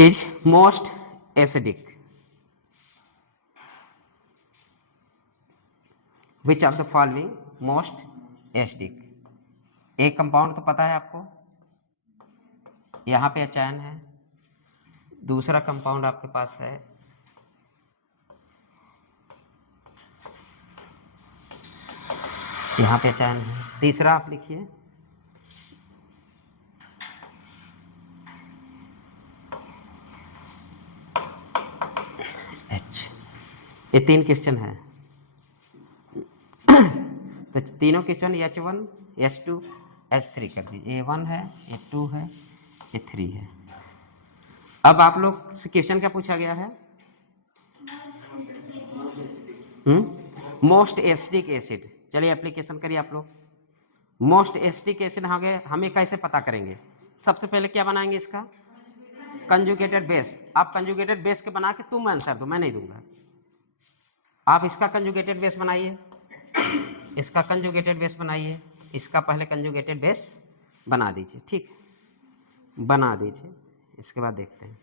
is most acidic? Which of the following most acidic? एक compound तो पता है आपको, यहाँ पे अचायन है। दूसरा कंपाउंड आपके पास है यहाँ पे अचायन है। तीसरा आप लिखिए H। ये 3 क्वेश्चन है। तो तीनों क्वेश्चन H1 H2 H3 कर दीजिए। A1 है, A2 है, A3 है। अब आप लोग से क्वेश्चन क्या पूछा गया है? Most acidic acid. चलिए एप्लीकेशन करिए आप लोग। मोस्ट एसिडिक एसिड हमें कैसे पता करेंगे? सबसे पहले क्या बनाएंगे इसका? Conjugated base. आप कंजुगेटेड बेस के बना के तुम आंसर दो, मैं नहीं दूंगा। आप इसका कंजुगेटेड बेस बनाइए, इसका कंजुगेटेड बेस बनाइए, इसका पहले कंजुगेटेड बेस बना दीजिए। ठीक, बना दीजिए, इसके बाद देखते हैं।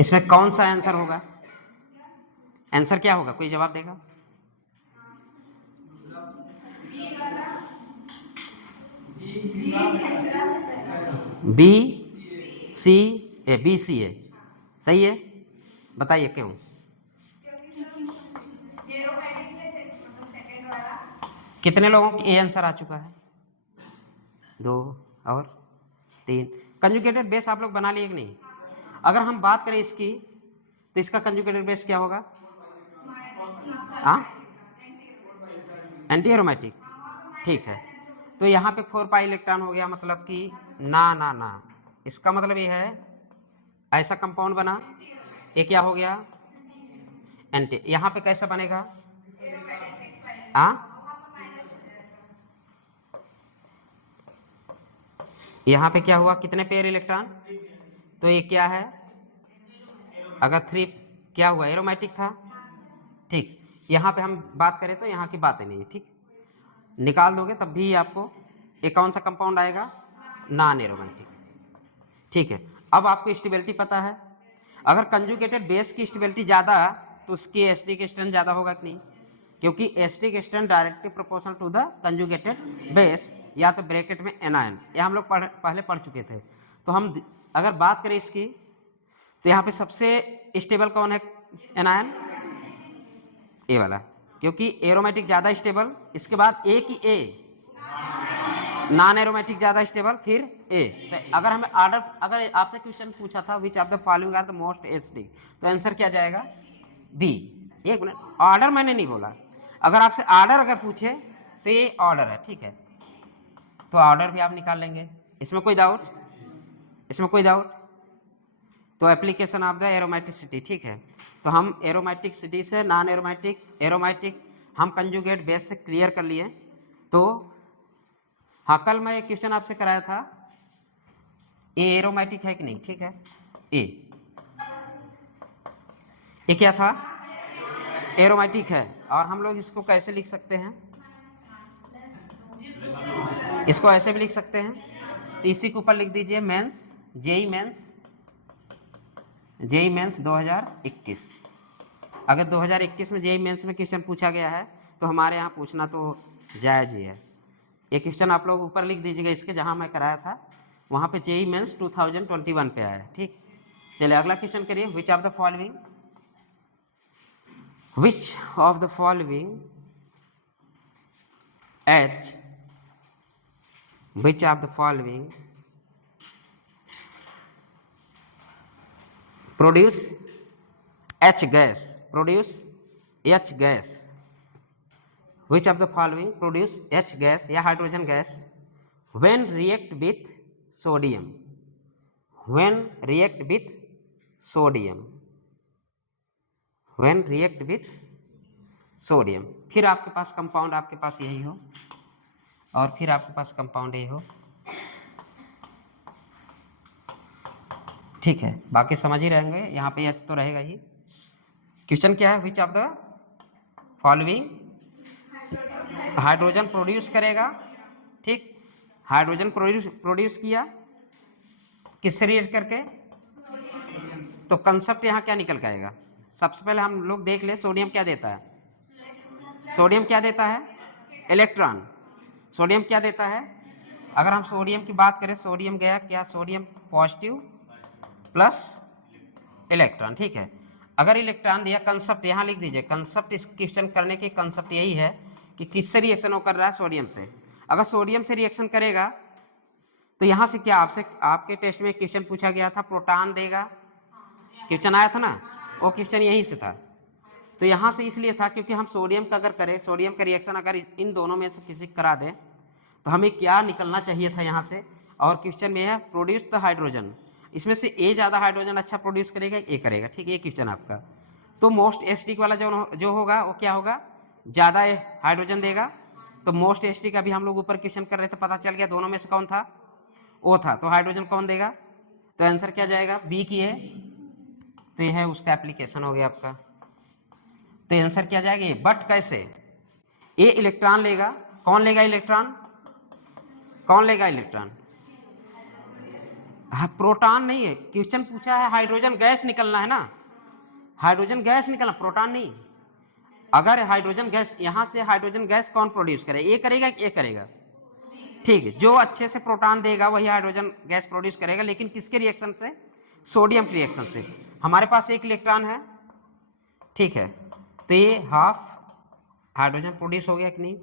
इसमें कौन सा आंसर होगा? आंसर क्या होगा? कोई जवाब देगा? बी सी ए, बी सी ए सही है। बताइए क्यों? कितने लोगों को ए आंसर आ चुका है? 2 और 3। कंजुगेटेड बेस आप लोग बना लिए कि नहीं? अगर हम बात करें इसकी, तो इसका कंजुगेटेड बेस क्या होगा? हाँ, एंटी एरोमेटिक। ठीक है, तो यहाँ पे 4 पाई इलेक्ट्रॉन हो गया, मतलब कि ना, इसका मतलब ये है ऐसा कंपाउंड बना, ये क्या हो गया? एंटी। यहाँ पे कैसा बनेगा? हाँ, यहाँ पे क्या हुआ? कितने पेयर इलेक्ट्रॉन? तो ये क्या है? अगर 3 क्या हुआ? एरोमेटिक था। ठीक, यहाँ पे हम बात करें तो यहाँ की बात ही नहीं है। ठीक, निकाल दोगे तब भी आपको एक कौन सा कंपाउंड आएगा? Non aromatic. ठीक है, अब आपको स्टेबिलिटी पता है। अगर कंजुगेटेड बेस की स्टेबिलिटी ज़्यादा तो उसकी एसिडिक स्ट्रेंथ ज़्यादा होगा कि नहीं? क्योंकि acidic strength directly proportional to the conjugated base, या तो ब्रैकेट में एनायन। ये हम लोग पहले पढ़ चुके थे। तो हम अगर बात करें इसकी, तो यहाँ पे सबसे स्टेबल कौन है एनायन? ए वाला, क्योंकि एरोमेटिक ज़्यादा स्टेबल। इसके बाद ए की ए, नॉन एरोमेटिक ज़्यादा स्टेबल, फिर ए। तो अगर हमें ऑर्डर, अगर आपसे क्वेश्चन पूछा था which of the following are the most acidic, तो आंसर क्या जाएगा? बी। एक मिनट, ऑर्डर मैंने नहीं बोला। अगर आपसे ऑर्डर अगर पूछे तो ये ऑर्डर है। ठीक है, तो ऑर्डर भी आप निकाल लेंगे, इसमें कोई डाउट? इसमें कोई डाउट? तो एप्लीकेशन ऑफ द एरोमेटिसिटी। ठीक है, तो हम एरोमेटिसिटी से नॉन एरोमेटिक, एरोमेटिक हम कंजुगेट बेस से क्लियर कर लिए। तो हाँ, कल मैं एक क्वेश्चन आपसे कराया था, ए एरोमेटिक है कि नहीं? ठीक है, ये क्या था? एरोमेटिक है। और हम लोग इसको कैसे लिख सकते हैं? इसको ऐसे भी लिख सकते हैं। तो इसी के ऊपर लिख दीजिए मेंस, जेई मेंस 2021। अगर 2021 में जेई मेंस में क्वेश्चन पूछा गया है तो हमारे यहाँ पूछना तो जायज ही है। ये क्वेश्चन आप लोग ऊपर लिख दीजिएगा इसके, जहाँ मैं कराया था वहाँ पे जेई मेंस 2021 पे आया है। ठीक, चलिए अगला क्वेश्चन करिए। विच of the following, which of the following H, which of the following produce H gas, produce H gas, which of the following produce H gas या hydrogen gas when react with sodium, when react with sodium, when react with sodium. फिर आपके पास compound, आपके पास यही हो, और फिर आपके पास compound यही हो। ठीक है, बाकी समझ ही रहेंगे, यहाँ पे एच तो रहेगा ही। क्वेश्चन क्या है, विच of the following hydrogen produce करेगा, ठीक, हाइड्रोजन प्रोड्यूस किया किससे रिएक्ट करके, तो कंसेप्ट यहाँ क्या निकल के आएगा, सबसे पहले हम लोग देख ले सोडियम क्या देता है, सोडियम क्या देता है, इलेक्ट्रॉन, सोडियम क्या देता है, अगर हम सोडियम की बात करें, सोडियम गया क्या, सोडियम पॉजिटिव प्लस इलेक्ट्रॉन, ठीक है, अगर इलेक्ट्रॉन दिया, कंसेप्ट यहाँ लिख दीजिए, कंसेप्ट इस क्वेश्चन करने की कंसेप्ट यही है कि किससे रिएक्शन वो कर रहा है, सोडियम से, अगर सोडियम से रिएक्शन करेगा तो यहाँ से क्या आपसे आपके टेस्ट में क्वेश्चन पूछा गया था, प्रोटॉन देगा, क्वेश्चन आया था ना, वो क्वेश्चन यहीं से था, तो यहाँ से इसलिए था क्योंकि हम सोडियम का अगर करें, सोडियम का रिएक्शन अगर इन दोनों में से किसी करा दें तो हमें क्या निकलना चाहिए था यहाँ से, और क्वेश्चन में है प्रोड्यूस द हाइड्रोजन, इसमें से ए ज़्यादा हाइड्रोजन अच्छा प्रोड्यूस करेगा, ए करेगा, ठीक है, ये क्वेश्चन आपका, तो मोस्ट एस्टिक वाला जो होगा वो क्या होगा, ज़्यादा हाइड्रोजन देगा, तो मोस्ट एस्टिक अभी हम लोग ऊपर क्वेश्चन कर रहे थे, पता चल गया दोनों में से कौन था, ओ था, तो हाइड्रोजन कौन देगा, तो आंसर क्या जाएगा, बी की है, तो ये है उसका एप्लीकेशन हो गया आपका, तो आंसर क्या जाएगा, बट कैसे, ए इलेक्ट्रॉन लेगा, कौन लेगा इलेक्ट्रॉन, कौन लेगा इलेक्ट्रॉन, हाँ, प्रोटॉन नहीं है, क्वेश्चन पूछा है हाइड्रोजन गैस निकलना है ना, हाइड्रोजन गैस निकलना, प्रोटॉन नहीं, अगर हाइड्रोजन गैस यहाँ से हाइड्रोजन गैस कौन प्रोड्यूस करे, ए करेगा कि ए करेगा, ठीक है, जो अच्छे से प्रोटॉन देगा वही हाइड्रोजन गैस प्रोड्यूस करेगा, लेकिन किसके रिएक्शन से, सोडियम के रिएक्शन से, हमारे पास एक इलेक्ट्रॉन है, ठीक है, तो ये हाफ हाइड्रोजन प्रोड्यूस हो गया कि नहीं,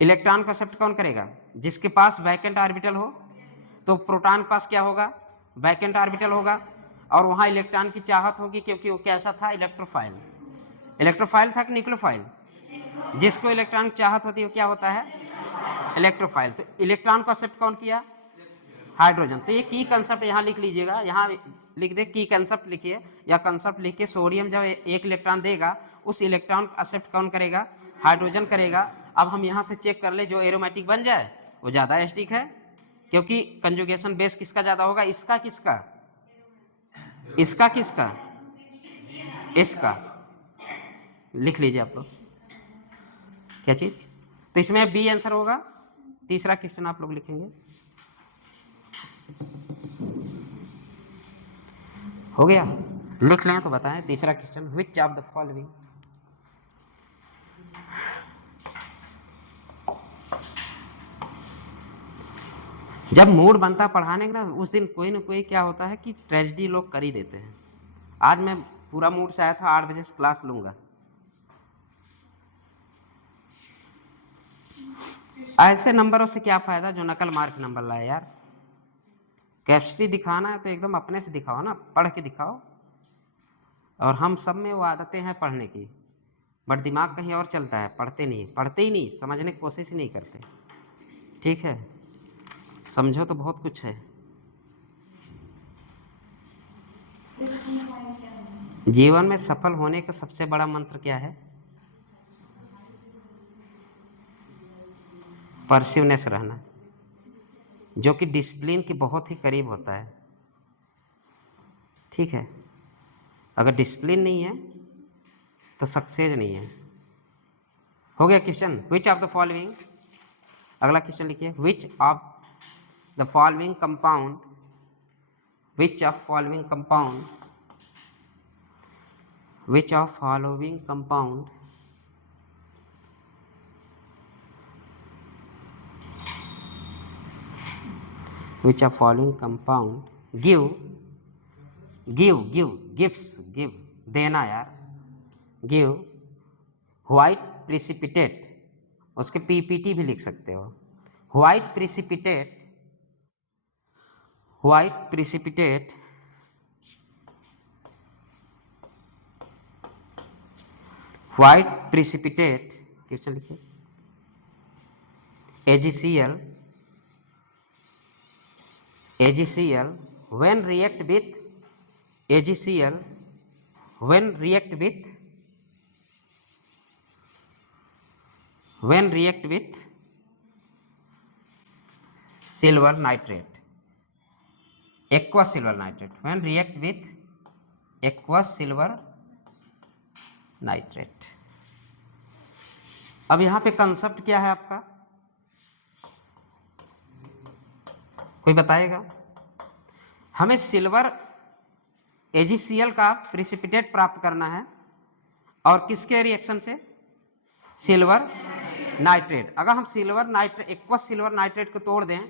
इलेक्ट्रॉन को एक्सेप्ट कौन करेगा, जिसके पास वैकेंट ऑर्बिटल हो, तो प्रोटॉन के पास क्या होगा, वैकेंट ऑर्बिटल होगा, और वहाँ इलेक्ट्रॉन की चाहत होगी क्योंकि वो कैसा था, इलेक्ट्रोफाइल, इलेक्ट्रोफाइल था कि न्यूक्लियोफाइल, जिसको इलेक्ट्रॉन की चाहत होती है वो क्या होता है, इलेक्ट्रोफाइल, तो इलेक्ट्रॉन को एक्सेप्ट कौन किया, हाइड्रोजन, तो ये की कंसेप्ट यहाँ लिख लीजिएगा, यहाँ लिख दे की कंसेप्ट लिखिए, या कंसेप्ट लिख के सोडियम जब एक इलेक्ट्रॉन देगा उस इलेक्ट्रॉन को एक्सेप्ट कौन करेगा, हाइड्रोजन करेगा, अब हम यहाँ से चेक कर ले जो एरोमेटिक बन जाए वो ज़्यादा एस्टिक है, क्योंकि कंजुगेशन बेस किसका ज़्यादा होगा, इसका किसका, इसका किसका, इसका, लिख लीजिए आप लोग क्या चीज, तो इसमें बी आंसर होगा, तीसरा क्वेश्चन आप लोग लिखेंगे, हो गया, लिख लें तो बताएं, तीसरा question, which of the following, जब मूड बनता पढ़ाने का ना उस दिन कोई ना कोई क्या होता है कि ट्रेजेडी लोग कर ही देते हैं, आज मैं पूरा मूड से आया था, 8 बजे से क्लास लूंगा, ऐसे नंबरों से क्या फायदा जो नकल मार के नंबर लाए यार, कैपेसिटी दिखाना है तो एकदम अपने से दिखाओ ना, पढ़ के दिखाओ, और हम सब में वो आदतें हैं पढ़ने की, बट दिमाग कहीं और चलता है, पढ़ते नहीं, पढ़ते ही नहीं, समझने की कोशिश ही नहीं करते, ठीक है, समझो तो बहुत कुछ है, जीवन में सफल होने का सबसे बड़ा मंत्र क्या है, परसिवनेस रहना, जो कि डिसिप्लिन के बहुत ही करीब होता है, ठीक है, अगर डिसिप्लिन नहीं है तो सक्सेस नहीं है, हो गया question, which of the following, अगला क्वेश्चन लिखिए, विच of the following compound, which of following compound, which of following compound which of following compound gives देना यार, give white precipitate, उसके पीपीटी भी लिख सकते हो, white precipitate क्वेश्चन लिखिए, AgCl when react with AgCl when react with silver nitrate, aqueous silver nitrate, when react with aqueous silver nitrate. अब यहाँ पे कंसेप्ट क्या है आपका, कोई बताएगा? हमें सिल्वर AgCl का प्रिसिपिटेट प्राप्त करना है, और किसके रिएक्शन से? Silver nitrate. अगर हम silver nitrate, aqueous silver nitrate को तोड़ दें,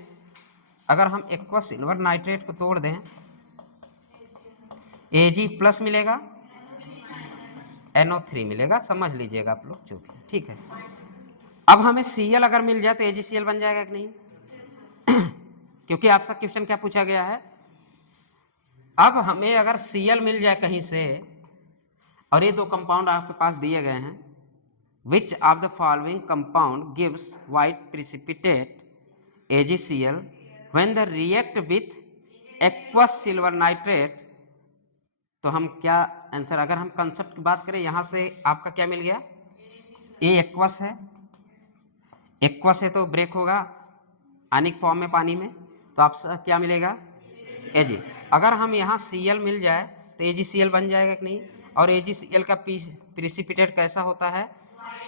अगर हम एक्वस सिल्वर नाइट्रेट को तोड़ दें, Ag+ मिलेगा, NO3 मिलेगा, समझ लीजिएगा आप लोग जो भी, ठीक है। अब हमें Cl अगर मिल जाए तो AgCl बन जाएगा कि नहीं? क्योंकि आपसे क्वेश्चन क्या पूछा गया है, अब हमें अगर Cl मिल जाए कहीं से, और ये दो कंपाउंड आपके पास दिए गए हैं, which of the following compound gives white precipitate AgCl when the react with aqueous silver nitrate, तो हम क्या आंसर, अगर हम कंसेप्ट की बात करें, यहां से आपका क्या मिल गया, ये एक्वस है, एक्वस है तो ब्रेक होगा आयनिक फॉर्म में पानी में, तो आपसे क्या मिलेगा, Ag। अगर हम यहाँ Cl मिल जाए तो AgCl बन जाएगा कि नहीं? और AgCl का प्रिसिपिटेट कैसा होता है,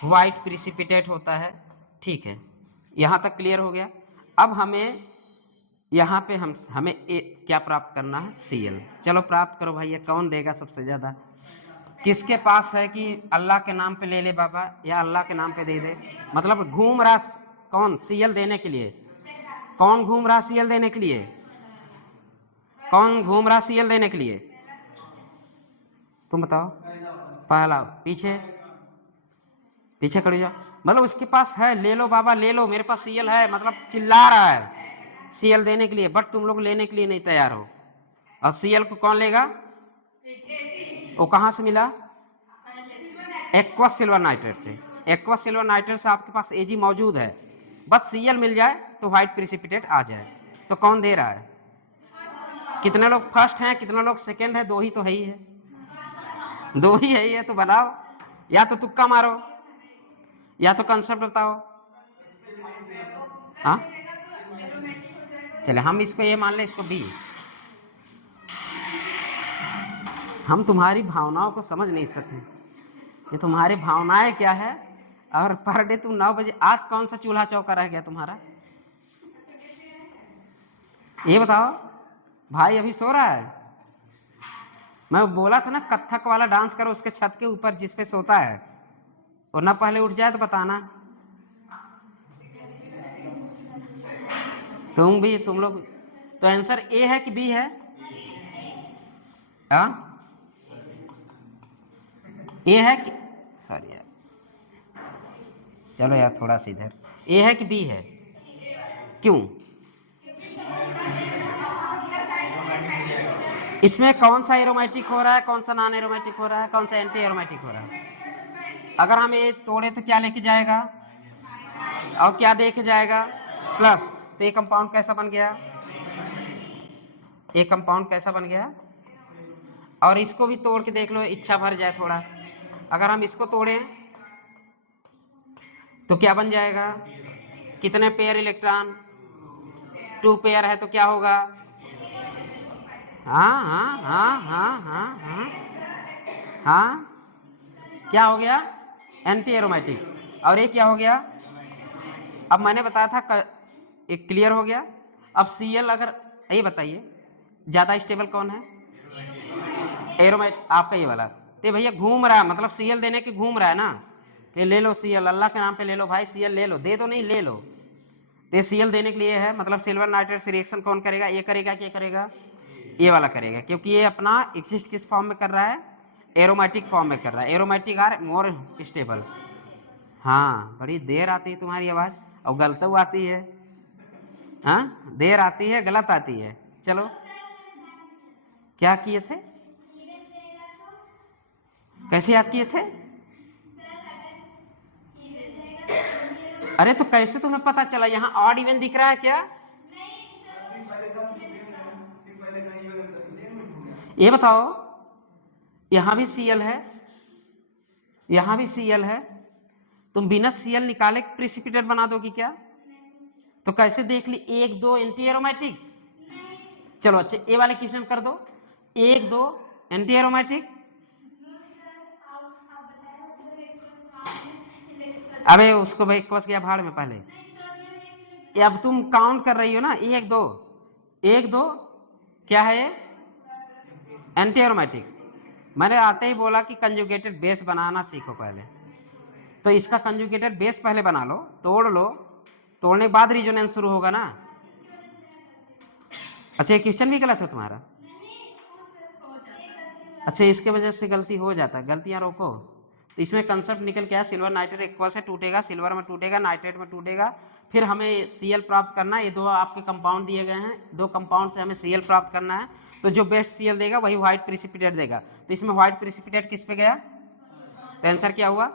वाइट प्रिसिपिटेट होता है, ठीक है। यहाँ तक क्लियर हो गया। अब हमें यहाँ पे हमें क्या प्राप्त करना है, Cl। चलो प्राप्त करो भैया, कौन देगा सबसे ज़्यादा? किसके पास है कि अल्लाह के नाम पे ले ले बाबा, या अल्लाह के नाम पे दे दे, मतलब घूम रहा कौन Cl देने के लिए? कौन घूम रहा Cl देने के लिए? कौन घूम रहा Cl देने के लिए? तुम बताओ। पहला, पीछे पीछे खड़ी जाओ, मतलब उसके पास है, ले लो बाबा ले लो, मेरे पास Cl है, मतलब चिल्ला रहा है Cl देने के लिए, बट तुम लोग लेने के लिए नहीं तैयार हो। और Cl को कौन लेगा? वो कहाँ से मिला? एक्वस सिल्वर नाइट्रेट से। एक्वस सिल्वर नाइट्रेट से आपके पास Ag मौजूद है, बस Cl मिल जाए तो व्हाइट प्रिसिपिटेट आ जाए। तो कौन दे रहा है? कितने लोग फर्स्ट हैं, कितने लोग सेकंड है? दो ही तो है ही है, दो ही है, तो बनाओ, या तो तुक्का मारो या तो कंसेप्ट बताओ। हाँ चले, हम इसको ये मान ले, इसको B। हम तुम्हारी भावनाओं को समझ नहीं सकते, ये तुम्हारी भावनाएं क्या है। और पर डे तुम 9 बजे, आज कौन सा चूल्हा चौका रह गया तुम्हारा, ये बताओ भाई? अभी सो रहा है? मैं बोला था ना कथक वाला डांस करो उसके छत के ऊपर जिस पे सोता है, और ना पहले उठ जाए तो बताना। तुम भी, तुम लोग, तो आंसर A है कि B है? हाँ A है कि, सॉरी यार, चलो यार थोड़ा सा इधर, A है कि B है? क्यों? इसमें कौन सा एरोमेटिक हो रहा है, कौन सा नॉन एरोमेटिक हो रहा है, कौन सा एंटी एरोमेटिक हो रहा है? अगर हम ये तोड़े तो क्या लेके जाएगा, और क्या दे के जाएगा, प्लस। तो ये कंपाउंड कैसा बन गया, ये कंपाउंड कैसा बन गया? और इसको भी तोड़ के देख लो, इच्छा भर जाए थोड़ा। अगर हम इसको तोड़ें तो क्या बन जाएगा, कितने पेयर इलेक्ट्रॉन? 2 पेयर है तो क्या होगा? हाँ हाँ हाँ हाँ हाँ हाँ हाँ, क्या हो गया? Anti aromatic. और ये क्या हो गया? अब मैंने बताया था, एक क्लियर हो गया। अब Cl, अगर ये बताइए ज्यादा स्टेबल कौन है? एरोमेटिक आपका ये वाला। तो भैया घूम रहा है, मतलब Cl देने के घूम रहा है ना, ये ले लो Cl, अल्लाह के नाम पे ले लो भाई, Cl ले लो, दे दो नहीं ले लो। तो Cl देने के लिए है, मतलब सिल्वर नाइट्रेट से रिएक्शन कौन करेगा? ये करेगा कि ये करेगा? ये वाला करेगा, क्योंकि ये अपना एग्जिस्ट किस फॉर्म में कर रहा है? एरोमेटिक फॉर्म में कर रहा है। Aromatic are more stable. हाँ बड़ी देर आती है तुम्हारी आवाज, और गलत आती है। हाँ देर आती है, गलत आती है। चलो क्या किए थे, कैसे याद किए थे? अरे तो कैसे तुम्हें पता चला? यहाँ ऑड इवन दिख रहा है क्या? ये बताओ, यहां भी Cl है, यहां भी Cl है, तुम बिना Cl निकाले प्रिसिपिटेट बना दोगी क्या? तो कैसे देख ली? 1 2 एंटी एरोमेटिक। चलो अच्छा, ये वाले क्वेश्चन कर दो, 1 2 एंटी एरोमेटिक। अबे उसको भाई कस गया भाड़ में पहले। ये अब तुम काउंट कर रही हो ना, एक दो, एक दो, क्या है ये? Anti aromatic. मैंने आते ही बोला कि कंजुगेटेड बेस बनाना सीखो पहले, तो इसका कंजुगेटेड बेस पहले बना लो, तोड़ लो, तोड़ने के बाद रिजोनेंस शुरू होगा ना। अच्छा, ये क्वेश्चन भी गलत है तुम्हारा? अच्छा, इसके वजह से गलती हो जाता है, गलतियां रोको। तो इसमें कंसेप्ट निकल के आया, सिल्वर नाइट्रेट एक्वा से टूटेगा, सिल्वर में टूटेगा, नाइट्रेट में टूटेगा, फिर हमें Cl प्राप्त करना है। ये दो आपके कंपाउंड दिए गए हैं, दो कंपाउंड से हमें Cl प्राप्त करना है, तो जो बेस्ट Cl देगा वही व्हाइट प्रिसिपिटेट देगा। तो इसमें व्हाइट प्रिसिपिटेट किस पे गया? तो आंसर क्या हुआ?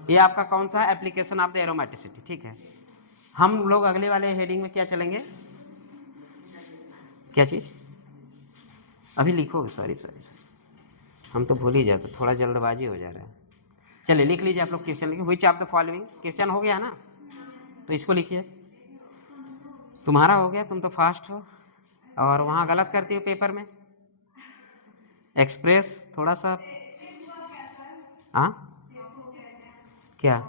ये आपका कौन सा एप्लीकेशन ऑफ द एरोमेटिसिटी। ठीक है, हम लोग अगले वाले हेडिंग में क्या चलेंगे? क्या चीज अभी लिखोगे? सॉरी, हम तो भूल ही जाते, थोड़ा जल्दबाजी हो जा रहा है। चलिए लिख लीजिए आप लोग क्वेश्चन, लिखिए which of the following, question हो गया ना, तो इसको लिखिए। तुम्हारा हो गया, तुम तो फास्ट हो, और वहाँ गलत करती हो पेपर में, एक्सप्रेस थोड़ा सा। हाँ क्या?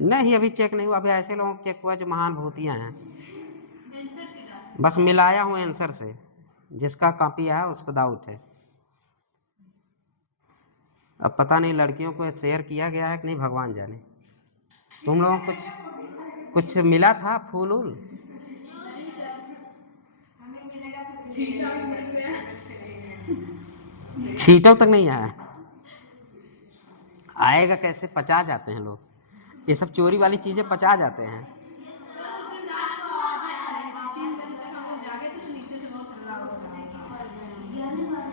नहीं, अभी चेक नहीं हुआ, अभी ऐसे लोगों को चेक हुआ जो महान भूतियाँ हैं। बस मिलाया हूँ आंसर से, जिसका कॉपी आया उसको डाउट है। अब पता नहीं लड़कियों को शेयर किया गया है कि नहीं, भगवान जाने। तुम लोगों को कुछ मिला था फूल उल? छींटों तक नहीं आया? आएगा कैसे? पचा जाते हैं लोग, ये सब चोरी वाली चीजें पचा जाते हैं।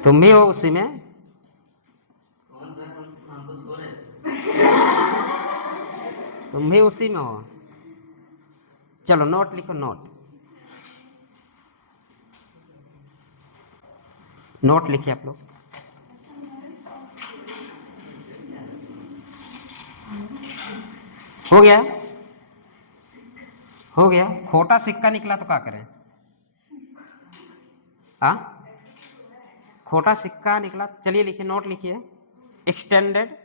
तुम भी हो उसी में? तुम भी उसी में हो? चलो नोट लिखो, नोट लिखिए आप लोग। हो गया? हो गया। खोटा सिक्का निकला तो क्या करें? हाँ, खोटा सिक्का निकला। चलिए लिखिए, नोट लिखिए। एक्सटेंडेड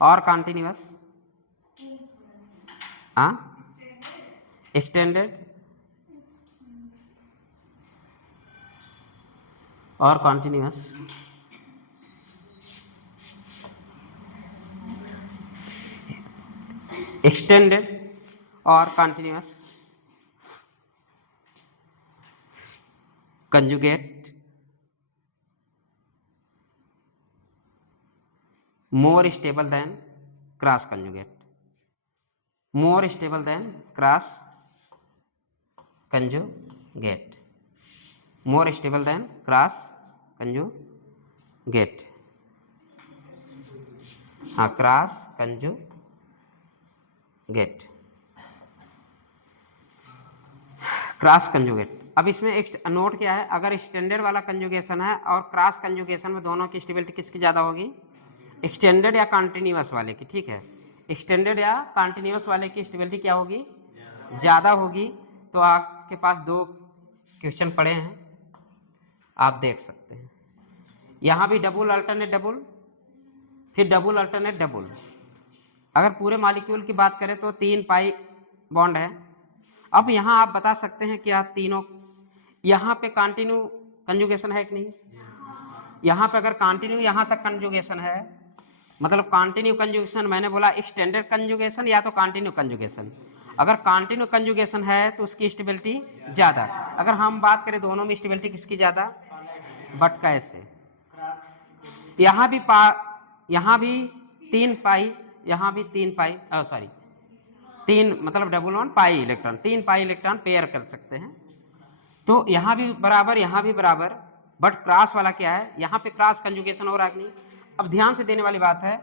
और कॉन्टिन्यूअस। हाँ, एक्सटेंडेड और कॉन्टिन्यूअस। एक्सटेंडेड और continuous conjugate more stable than cross conjugate, more stable than cross conjugate, more stable than cross conjugate। हाँ, क्रॉस कंजुगेट, क्रॉस कंजुगेट। अब इसमें एक नोट क्या है, अगर स्टैंडर्ड वाला कंजुगेशन है और क्रॉस कंजुगेशन में दोनों की स्टेबिलिटी किसकी ज़्यादा होगी? एक्सटेंडेड या कॉन्टिन्यूअस वाले की। ठीक है, एक्सटेंडेड या कॉन्टिन्यूअस वाले की स्टेबिलिटी क्या होगी? ज़्यादा होगी। तो आपके पास दो क्वेश्चन पड़े हैं, आप देख सकते हैं। यहाँ भी डबल अल्टरनेट डबल, फिर डबल अल्टरनेट डबल। अगर पूरे मॉलिक्यूल की बात करें तो 3 पाई बॉन्ड है। अब यहाँ आप बता सकते हैं क्या तीनों, यहाँ पे कंटिन्यू कंजुगेशन है कि नहीं? यहाँ पे अगर कंटिन्यू यहाँ तक कंजुगेशन है, मतलब कंटिन्यू कंजुगेशन, मैंने बोला एक्सटेंडेड कंजुगेशन या तो कंटिन्यू कंजुगेशन। अगर कंटिन्यू कंजुगेशन है तो उसकी स्टेबिलिटी ज़्यादा। अगर हम बात करें दोनों में स्टेबिलिटी किसकी ज़्यादा? बट कैसे? यहाँ भी यहाँ भी 3 पाई, यहाँ भी 3 पाई, सॉरी 3 मतलब double one pi electron, 3 pi electron pair कर सकते हैं। तो यहाँ भी बराबर, यहाँ भी बराबर, बट क्रॉस वाला क्या है? यहाँ पे क्रॉस कंजुगेशन हो रहा है कि नहीं? अब ध्यान से देने वाली बात है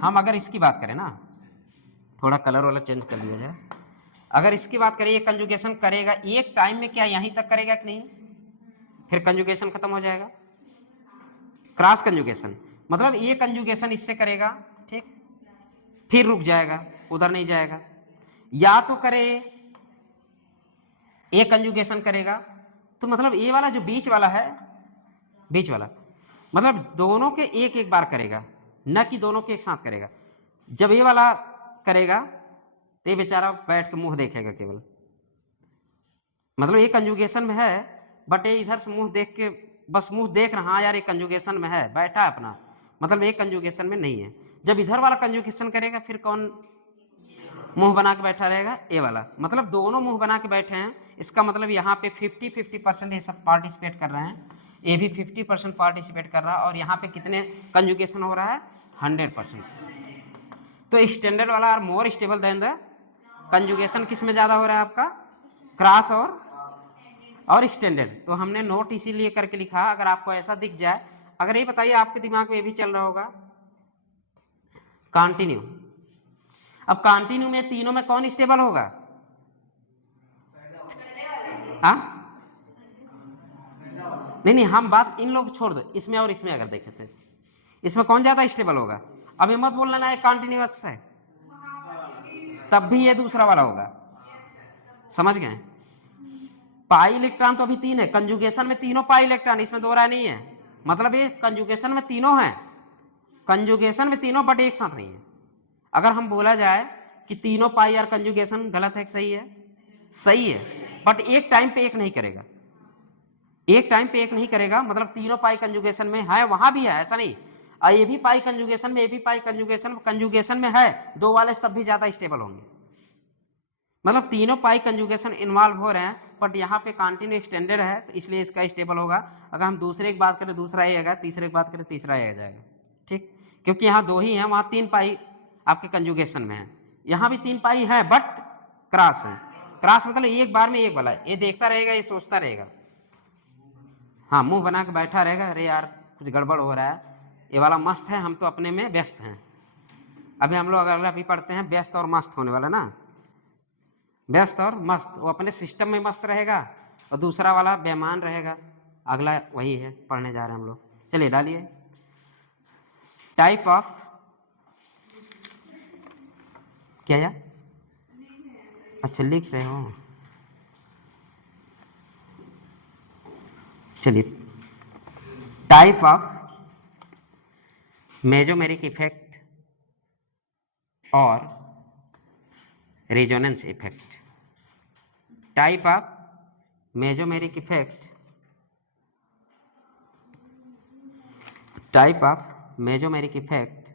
हम अगर इसकी बात करें ना, थोड़ा कलर वाला चेंज कर लिया जाए। अगर इसकी बात करें, ये कंजुगेशन करेगा एक टाइम में, क्या यहीं तक करेगा कि नहीं? फिर कंजुगेशन खत्म हो जाएगा। क्रॉस कंजुगेशन मतलब ये कंजुगेशन इससे करेगा, ठीक, फिर रुक जाएगा, उधर नहीं जाएगा। या तो करे ये कंजुगेशन करेगा, तो मतलब ये वाला जो बीच वाला है, बीच वाला मतलब दोनों के एक एक बार करेगा, न कि दोनों के एक साथ करेगा। जब ये वाला करेगा तो ये बेचारा बैठ के मुंह देखेगा केवल, मतलब ये कंजुगेशन में है बट ये इधर से मुंह देख के बस मुंह देख रहा, हाँ यार ये कंजुगेशन में है, बैठा है अपना, मतलब ये कंजुगेशन में नहीं है। जब इधर वाला कंजुगेशन करेगा फिर कौन मुंह बना के बैठा रहेगा? ए वाला। मतलब दोनों मुंह बना के बैठे हैं, इसका मतलब यहाँ पे 50-50% ये सब पार्टिसिपेट कर रहे हैं, ये भी 50% पार्टिसिपेट कर रहा है, और यहाँ पे कितने कंजुगेशन हो रहा है? 100%। तो स्टैंडर्ड वाला are more stable than the conjugation किस में ज़्यादा हो रहा है आपका? क्रॉस और एक्सटेंडेड। तो हमने नोट इसीलिए करके लिखा, अगर आपको ऐसा दिख जाए, अगर ये बताइए आपके दिमाग में ये भी चल रहा होगा कंटिन्यू। अब कंटिन्यू में तीनों में कौन स्टेबल होगा? हाँ नहीं, हम बात इन लोग छोड़ दो, इसमें और इसमें अगर देखे थे, इसमें कौन ज्यादा स्टेबल होगा? अब ये मत बोलना ना कंटिन्यूअस है, तब भी ये दूसरा वाला होगा, समझ गए? पाई इलेक्ट्रॉन तो अभी 3 है, कंजुगेशन में तीनों पाई इलेक्ट्रॉन, इसमें दो राय नहीं है, मतलब ये कंजुगेशन में तीनों है, कंजुगेशन में तीनों बट एक साथ नहीं है। अगर हम बोला जाए कि तीनों पाई आर कंजुगेशन, गलत है कि सही है? सही है, बट एक टाइम पे एक नहीं करेगा, एक टाइम पे एक नहीं करेगा, मतलब तीनों पाई कंजुगेशन में है, वहां भी है, ऐसा नहीं। ये भी पाई कंजुगेशन में, ये भी पाई कंजुगेशन में है, दो वाले तब भी ज्यादा स्टेबल होंगे, मतलब तीनों पाई कंजुगेशन इन्वॉल्व हो रहे हैं, बट यहाँ पे कंटिन्यू एक्सटेंडेड है तो इसलिए इसका स्टेबल होगा। अगर हम दूसरे की बात करें दूसरा ये आएगा, तीसरे की बात करें तीसरा ये आ जाएगा, ठीक, क्योंकि यहाँ दो ही हैं, वहाँ 3 पाई आपके कंजुगेशन में है, यहाँ भी 3 पाई है बट क्रॉस है। क्रॉस मतलब एक बार में एक वाला, ये देखता रहेगा, ये सोचता रहेगा, हाँ मुंह बना के बैठा रहेगा, अरे यार कुछ गड़बड़ हो रहा है, ये वाला मस्त है, हम तो अपने में व्यस्त हैं। अभी हम लोग अगला भी पढ़ते हैं, व्यस्त और मस्त होने वाला ना, व्यस्त और मस्त, वो अपने सिस्टम में मस्त रहेगा और दूसरा वाला बेईमान रहेगा। अगला वही है, पढ़ने जा रहे हैं हम लोग, चलिए डालिए। टाइप ऑफ क्या यार? अच्छा लिख रहे हो, चलिए। टाइप ऑफ मेसोमेरिक इफेक्ट और resonance effect. Type of mesomeric effect, type of mesomeric effect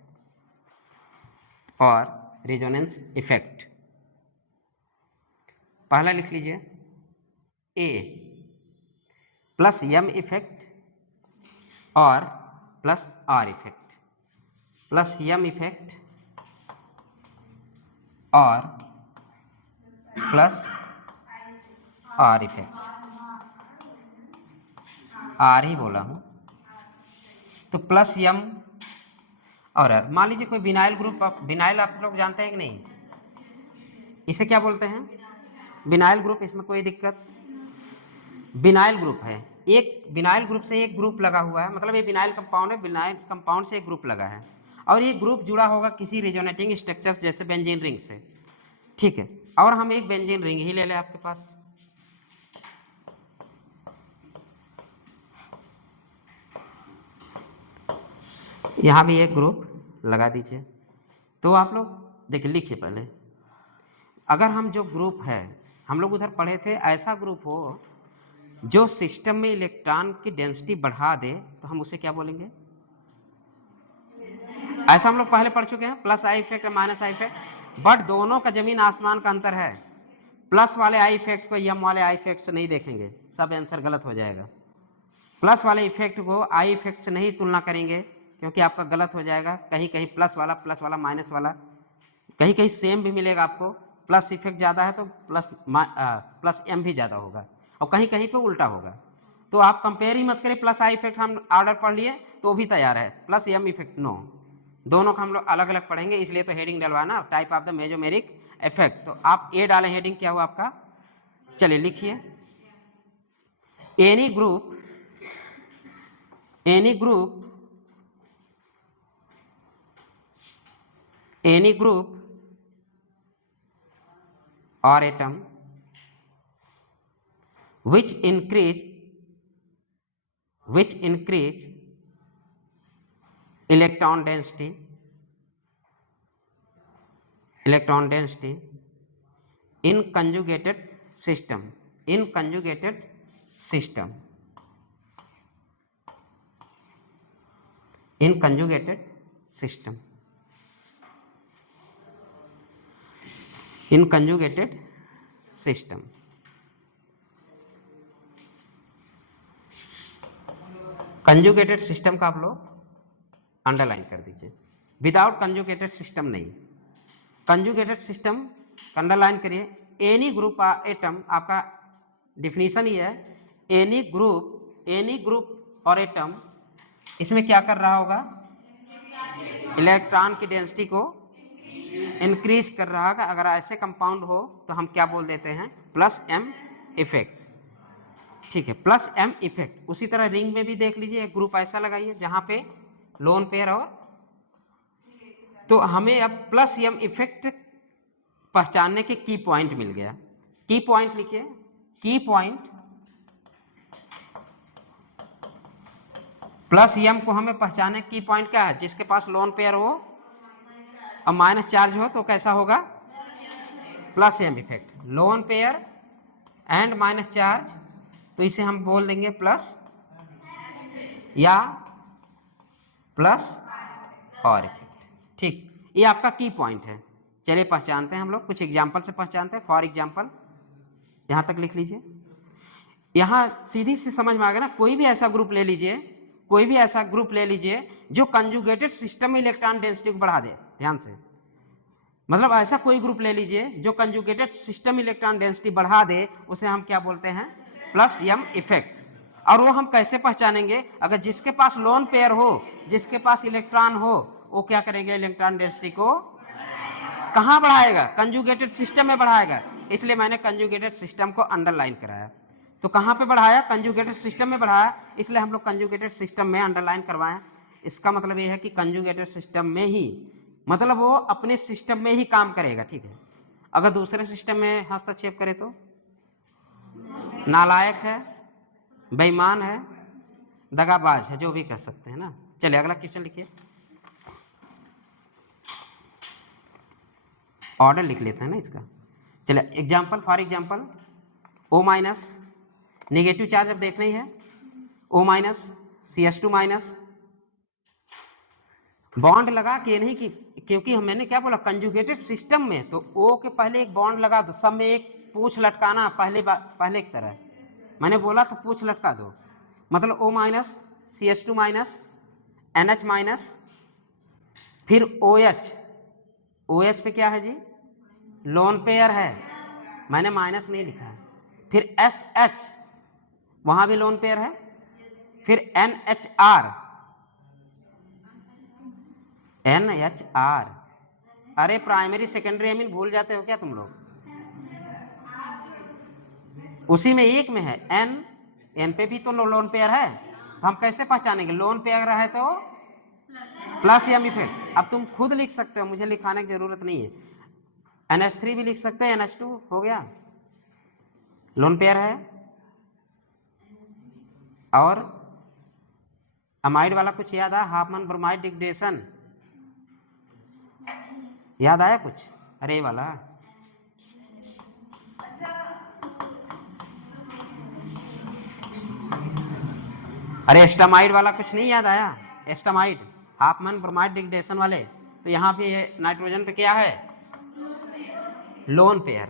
और रेजोनेंस इफेक्ट। पहला लिख लीजिए, ए प्लस एम इफेक्ट और plus R effect, plus M effect और प्लस आर इफेक्ट, आर ही बोला हूं, तो प्लस एम और आर। मान लीजिए कोई विनाइल ग्रुप, विनाइल आप लोग जानते हैं कि नहीं, इसे क्या बोलते हैं? विनाइल ग्रुप, इसमें कोई दिक्कत? विनाइल ग्रुप है, एक विनाइल ग्रुप से एक ग्रुप लगा हुआ है, मतलब ये विनाइल कंपाउंड है, विनाइल कंपाउंड से एक ग्रुप लगा है, और ये ग्रुप जुड़ा होगा किसी रेजोनेटिंग स्ट्रक्चर्स जैसे बेंजीन रिंग से, ठीक है। और हम एक बेंजीन रिंग ही ले लें आपके पास, यहाँ भी एक ग्रुप लगा दीजिए। तो आप लोग देखिए, लिखिए पहले, अगर हम जो ग्रुप है, हम लोग उधर पढ़े थे, ऐसा ग्रुप हो जो सिस्टम में इलेक्ट्रॉन की डेंसिटी बढ़ा दे, तो हम उसे क्या बोलेंगे? ऐसा हम लोग पहले पढ़ चुके हैं, plus I effect minus I effect, but दोनों का जमीन आसमान का अंतर है। प्लस वाले आई इफेक्ट को एम वाले आई इफेक्ट से नहीं देखेंगे, सब आंसर गलत हो जाएगा। प्लस वाले इफेक्ट को आई इफेक्ट से नहीं तुलना करेंगे, क्योंकि आपका गलत हो जाएगा। कहीं कहीं प्लस वाला माइनस वाला, कहीं कहीं सेम भी मिलेगा आपको, प्लस इफेक्ट ज़्यादा है तो प्लस एम भी ज़्यादा होगा, और कहीं कहीं पे उल्टा होगा। तो आप कंपेयर ही मत करें, प्लस आई इफेक्ट हम ऑर्डर पढ़ लिए तो भी तैयार है, प्लस एम इफेक्ट नो, दोनों का हम लोग अलग अलग पढ़ेंगे, इसलिए तो हेडिंग डलवाना, type of the mesomeric effect. तो आप ए डालें, हेडिंग क्या हुआ आपका? चलिए लिखिए, any group or atom which increase electron density in conjugated system, in conjugated system, in conjugated system, in conjugated system. Conjugated system का आप लोग अंडरलाइन कर दीजिए, विदाउट कंजुगेटेड सिस्टम नहीं। कंजुगेटेड सिस्टम अंडरलाइन करिए। एनी ग्रुप एटम, आपका definition ही है, any group और एटम इसमें क्या कर रहा होगा, इलेक्ट्रॉन की डेंसिटी को इंक्रीज कर रहा होगा। अगर ऐसे कंपाउंड हो तो हम क्या बोल देते हैं, प्लस एम इफेक्ट। ठीक है, प्लस एम इफेक्ट। उसी तरह रिंग में भी देख लीजिए, एक ग्रुप ऐसा लगाइए जहां पे लोन पेयर और, तो हमें अब प्लस एम इफेक्ट पहचानने के की पॉइंट मिल गया। की पॉइंट लिखिए, की पॉइंट प्लस एम को हमें पहचानने की पॉइंट क्या है, जिसके पास लोन पेयर हो और माइनस चार्ज हो तो कैसा होगा, plus M effect. Lone pair and minus charge, तो इसे हम बोल देंगे प्लस या प्लस और इफेक्ट। ठीक, ये आपका की पॉइंट है। चलिए पहचानते हैं हम लोग, कुछ एग्जाम्पल से पहचानते हैं। फॉर एग्जाम्पल यहां तक लिख लीजिए, यहां सीधी सी समझ में आ गया ना। कोई भी ऐसा ग्रुप ले लीजिए, कोई भी ऐसा ग्रुप ले लीजिए जो कंजुगेटेड सिस्टम में इलेक्ट्रॉन डेंसिटी को बढ़ा दे। ध्यान से, मतलब ऐसा कोई ग्रुप ले लीजिए जो कंजुगेटेड सिस्टम इलेक्ट्रॉन डेंसिटी बढ़ा दे, उसे हम क्या बोलते हैं, प्लस एम इफेक्ट। और वो हम कैसे पहचानेंगे, अगर जिसके पास लोन पेयर हो, जिसके पास इलेक्ट्रॉन हो, वो क्या करेंगे, इलेक्ट्रॉन डेंसिटी को कहां बढ़ाएगा, कंजुगेटेड सिस्टम में बढ़ाएगा। इसलिए मैंने कंजुगेटेड सिस्टम को अंडरलाइन कराया। तो कहां पे बढ़ाया, कंजुगेटेड सिस्टम में बढ़ाया, इसलिए हम लोग कंजुगेटेड सिस्टम में अंडरलाइन करवाएं। इसका मतलब ये है कि कंजुगेटेड सिस्टम में ही, मतलब वो अपने सिस्टम में ही काम करेगा। ठीक है, अगर दूसरे सिस्टम में हस्तक्षेप करे तो नालायक है, बेईमान है, दगाबाज है, जो भी कह सकते हैं ना। चलिए अगला क्वेश्चन लिखिए, ऑर्डर लिख लेते हैं ना इसका। चलिए example, for example O minus, negative charge अब देखना ही है, O minus CH2 minus, bond लगा के नहीं कि, क्योंकि मैंने क्या बोला, कंजुगेटेड सिस्टम में तो O के पहले एक बॉन्ड लगा दो, सब में एक पूछ लटकाना, पहले की तरह मैंने बोला तो पूछ लटका दो। मतलब O minus CH2 minus NH minus, फिर OH, OH पे क्या है जी, लोन पेयर है, मैंने माइनस नहीं लिखा है। फिर SH, वहां भी लोन पेयर है। फिर NHR, अरे प्राइमरी सेकेंडरी एमीन भूल जाते हो क्या तुम लोग, उसी में एक में है N पे भी तो लोन पेयर है, तो हम कैसे पहचानेंगे, लोन पेयर है तो प्लस एम इफेक्ट। अब तुम खुद लिख सकते हो, मुझे लिखाने की जरूरत नहीं है। NH3 भी लिख सकते हैं, NH2 हो गया, लोन पेयर है। और अमाइड वाला कुछ याद आया, हाफमैन ब्रोमाइड डिग्रेडेशन, याद आया कुछ, अरे वाला, अरे एस्टामाइड वाला कुछ नहीं याद आया, एस्टामाइड, हाफमैन ब्रोमाइड डिग्रेडेशन वाले। तो यहाँ पे नाइट्रोजन पे क्या है, लोन पेयर।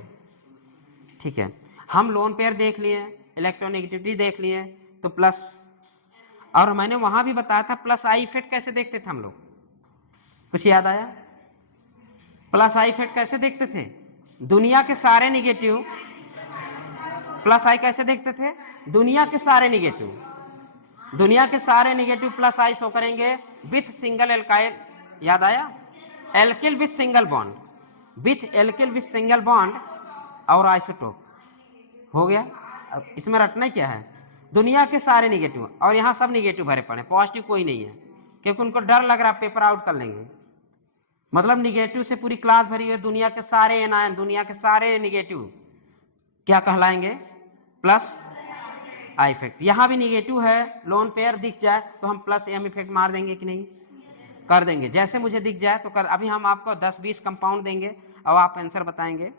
ठीक है, हम लोन पेयर देख लिए, इलेक्ट्रोनेगेटिविटी देख लिए, तो प्लस, और मैंने वहां भी बताया था प्लस आई इफेक्ट कैसे देखते थे हम लोग, कुछ याद आया, प्लस आई इफेक्ट कैसे देखते थे, दुनिया के सारे निगेटिव, प्लस आई कैसे देखते थे, दुनिया के सारे निगेटिव, दुनिया के सारे निगेटिव प्लस आई शो करेंगे विथ सिंगल एल्काइल, याद आया, alkyl with single bond, with alkyl with single bond और आइसोटोप, हो गया। अब इसमें रटना क्या है, दुनिया के सारे निगेटिव, और यहाँ सब निगेटिव भरे पड़े, पॉजिटिव कोई नहीं है, क्योंकि उनको डर लग रहा है पेपर आउट कर लेंगे। मतलब निगेटिव से पूरी क्लास भरी हुई, दुनिया के सारे एनायन, दुनिया के सारे निगेटिव क्या कहलाएंगे, प्लस आई इफेक्ट। यहाँ भी निगेटिव है, लोन पेयर दिख जाए तो हम प्लस एम इफेक्ट मार देंगे कि नहीं, कर देंगे, जैसे मुझे दिख जाए तो कर। अभी हम आपको 10-20 कंपाउंड देंगे और आप आंसर बताएंगे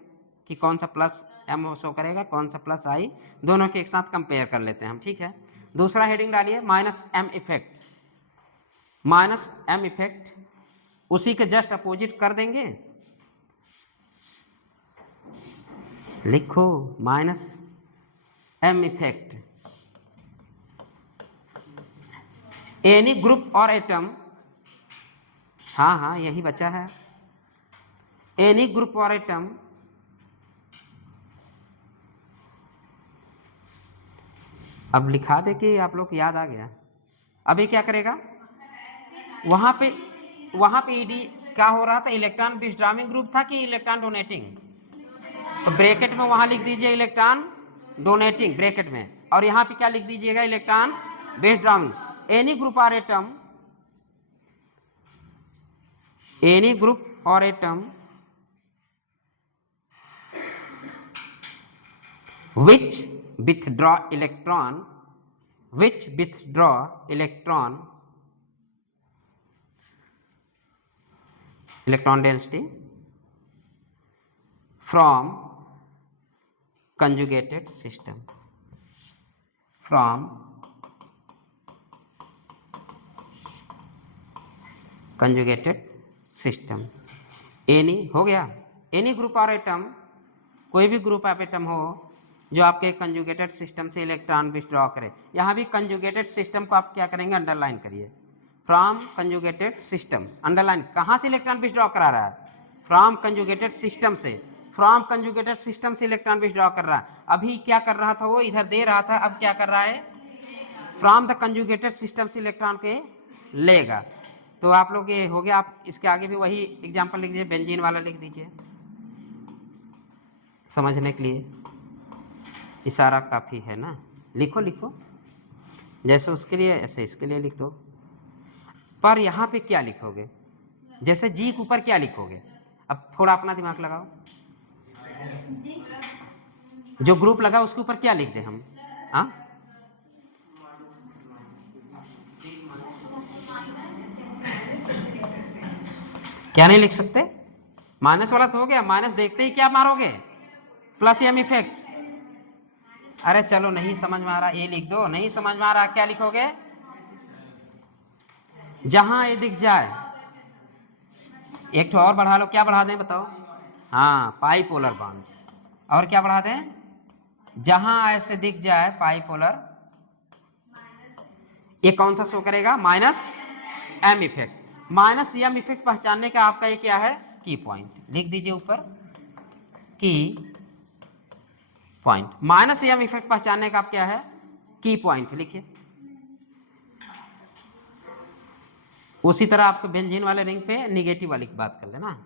कि कौन सा प्लस एम शो करेगा, कौन सा प्लस आई, दोनों के एक साथ कंपेयर कर लेते हैं हम, ठीक है। दूसरा हेडिंग डालिए minus M effect. Minus M effect उसी के जस्ट अपोजिट कर देंगे, लिखो minus M effect. Any group और एटम, हाँ हाँ यही बचा है, एनी ग्रुप और एटम अब लिखा दे कि आप लोग याद आ गया। अभी क्या करेगा, वहां पे ईडी क्या हो रहा था, इलेक्ट्रॉन विथड्रॉइंग ग्रुप था कि इलेक्ट्रॉन डोनेटिंग, तो ब्रैकेट में वहां लिख दीजिए इलेक्ट्रॉन डोनेटिंग ब्रैकेट में, और यहां पे क्या लिख दीजिएगा, इलेक्ट्रॉन विथड्रॉइंग। एनी ग्रुप और एटम, एनी ग्रुप और atom which withdraw electron, which withdraw electron density from conjugated system, from conjugated system। Any हो गया, एनी ग्रुप और एटम, कोई भी ग्रुप ऑफ एटम हो जो आपके कंजुगेटेड सिस्टम से इलेक्ट्रॉन विथड्रॉ करे। यहाँ भी कंजुगेटेड सिस्टम को आप क्या करेंगे, अंडरलाइन करिए, फ्रॉम कंजुगेटेड सिस्टम, अंडरलाइन। कहाँ से इलेक्ट्रॉन विथड्रॉ करा रहा है, फ्रॉम कंजुगेटेड सिस्टम से, फ्रॉम कंजुगेटेड सिस्टम से इलेक्ट्रॉन विथड्रॉ कर रहा है। अभी क्या कर रहा था, वो इधर दे रहा था, अब क्या कर रहा है, फ्रॉम द कंजुगेटेड सिस्टम से इलेक्ट्रॉन के लेगा। तो आप लोग ये हो गया। आप इसके आगे भी वही एग्जाम्पल लिख दीजिए, बेंजीन वाला लिख दीजिए, समझने के लिए इशारा काफ़ी है ना। लिखो लिखो, जैसे उसके लिए ऐसे इसके लिए लिख दो। पर यहाँ पे क्या लिखोगे, जैसे जी के ऊपर क्या लिखोगे, अब थोड़ा अपना दिमाग लगाओ। जो ग्रुप लगा उसके ऊपर क्या लिख दे हम, हाँ क्या नहीं लिख सकते, माइनस वाला तो हो गया, माइनस देखते ही क्या मारोगे, प्लस एम इफेक्ट। अरे चलो नहीं समझ में आ रहा, ये लिख दो, नहीं समझ में आ रहा क्या लिखोगे, जहां ये दिख जाए, एक तो और बढ़ा लो, क्या बढ़ा दें बताओ, हाँ पाई पोलर बॉन्ड, और क्या बढ़ा दें, जहां ऐसे दिख जाए पाई पोलर, ये कौन सा शो करेगा, minus M effect. Minus M effect पहचानने का आपका ये क्या है, की पॉइंट, लिख दीजिए ऊपर की पॉइंट। माइनस एम इफेक्ट पहचानने का आप क्या है, की पॉइंट लिखिए। उसी तरह आपको बेंजीन वाले रिंग पे निगेटिव वाली की बात कर लेना।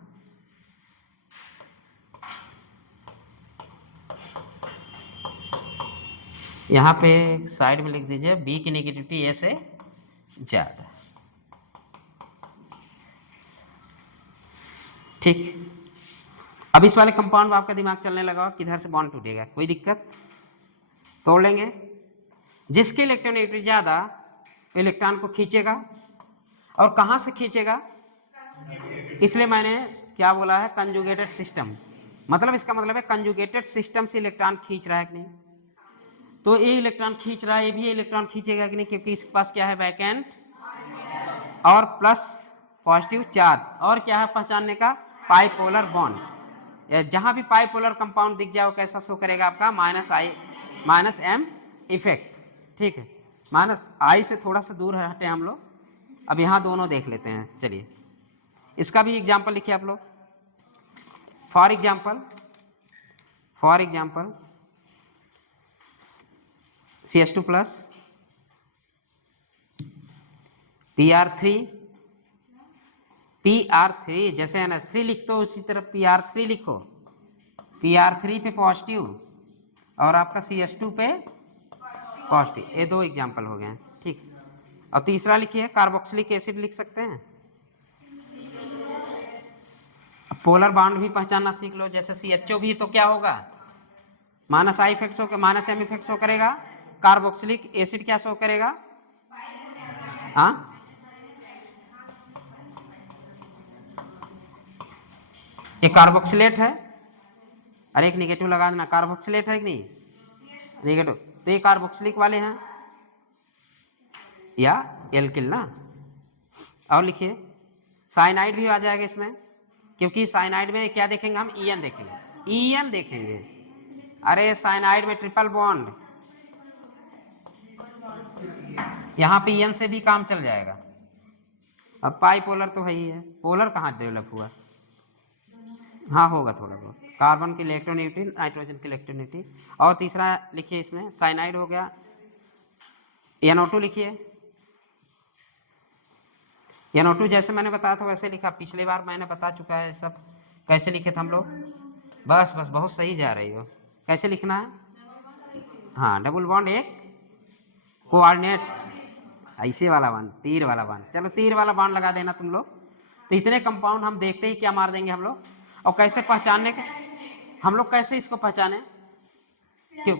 यहां पे साइड में लिख दीजिए बी की निगेटिविटी ए से ज्यादा, ठीक। अब इस वाले कंपाउंड में आपका दिमाग चलने लगा, किधर से बॉन्ड टूटेगा, कोई दिक्कत, तोड़ लेंगे। जिसकी इलेक्ट्रोनेगेटिविटी ज्यादा इलेक्ट्रॉन को खींचेगा, और कहां से खींचेगा, इसलिए मैंने क्या बोला है, कंजुगेटेड सिस्टम, मतलब इसका मतलब है कंजुगेटेड सिस्टम से इलेक्ट्रॉन खींच रहा है कि नहीं, तो ये इलेक्ट्रॉन खींच रहा है, ये भी इलेक्ट्रॉन खींचेगा कि नहीं, क्योंकि इसके पास क्या है, वैकेंट और प्लस पॉजिटिव चार्ज, और क्या है पहचानने का, पाइपोलर बॉन्ड। जहां भी पाइपोलर कंपाउंड दिख जाए वो कैसा शो करेगा आपका, माइनस एम इफेक्ट, ठीक है। माइनस आई से थोड़ा सा दूर हटे हम लोग, अब यहाँ दोनों देख लेते हैं, चलिए इसका भी एग्जाम्पल लिखिए आप लोग। For example CH2 plus PR3 जैसे NH3 लिखते हो उसी तरह PR3 लिखो, PR3 पे पॉजिटिव और आपका CH2 पे पॉजिटिव, ये दो एग्जाम्पल हो गए, ठीक। और तीसरा लिखिए कार्बोक्सिलिक एसिड लिख सकते हैं। पोलर बॉन्ड भी पहचानना सीख लो, जैसे CHO भी तो क्या होगा, minus I effect show, minus M effect show करेगा, कार्बोक्सिलिक एसिड क्या शो करेगा, हाँ ये कार्बोक्सिलेट है, अरे एक निगेटिव लगा देना, कार्बोक्सिलेट है कि नहीं, निगेटिव, तो ये कार्बोक्सिलिक वाले हैं या एल्किल ना। और लिखिए साइनाइड भी आ जाएगा इसमें, क्योंकि साइनाइड में क्या देखेंगे हम, ईएन देखेंगे, ईएन देखेंगे। अरे साइनाइड में ट्रिपल बॉन्ड, यहाँ पे ईएन से भी काम चल जाएगा। अब पाई पोलर तो है ही है, पोलर कहाँ डेवलप हुआ, हाँ होगा थोड़ा बहुत, कार्बन की इलेक्ट्रोनेगेटिव, नाइट्रोजन की इलेक्ट्रोनेगेटिव। और तीसरा लिखिए इसमें साइनाइड हो गया, NO2 लिखिए, NO2 जैसे मैंने बताया था वैसे लिखा, पिछली बार मैंने बता चुका है सब कैसे लिखे थे हम लोग। बस बस बहुत सही जा रही हो, कैसे लिखना है, हाँ डबल बॉन्ड एक कोऑर्डिनेट, ऐसे वाला बांड, तीर वाला बांड, चलो तीर वाला बांड लगा देना तुम लोग। तो इतने कंपाउंड हम देखते ही क्या मार देंगे हम लोग। और कैसे पहचानने के, हम लोग कैसे इसको पहचाने, क्यों,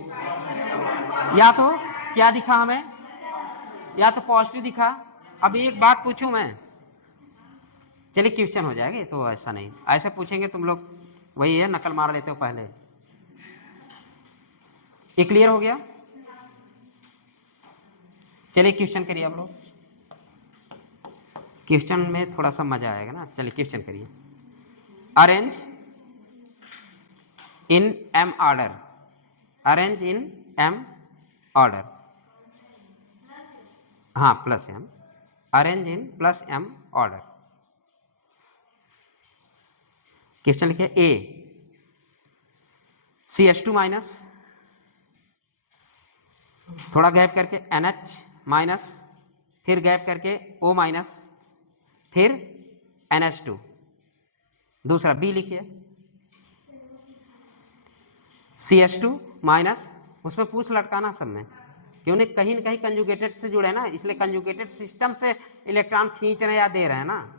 या तो क्या दिखा हमें, या तो पॉजिटिव दिखा। अब एक बात पूछूं मैं, चलिए क्वेश्चन हो जाएगा, तो ऐसा नहीं, ऐसे पूछेंगे तुम लोग, वही है नकल मार लेते हो पहले। ये क्लियर हो गया, चलिए क्वेश्चन करिए आप लोग, क्वेश्चन में थोड़ा सा मजा आएगा ना। चलिए क्वेश्चन करिए, arrange in M order, arrange in M order, हाँ plus M, arrange in plus M order. Question लिखिए, A CH2 माइनस, थोड़ा गैप करके NH माइनस, फिर गैप करके O माइनस, फिर NH2। दूसरा B लिखिए, CH2 माइनस, उसमें पूछ लटकाना सब में, क्यों नहीं, कहीं न कहीं कंजुगेटेड से जुड़े ना, इसलिए कंजुगेटेड सिस्टम से इलेक्ट्रॉन खींच रहे हैं या दे रहे हैं ना,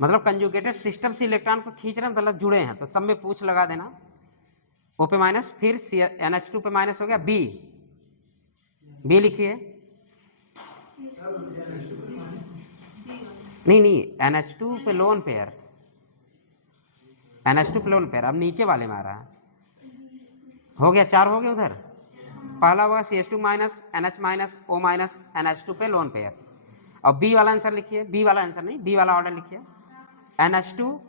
मतलब कंजुगेटेड सिस्टम से इलेक्ट्रॉन को खींच रहे हैं, मतलब जुड़े हैं, तो सब में पूछ लगा देना। O पे माइनस, फिर NH2 पे माइनस हो गया, B लिखिए, नहीं NH2 पे लोन पेयर, NH2 पे लोन पेयर, अब नीचे वाले में आ रहा है, हो गया 4 हो गए उधर। पहला होगा CH2 minus, NH minus, O minus, NH2 पे लोन पेयर। और B वाला आंसर लिखिए, B वाला आंसर नहीं, B वाला ऑर्डर लिखिए, NH2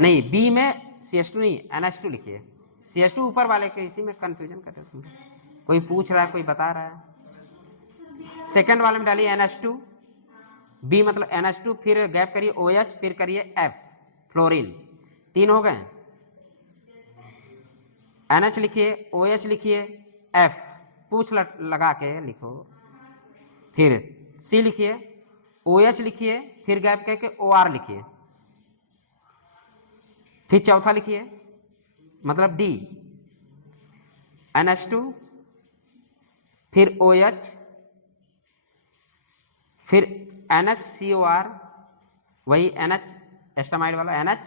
नहीं, B में CH2 नहीं, NH2 लिखिए, CH2 ऊपर वाले के, इसी में कंफ्यूजन कर रहे हो तुम, कोई पूछ रहा है कोई बता रहा है। सेकंड वाले में डालिए NH2, B मतलब NH2, फिर गैप करिए OH, फिर करिए F फ्लोरीन, 3 हो गए। NH लिखिए, OH लिखिए, F पूछ लगा के लिखो, फिर C लिखिए, OH लिखिए, फिर गैप करके OR लिखिए, फिर चौथा लिखिए मतलब D, NH2, फिर OH, फिर NHCOR, वही NH एस्टामाइड वाला NH,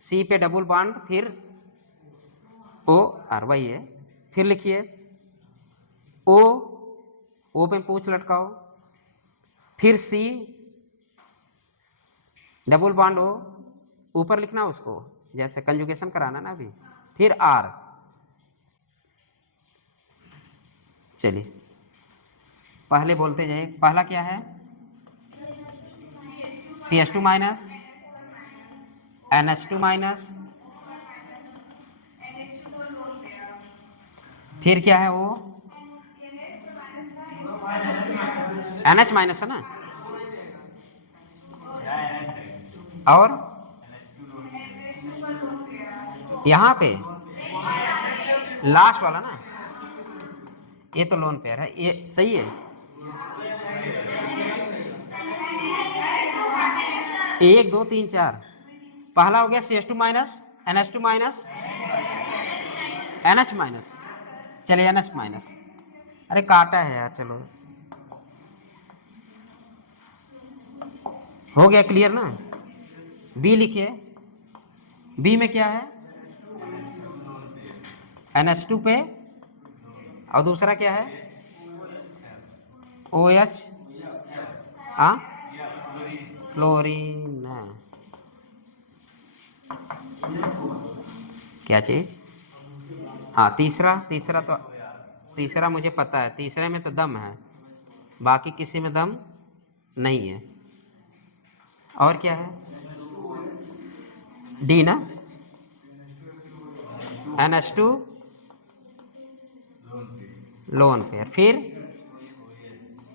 C पे डबल बॉन्ड, फिर OR, वही है, फिर लिखिए O पे पूछ लटकाओ, फिर C डबल बॉन्ड O, ऊपर लिखना उसको जैसे कंजुगेशन कराना ना अभी, फिर R। चलिए पहले बोलते जाइए, पहला क्या है, CH2 माइनस, NH2 माइनस, फिर क्या है वो NH माइनस है ना, और यहाँ पे लास्ट वाला ना, ये तो लोन पेयर है, ये सही है, 1 2 3 4, पहला हो गया CH2 minus, NH2 minus, NH minus, चलिए NH माइनस, अरे काटा है यार, चलो हो गया क्लियर ना। B लिखिए, B में क्या है NH2 पे, और दूसरा क्या है OH, हाँ फ्लोरीन, क्या चीज? हाँ तीसरा, तीसरा मुझे पता है, तीसरे में तो दम है, बाकी किसी में दम नहीं है। और क्या है? डी ना, NH2 लोन पेयर, फिर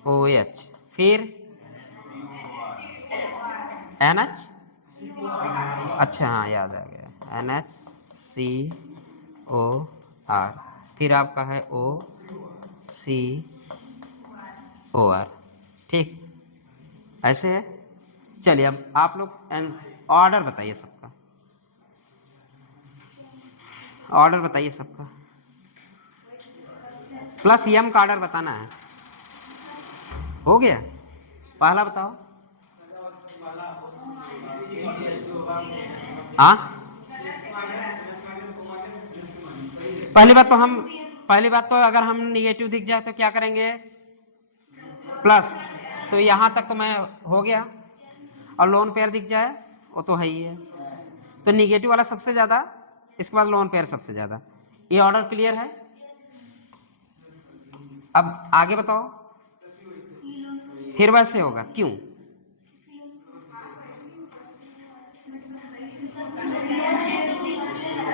OH, फिर NH, अच्छा हाँ याद आ गया, NHCOR, फिर आपका है OCOR, ठीक ऐसे है। चलिए अब आप लोग ऑर्डर बताइए सबका, ऑर्डर बताइए सबका, प्लस यम का ऑर्डर बताना है। हो गया? पहला बताओ। हाँ पहली बात तो अगर हम निगेटिव दिख जाए तो क्या करेंगे? प्लस। तो यहां तक तो मैं हो गया, और लोन पेयर दिख जाए वो तो है ही है, तो निगेटिव वाला सबसे ज्यादा, इसके बाद लोन पेयर सबसे ज्यादा। ये ऑर्डर क्लियर है? अब आगे बताओ। फिर वैसे होगा, क्यों?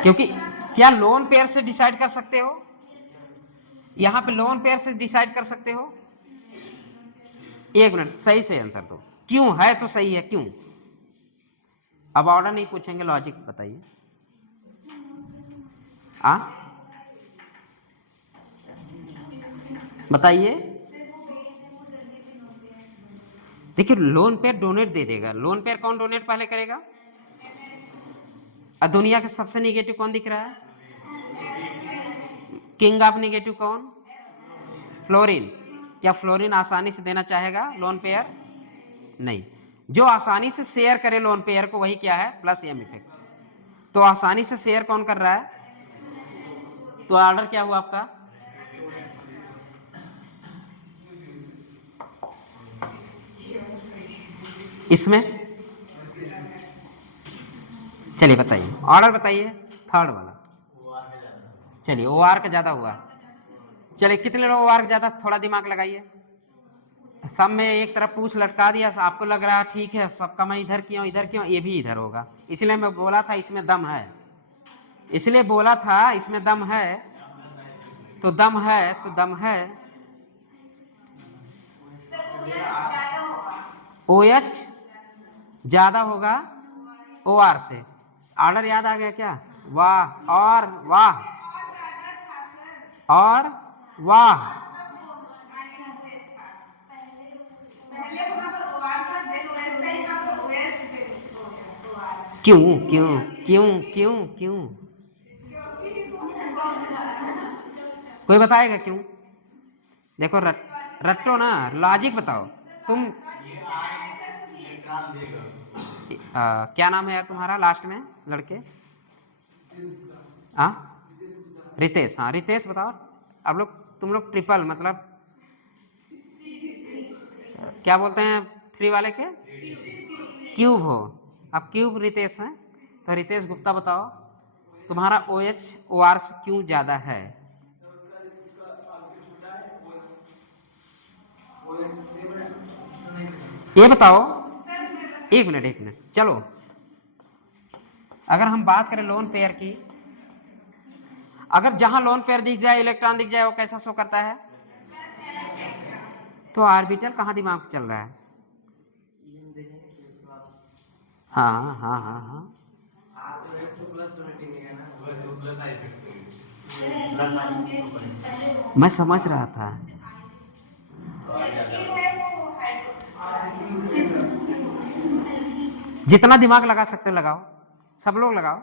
क्योंकि क्या लोन पेयर से डिसाइड कर सकते हो? यहां पे लोन पेयर से डिसाइड कर सकते हो? एक मिनट, सही से आंसर दो, क्यों है तो सही है, क्यों? अब ऑर्डर नहीं पूछेंगे, लॉजिक बताइए। बताइए। देखिए लोन पेयर डोनेट दे देगा, लोन पेयर कौन डोनेट पहले करेगा? और दुनिया के सबसे निगेटिव कौन दिख रहा है? किंग ऑफ निगेटिव कौन? फ्लोरीन। क्या फ्लोरीन आसानी से देना चाहेगा लोन पेयर? नहीं। जो आसानी से शेयर करे लोन पेयर को वही क्या है? Plus M effect. तो आसानी से शेयर कौन कर रहा है? तो ऑर्डर क्या हुआ आपका? इसमें चलिए बताइए, ऑर्डर बताइए, थर्ड वाला। चलिए OR का ज्यादा हुआ। चलिए कितने लोग OR का ज्यादा? थोड़ा दिमाग लगाइए। सब में एक तरफ पूछ लटका दिया, आपको लग रहा है ठीक है सबका मैं इधर क्यों इधर क्यों, ये भी इधर होगा, इसलिए मैं बोला था इसमें दम है, इसलिए बोला था इसमें दम है, तो दम है तो दम है। OH ज्यादा होगा OR से। ऑर्डर याद आ गया क्या? वाह और वाह और वाह। क्यों क्यों क्यों क्यों क्यों? कोई बताएगा क्यों? देखो रट्टो ना, लॉजिक बताओ तुम। क्या नाम है यार तुम्हारा लास्ट में लड़के? हाँ रितेश, हाँ रितेश बताओ। अब लोग तुम लोग ट्रिपल मतलब क्या बोलते हैं 3 वाले के? क्यूब हो। अब क्यूब रितेश है, तो रितेश गुप्ता बताओ तुम्हारा OH OR से क्यों ज्यादा है? ये बताओ। एक मिनट चलो, अगर हम बात करें लोन पेयर की, अगर जहां लोन पेयर दिख जाए इलेक्ट्रॉन दिख जाए वो कैसा शो करता है? तो ऑर्बिटल कहाँ दिमाग चल रहा है? हाँ हाँ हाँ हाँ मैं समझ रहा था। जितना दिमाग लगा सकते हो लगाओ, सब लोग लगाओ।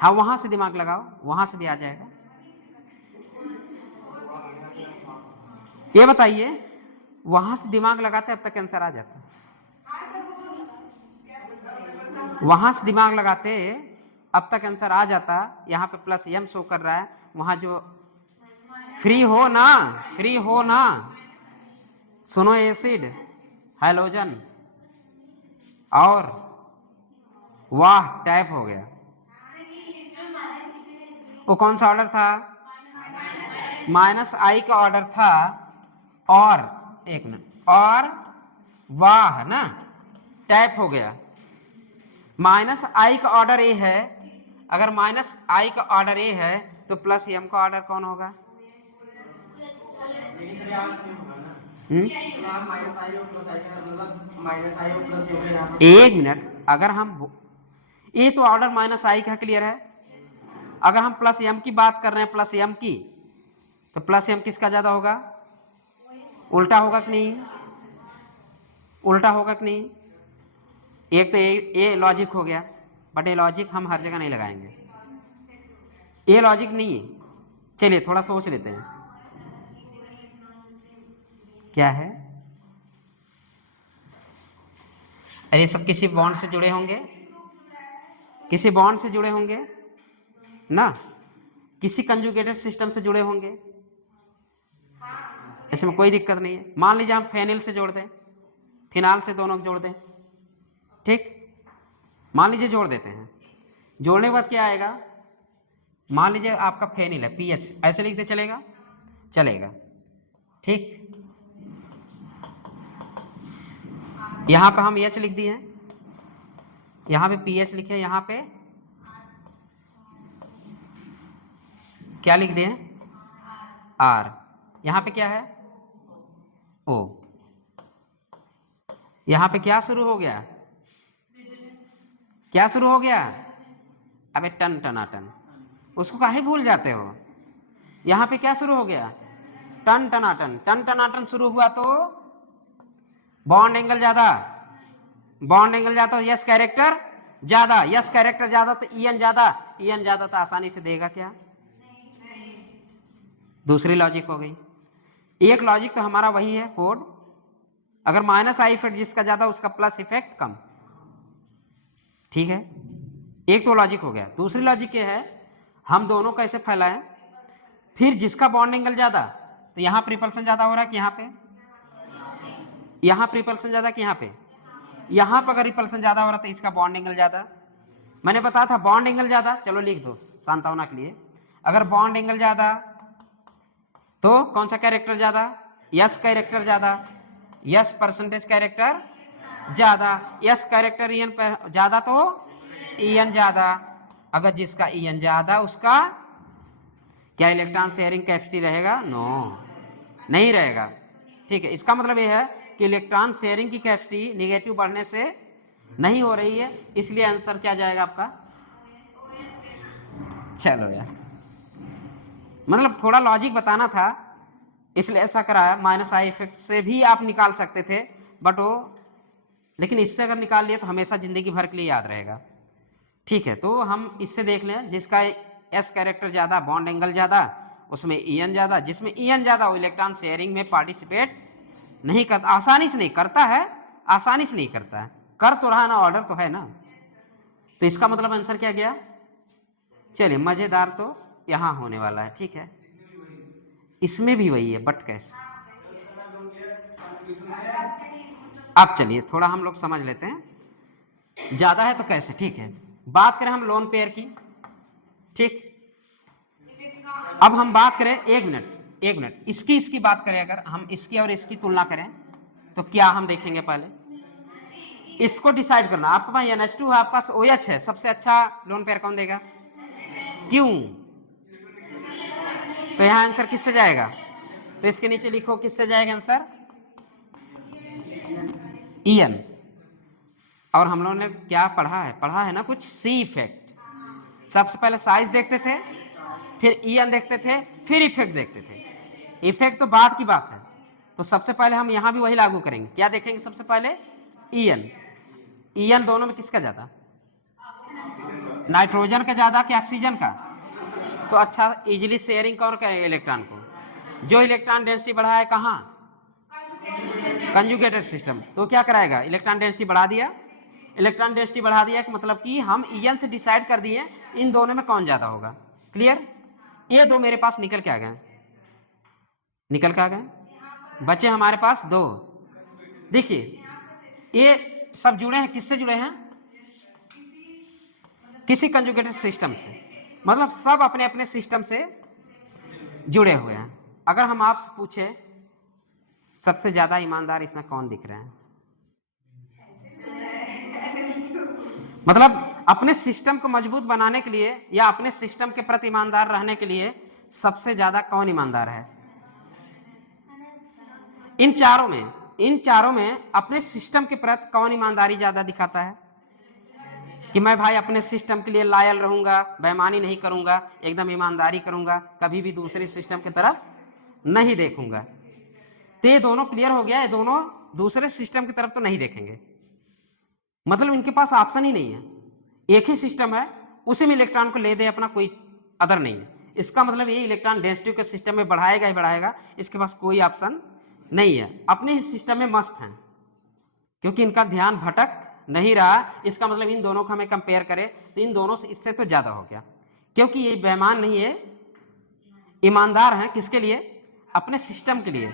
हाँ वहां से दिमाग लगाओ, वहां से भी आ जाएगा। ये बताइए, वहां से दिमाग लगाते अब तक आंसर आ जाता, वहां से दिमाग लगाते अब तक आंसर आ जाता। यहाँ पे प्लस एम शो कर रहा है, वहां जो फ्री हो ना, फ्री हो ना, सुनो एसिड हैलोजन, और वाह टैप हो गया। वो कौन सा ऑर्डर था? -I का ऑर्डर था, और एक मिनट, और वाह ना टैप हो गया। -I का ऑर्डर ए है, अगर -I का ऑर्डर ए है तो +M का ऑर्डर कौन होगा? एक मिनट, अगर हम ये तो ऑर्डर -I का क्लियर है, अगर हम +M की बात कर रहे हैं, +M की, तो +M किसका ज्यादा होगा? उल्टा होगा कि नहीं? उल्टा होगा कि नहीं? एक तो ये लॉजिक हो गया, बट ये लॉजिक हम हर जगह नहीं लगाएंगे, ये लॉजिक नहीं है। चलिए थोड़ा सोच लेते हैं क्या है। अरे सब किसी बॉन्ड से जुड़े होंगे, किसी बॉन्ड से जुड़े होंगे ना, किसी कंजुगेटेड सिस्टम से जुड़े होंगे, इसमें कोई दिक्कत नहीं है। मान लीजिए हम फेनिल से जोड़ दें, फिनाल से, दोनों को जोड़ दें, ठीक, मान लीजिए जोड़ देते हैं। जोड़ने के बाद क्या आएगा? मान लीजिए आपका फेनिल है, पीएच ऐसे लिखते चलेगा? चलेगा, ठीक। यहां पे हम एच लिख दिए, यहां पे पीएच लिखे, यहां पे क्या लिख दिए? आर। यहां पे क्या है? ओ। यहां पे क्या शुरू हो गया? क्या शुरू हो गया? अबे टन टनाटन, उसको काहे भूल जाते हो? यहां पे क्या शुरू हो गया? टन टनाटन। टन टनाटन शुरू हुआ तो बॉन्ड एंगल ज्यादा, बॉन्ड एंगल ज्यादा तो यस कैरेक्टर ज्यादा, यस कैरेक्टर ज्यादा तो ईएन ज्यादा, ईएन ज्यादा तो आसानी से देगा क्या? दूसरी लॉजिक हो गई। एक लॉजिक तो हमारा वही है कोड, अगर -I इफेक्ट जिसका ज्यादा उसका प्लस इफेक्ट कम, ठीक है। एक तो लॉजिक हो गया। दूसरी लॉजिक ये है, हम दोनों कैसे फैलाएं, फिर जिसका बॉन्ड एंगल ज्यादा, तो यहां पर रिपल्सन ज्यादा हो रहा है कि यहां पे? यहां पर रिपल्सन ज्यादा कि यहां पे? यहां पर अगर रिपल्सन ज्यादा हो रहा तो इसका बॉन्ड एंगल ज्यादा। मैंने बताया था बॉन्ड एंगल ज्यादा, चलो लिख दो सांत्वना के लिए, अगर बॉन्ड एंगल ज्यादा तो कौन सा कैरेक्टर ज्यादा? यस कैरेक्टर ज्यादा, यस परसेंटेज कैरेक्टर ज्यादा, यस कैरेक्टर ईएन ज्यादा तो ईएन ज्यादा। अगर जिसका ईएन ज्यादा उसका क्या इलेक्ट्रॉन शेयरिंग कैपेसिटी रहेगा? नो, नहीं रहेगा, ठीक है। इसका मतलब यह है कि इलेक्ट्रॉन शेयरिंग की कैपेसिटी निगेटिव बढ़ने से नहीं हो रही है, इसलिए आंसर क्या जाएगा आपका? चलो यार, मतलब थोड़ा लॉजिक बताना था इसलिए ऐसा कराया। -I इफेक्ट से भी आप निकाल सकते थे, बट वो, लेकिन इससे अगर निकाल लिए तो हमेशा जिंदगी भर के लिए याद रहेगा, ठीक है। तो हम इससे देख लें, जिसका एस कैरेक्टर ज्यादा, बॉन्ड एंगल ज्यादा, उसमें ईएन ज्यादा, जिसमें ईएन ज्यादा वो इलेक्ट्रॉन शेयरिंग में पार्टिसिपेट नहीं करता, आसानी से नहीं करता है, आसानी से नहीं करता है, कर तो रहा ना, ऑर्डर तो है ना। तो इसका मतलब आंसर क्या गया? चलिए मजेदार तो यहां होने वाला है, ठीक है। इसमें भी वही है, बट कैसे? अब चलिए थोड़ा हम लोग समझ लेते हैं, ज्यादा है तो कैसे, ठीक है। बात करें हम लोन पेयर की, ठीक। अब हम बात करें, एक मिनट एक मिनट, इसकी बात करें, अगर हम इसकी और इसकी तुलना करें तो क्या हम देखेंगे? पहले इसको डिसाइड करना। आपके पास NH2 है, आपके पास OH है, सबसे अच्छा लोन पेयर कौन देगा? क्यों? तो यहां आंसर किससे जाएगा? तो इसके नीचे लिखो किससे जाएगा आंसर? ईएन। और हम लोगों ने क्या पढ़ा है ना कुछ, सी इफेक्ट। सबसे पहले साइज देखते थे, फिर ईएन देखते थे, फिर इफेक्ट देखते थे। इफेक्ट तो बाद की बात है, तो सबसे पहले हम यहां भी वही लागू करेंगे। क्या देखेंगे सबसे पहले? ईएन। ईएन दोनों में किसका ज्यादा? नाइट्रोजन का ज्यादा कि ऑक्सीजन का? तो अच्छा, इजिली शेयरिंग कौन करेगा इलेक्ट्रॉन को? जो इलेक्ट्रॉन डेंसिटी बढ़ा है, कहां? Conjugated system. तो क्या कराएगा? इलेक्ट्रॉन डेंसिटी बढ़ा दिया। इलेक्ट्रॉन डेंसिटी बढ़ा दिया कि मतलब कि हम ईएन से डिसाइड कर दिए इन दोनों में कौन ज्यादा होगा। क्लियर? ये दो मेरे पास निकल के आ गए, निकल के आ गए, बचे हमारे पास दो। देखिए ये सब जुड़े हैं, किससे जुड़े हैं? किसी कंजुगेटेड सिस्टम से, मतलब सब अपने अपने सिस्टम से जुड़े हुए हैं। अगर हम आपसे पूछे सबसे ज्यादा ईमानदार इसमें कौन दिख रहे हैं, मतलब अपने सिस्टम को मजबूत बनाने के लिए या अपने सिस्टम के प्रति ईमानदार रहने के लिए सबसे ज्यादा कौन ईमानदार है? इन चारों में अपने सिस्टम के प्रति कौन ईमानदारी ज्यादा दिखाता है कि मैं भाई अपने सिस्टम के लिए लॉयल रहूंगा, बेईमानी नहीं करूंगा, एकदम ईमानदारी करूंगा, कभी भी दूसरे सिस्टम की तरफ नहीं देखूंगा। तो ये दोनों क्लियर हो गया, ये दोनों दूसरे सिस्टम की तरफ तो नहीं देखेंगे, मतलब इनके पास ऑप्शन ही नहीं है। एक ही सिस्टम है, उसी में इलेक्ट्रॉन को ले दे अपना, कोई अदर नहीं है। इसका मतलब ये इलेक्ट्रॉन डेंसिटी के सिस्टम में बढ़ाएगा ही बढ़ाएगा, इसके पास कोई ऑप्शन नहीं है, अपने ही सिस्टम में मस्त हैं, क्योंकि इनका ध्यान भटक नहीं रहा। इसका मतलब इन दोनों को हमें कंपेयर करें तो इन दोनों से इससे तो ज्यादा हो गया, क्योंकि ये बेईमान नहीं है, ईमानदार हैं। किसके लिए? अपने सिस्टम के लिए।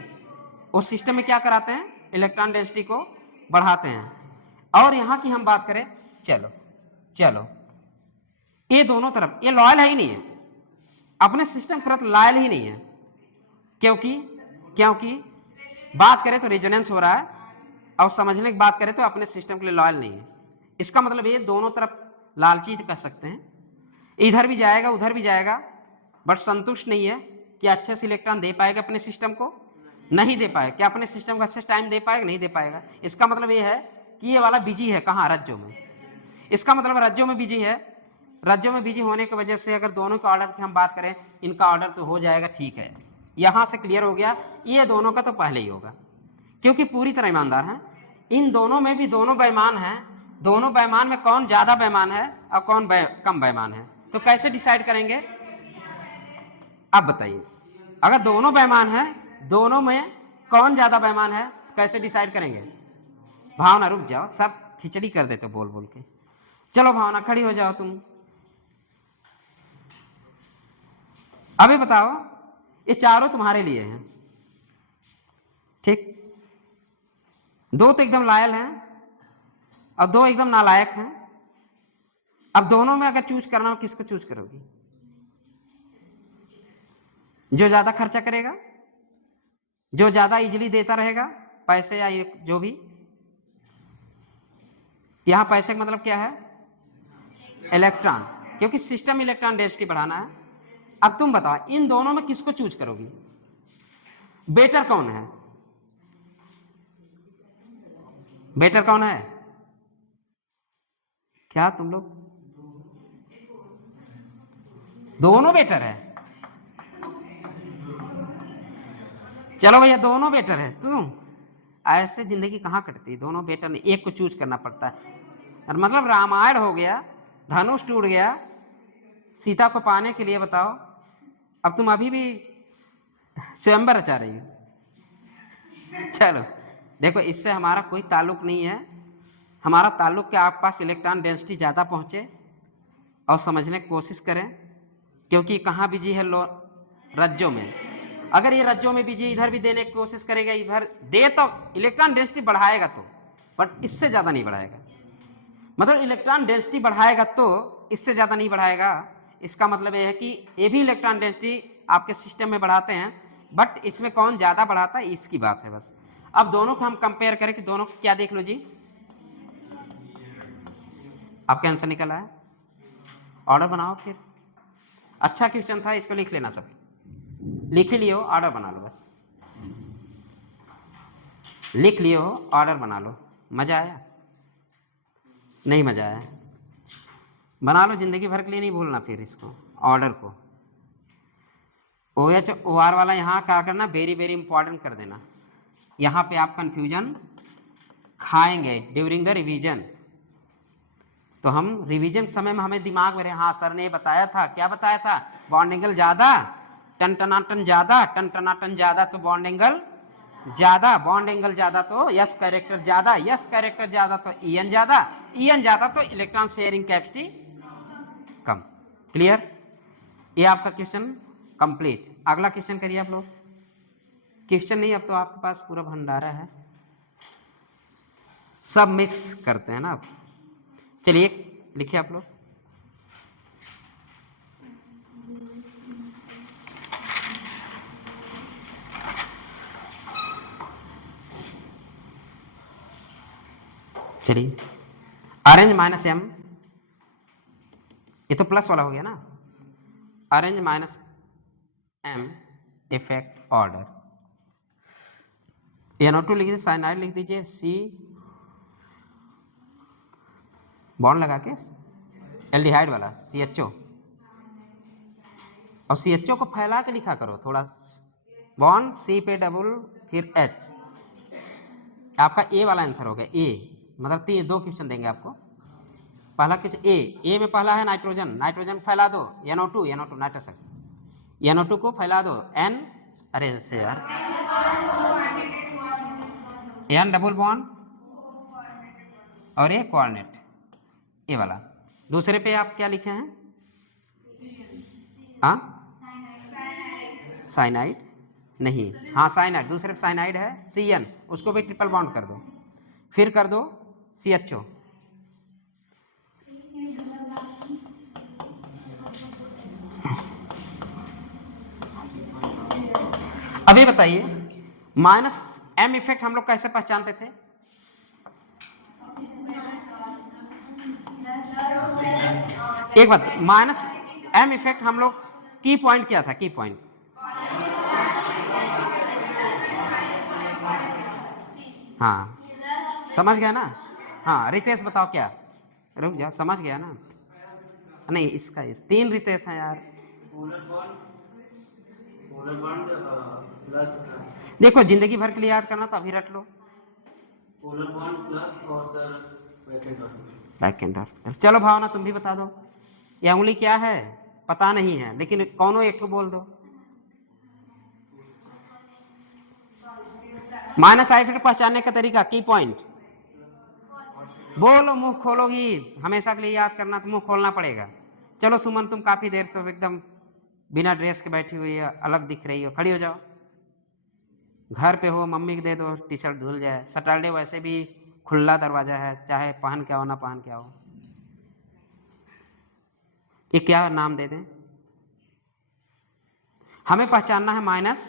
उस सिस्टम में क्या कराते हैं? इलेक्ट्रॉन डेंसिटी को बढ़ाते हैं। और यहां की हम बात करें, चलो ये दोनों तरफ ये लॉयल है ही नहीं है, अपने सिस्टम के प्रति लॉयल ही नहीं है, क्योंकि बात करें तो रेजोनेंस हो रहा है, और समझने की बात करें तो अपने सिस्टम के लिए लॉयल नहीं है। इसका मतलब ये दोनों तरफ लालची कर सकते हैं, इधर भी जाएगा उधर भी जाएगा, बट संतुष्ट नहीं है कि अच्छे से इलेक्ट्रॉन दे पाएगा अपने सिस्टम को, नहीं दे पाएगा, क्या अपने सिस्टम को अच्छे टाइम दे पाएगा, नहीं दे पाएगा। इसका मतलब ये है कि ये वाला बिजी है कहाँ? रज्जों में। इसका मतलब रज्जों में बिजी है। रज्जों में बिजी होने की वजह से अगर दोनों के ऑर्डर की हम बात करें, इनका ऑर्डर तो हो जाएगा, ठीक है, यहां से क्लियर हो गया। ये दोनों का तो पहले ही होगा, क्योंकि पूरी तरह ईमानदार हैं। इन दोनों में भी दोनों बेईमान हैं, दोनों बेईमान में कौन ज्यादा बेईमान है और कौन कम बेईमान है, तो कैसे डिसाइड करेंगे? अब बताइए, अगर दोनों बेईमान हैं, दोनों में कौन ज्यादा बेईमान है, कैसे डिसाइड करेंगे? भावना रुक जाओ, सब खिचड़ी कर देते बोल बोल के। चलो भावना खड़ी हो जाओ तुम, अभी बताओ, ये चारों तुम्हारे लिए हैं, ठीक? दो तो एकदम लायल हैं और दो एकदम नालायक हैं। अब दोनों में अगर चूज करना हो, किसको चूज करोगी? जो ज्यादा खर्चा करेगा, जो ज्यादा इजीली देता रहेगा पैसे या जो भी। यहां पैसे का मतलब क्या है? इलेक्ट्रॉन, क्योंकि सिस्टम इलेक्ट्रॉन डेंसिटी बढ़ाना है। अब तुम बताओ, इन दोनों में किसको चूज करोगी? बेटर कौन है? बेटर कौन है? क्या तुम लोग? दोनों बेटर है। चलो भैया दोनों बेटर है, तुम ऐसे जिंदगी कहां कटती? दोनों बेटर नहीं, एक को चूज करना पड़ता है। और मतलब रामायण हो गया, धनुष टूट गया सीता को पाने के लिए, बताओ। अब तुम अभी भी स्वयंवर रचा रही हो। चलो देखो, इससे हमारा कोई ताल्लुक नहीं है, हमारा ताल्लुक कि आप पास इलेक्ट्रॉन डेंसिटी ज़्यादा पहुँचे और समझने की कोशिश करें, क्योंकि कहाँ बिजी है? रज्जों में। अगर ये रज्जों में बिजी, इधर भी देने की कोशिश करेगा, इधर दे तो इलेक्ट्रॉन डेंसिटी बढ़ाएगा तो, बट इससे ज़्यादा नहीं बढ़ाएगा। मतलब इलेक्ट्रॉन डेंसिटी बढ़ाएगा तो इससे ज़्यादा नहीं बढ़ाएगा। इसका मतलब ये है कि ये भी इलेक्ट्रॉन डेंसिटी आपके सिस्टम में बढ़ाते हैं, बट इसमें कौन ज़्यादा बढ़ाता है इसकी बात है बस। अब दोनों को हम कंपेयर करें कि दोनों को क्या देख लो जी, आपका आंसर निकल आया। ऑर्डर बनाओ फिर, अच्छा क्वेश्चन था, इसको लिख लेना, सब लिख ही लियो, ऑर्डर बना लो बस, लिख लियो, ऑर्डर बना लो। मजा आया? नहीं मजा आया? बना लो, जिंदगी भर के लिए नहीं भूलना फिर इसको, ऑर्डर को। OH-OR वाला यहाँ क्या करना, वेरी वेरी इंपॉर्टेंट कर देना। यहाँ पे आप कंफ्यूजन खाएंगे ड्यूरिंग द रिवीजन। तो हम रिवीजन के समय में हमें दिमाग में रहे, हाँ सर ने बताया था, क्या बताया था? बॉन्ड एंगल ज्यादा, टन टनाटन ज्यादा, टन टनाटन ज्यादा तो बॉन्ड एंगल ज्यादा, बॉन्ड एंगल ज्यादा तो यस कैरेक्टर ज्यादा, यस कैरेक्टर ज्यादा तो EN ज्यादा, EN ज्यादा तो इलेक्ट्रॉन शेयरिंग कैपेसिटी कम। क्लियर? ये आपका क्वेश्चन कंप्लीट। अगला क्वेश्चन करिए आप लोग। क्वेश्चन नहीं, अब तो आपके पास पूरा भंडारा है, सब मिक्स करते हैं ना आप। चलिए लिखिए आप लोग। चलिए अरेंज माइनस एम, ये तो प्लस वाला हो गया ना, arrange minus M effect order, NO2 लिख दीजिए, साइनाइड लिख दीजिए, सी बॉन्ड लगा के एल्डिहाइड वाला CHO, और CHO को फैला के लिखा करो थोड़ा, बॉन्ड C पे डबल फिर H। आपका ए वाला आंसर हो गया, ए मतलब 2 क्वेश्चन देंगे आपको। पहला क्वेश्चन ए में पहला है नाइट्रोजन, नाइट्रोजन फैला दो, NO2 नाइट्रस, NO2 को फैला दो, N, अरे से यार N डबल बॉन्ड और ये कोऑर्डिनेट, ये वाला। दूसरे पे आप क्या लिखे हैं? हाँ साइनाइड नहीं, हाँ साइनाइड, दूसरे पे साइनाइड है CN, उसको भी ट्रिपल बॉन्ड कर दो, फिर कर दो CHO। अभी बताइए माइनस M इफेक्ट हम लोग कैसे पहचानते थे? एक बात, माइनस M इफेक्ट हम लोग की पॉइंट क्या था? की पॉइंट हाँ समझ गया ना? हाँ रितेश बताओ क्या, रुक जाओ, समझ गया ना? नहीं इसका 3 रितेश हैं यार। देखो जिंदगी भर के लिए याद करना तो अभी रट लो, पोलर बॉन्ड प्लस और सर बैक एंड। चलो भावना तुम भी बता दो, ये उंगली क्या है पता नहीं है, लेकिन कौनो एक तो बोल दो। माइनस आई फिर पहचानने का तरीका, की पॉइंट बोलो, मुंह खोलोगी, हमेशा के लिए याद करना तो मुंह खोलना पड़ेगा। चलो सुमन तुम काफी देर से एकदम बिना ड्रेस के बैठी हुई है, अलग दिख रही हो, खड़ी हो जाओ। घर पे हो, मम्मी को दे दो टी शर्ट धुल जाए, सैटरडे वैसे भी खुला दरवाजा है, चाहे पहन के आओ ना पहन के आओ। ये क्या नाम दे दें? हमें पहचानना है माइनस,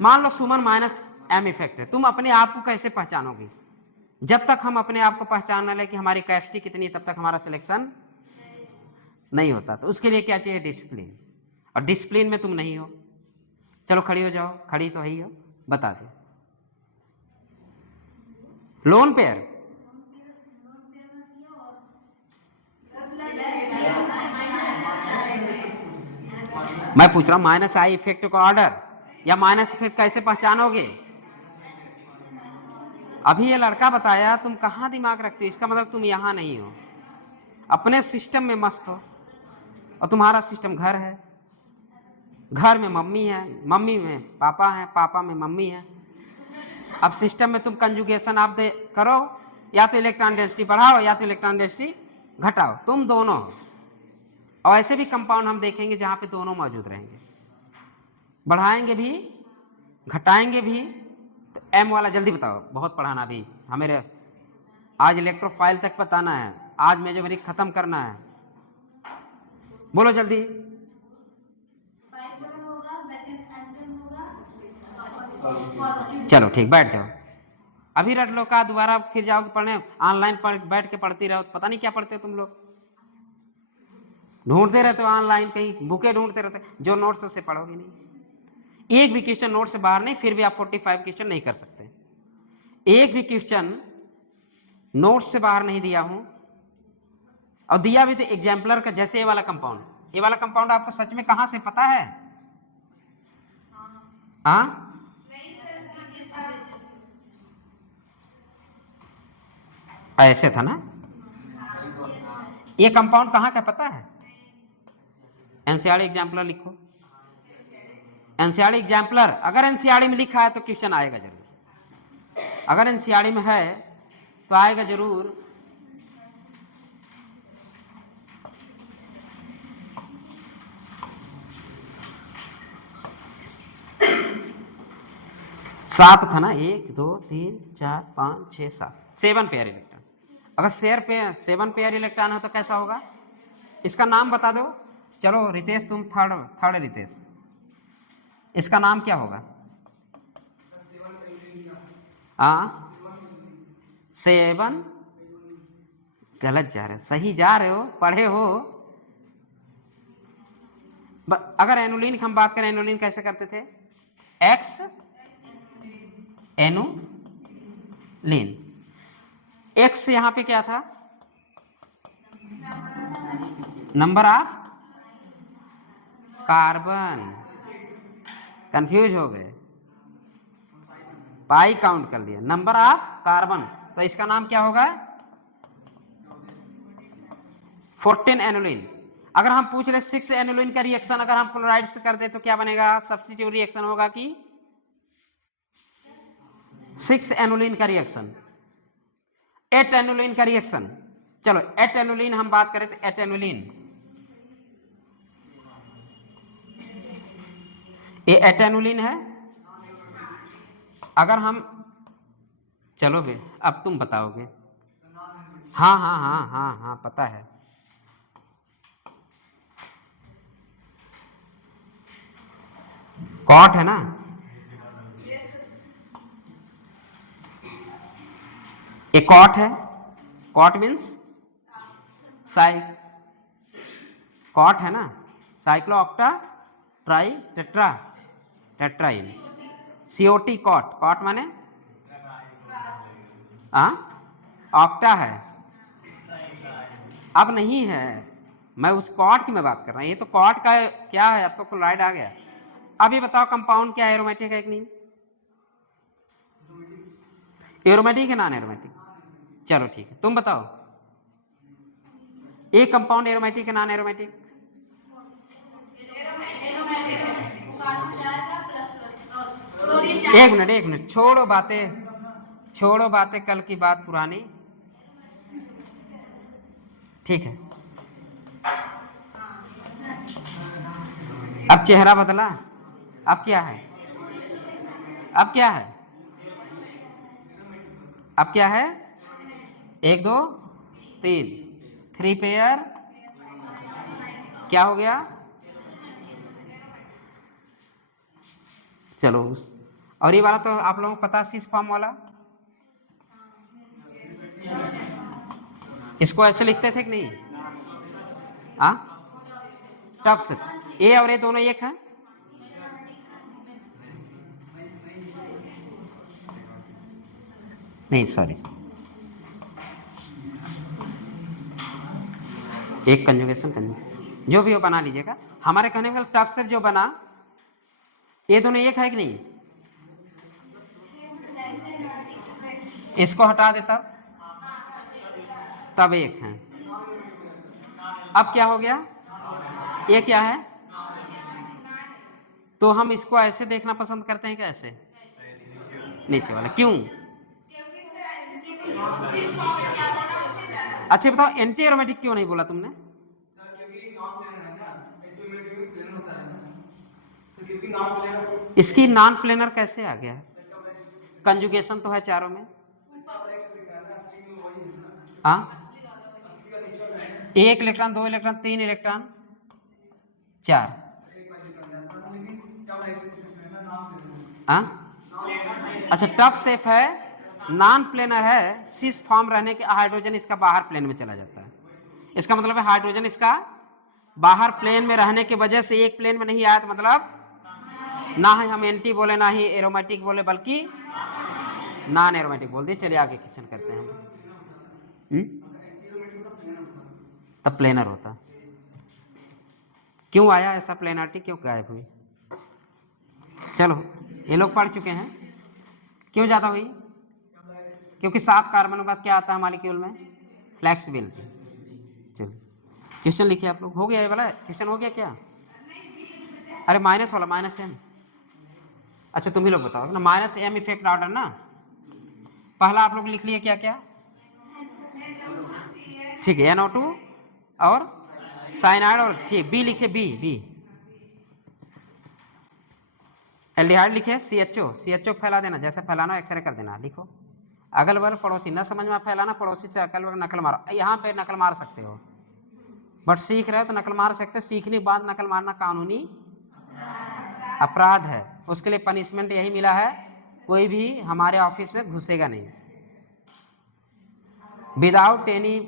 मान लो सुमन माइनस M इफेक्ट है, तुम अपने आप को कैसे पहचानोगे? जब तक हम अपने आप को पहचान ना ले कि हमारी कैपेसिटी कितनी है, तब तक हमारा सिलेक्शन नहीं होता। तो उसके लिए क्या चाहिए? डिसिप्लिन, और डिसिप्लिन में तुम नहीं हो। चलो खड़ी हो जाओ, खड़ी तो ही हो, बता दो। लोन पेयर मैं पूछ रहा हूं, माइनस आई इफेक्ट का ऑर्डर या माइनस इफेक्ट कैसे पहचानोगे? अभी ये लड़का बताया, तुम कहां दिमाग रखते हो? इसका मतलब तुम यहां नहीं हो, अपने सिस्टम में मस्त हो, और तुम्हारा सिस्टम घर है, घर में मम्मी है, मम्मी में पापा है, पापा में मम्मी है। अब सिस्टम में तुम कंजुगेशन आप दे करो, या तो इलेक्ट्रॉन डेंसिटी बढ़ाओ या तो इलेक्ट्रॉन डेंसिटी घटाओ, तुम दोनों हो। और ऐसे भी कंपाउंड हम देखेंगे जहां पे दोनों मौजूद रहेंगे, बढ़ाएंगे भी घटाएंगे भी। तो M वाला जल्दी बताओ, बहुत पढ़ाना भी हमें, आज इलेक्ट्रोफाइल तक बताना है, आज मेजोमेरिक खत्म करना है, बोलो जल्दी। चलो ठीक, बैठ जाओ, अभी रट लो का दोबारा फिर जाओगे पढ़ने, ऑनलाइन बैठ के पढ़ती रहो तो पता नहीं क्या पढ़ते हो तुम लोग, ढूंढते रहते हो ऑनलाइन, कहीं बुके ढूंढते रहते, जो नोट्स उससे पढ़ोगे नहीं। एक भी क्वेश्चन नोट से बाहर नहीं, फिर भी आप 45 क्वेश्चन नहीं कर सकते। एक भी क्वेश्चन नोट से बाहर नहीं दिया हूं, और दिया भी तो एग्जाम्पलर का, जैसे ये वाला कंपाउंड, ये वाला कंपाउंड आपको सच में कहां से पता है? हाँ ऐसे था ना, ये कंपाउंड कहां का पता है? एनसीईआरटी एग्जाम्पलर लिखो, एनसीईआरटी एग्जाम्पलर, अगर एनसीईआरटी में लिखा है तो क्वेश्चन आएगा जरूर, अगर एनसीईआरटी में है तो आएगा जरूर। 7 था ना, 1 2 3 4 5 6 7, 7 पेयर इलेक्ट्रॉन। अगर 7 पेयर इलेक्ट्रॉन हो तो कैसा होगा, इसका नाम बता दो। चलो रितेश, तुम थर्ड रितेश, इसका नाम क्या होगा? हाँ 7, गलत जा रहे हो, सही जा रहे हो, पढ़े हो। अगर एनुलिन की हम बात करें, एनुलिन कैसे करते थे? एक्स एनुलिन, एक्स यहां पे क्या था? नंबर ऑफ कार्बन, कंफ्यूज हो गए, पाई काउंट कर लिया, नंबर ऑफ कार्बन, तो इसका नाम क्या होगा? 14 एनुलिन। अगर हम पूछ ले 6 एनुलिन का रिएक्शन अगर हम क्लोराइड से कर दे तो क्या बनेगा? सब्स्टिट्यूट रिएक्शन होगा कि 6 एनुलिन का रिएक्शन, 8 एनुलिन का रिएक्शन। चलो 8 एनुलिन हम बात करें तो 8 एनुलिन, ये 8 एनुलिन है। अगर हम, चलो बे अब तुम बताओगे। हाँ हाँ हाँ हाँ हाँ पता है। कॉट है ना, ये कॉट है, कॉट मीन्स कॉट है ना, cyclo octa tri tetra tetraene, COT COT, COT माने ऑक्टा है, अब नहीं है, मैं उस कॉट की मैं बात कर रहा हूं, ये तो कॉट का क्या है, अब तो क्लोराइड आ गया। अब ये बताओ कंपाउंड क्या है, एरोमेटिक है कि नहीं? एरोमेटिक है नॉन एरोमेटिक? चलो ठीक है, तुम बताओ एक कंपाउंड एरोमेटिक है नॉन एरोमेटिक? एक मिनट, छोड़ो बातें कल की बात पुरानी, ठीक है। अब चेहरा बदला, अब क्या है? अब क्या है? अब क्या है? 1 2 3, 3 पेयर क्या हो गया? चलो और ये वाला तो आप लोगों को पता, सिस फॉर्म वाला, इसको ऐसे लिखते थे कि नहीं? टफ्स, ए और ए दोनों एक है? नहीं सॉरी, एक कंजुगेशन जो भी हो बना लीजिएगा। हमारे कहने का टफ से जो बना, ये दोनों एक है कि नहीं? इसको हटा देता तब एक है। अब क्या हो गया? ये क्या है? तो हम इसको ऐसे देखना पसंद करते हैं कि ऐसे नीचे वाला, क्यों? अच्छा बताओ एंटी एरोमेटिक क्यों नहीं बोला तुमने? इसकी नॉन प्लेनर कैसे आ गया? कंजुगेशन तो है चारों में। हाँ, 1 इलेक्ट्रॉन 2 इलेक्ट्रॉन 3 इलेक्ट्रॉन 4। अच्छा टफ सेफ है, नॉन प्लेनर है, सिस फॉर्म रहने के हाइड्रोजन इसका बाहर प्लेन में चला जाता है। इसका मतलब है हाइड्रोजन इसका बाहर प्लेन में रहने की वजह से एक प्लेन में नहीं आया, तो मतलब ना ही हम एंटी बोले ना ही एरोमेटिक बोले, बल्कि नॉन एरोमेटिक बोल दिए। चलिए आगे क्वेश्चन करते हैं हम। तब प्लेनर होता, क्यों आया ऐसा प्लेनरिटी, क्यों गायब हुई? चलो ये लोग पढ़ चुके हैं, क्यों ज्यादा हुई? क्योंकि 7 कार्बन के बाद क्या आता है मॉलिक्यूल में? फ्लेक्सिबिलिटी। चलो क्वेश्चन लिखिए आप लोग, हो गया ये वाला क्वेश्चन, हो गया क्या? अरे माइनस वाला, माइनस एम, अच्छा तुम ही लोग बताओ ना, माइनस एम इफेक्ट ऑर्डर ना। पहला आप लोग लिख लिए क्या क्या? ठीक है, NO2 और साइनाइड, और ठीक बी लिखिए, बी एल्डिहाइड लिखे CHO फैला देना, जैसे फैलाना एक्सरे कर देना, लिखो। अगल बगल पड़ोसी न समझ में फैलाना, पड़ोसी से अगल बगल नकल मारो। यहाँ पे नकल मार सकते हो, बट सीख रहे हो तो नकल मार सकते, सीखने के बाद नकल मारना कानूनी अपराध है। उसके लिए पनिशमेंट यही मिला है, कोई भी हमारे ऑफिस में घुसेगा नहीं विदाउट एनी।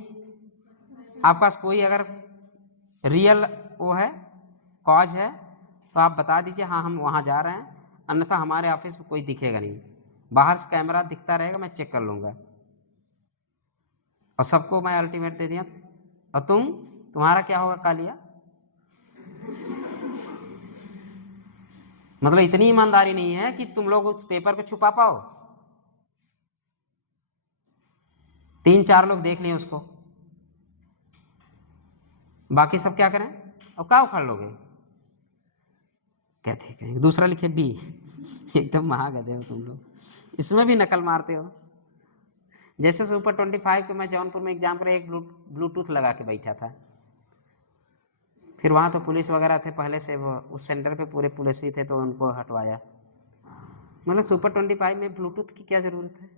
आपके पास कोई अगर रियल वो है, कॉज है, तो आप बता दीजिए हाँ हम वहाँ जा रहे हैं, अन्यथा हमारे ऑफिस में कोई दिखेगा नहीं। बाहर से कैमरा दिखता रहेगा, मैं चेक कर लूँगा। और सबको मैं अल्टीमेट दे दिया। और तुम्हारा क्या होगा कालिया? मतलब इतनी ईमानदारी नहीं है कि तुम लोग उस पेपर को छुपा पाओ। 3-4 लोग देख लिए उसको, बाकी सब क्या करें? अब क्या उखाड़ लोगे? कहते कहेंगे दूसरा लिखे B। एकदम महागधे हो तुम लोग, इसमें भी नकल मारते हो। जैसे सुपर 25 के मैं जौनपुर में एग्जाम पर एक ब्लूटूथ लगा के बैठा था, फिर वहाँ तो पुलिस वगैरह थे पहले से, वो उस सेंटर पे पूरे पुलिस ही थे, तो उनको हटवाया। मतलब सुपर 25 में ब्लूटूथ की क्या ज़रूरत है?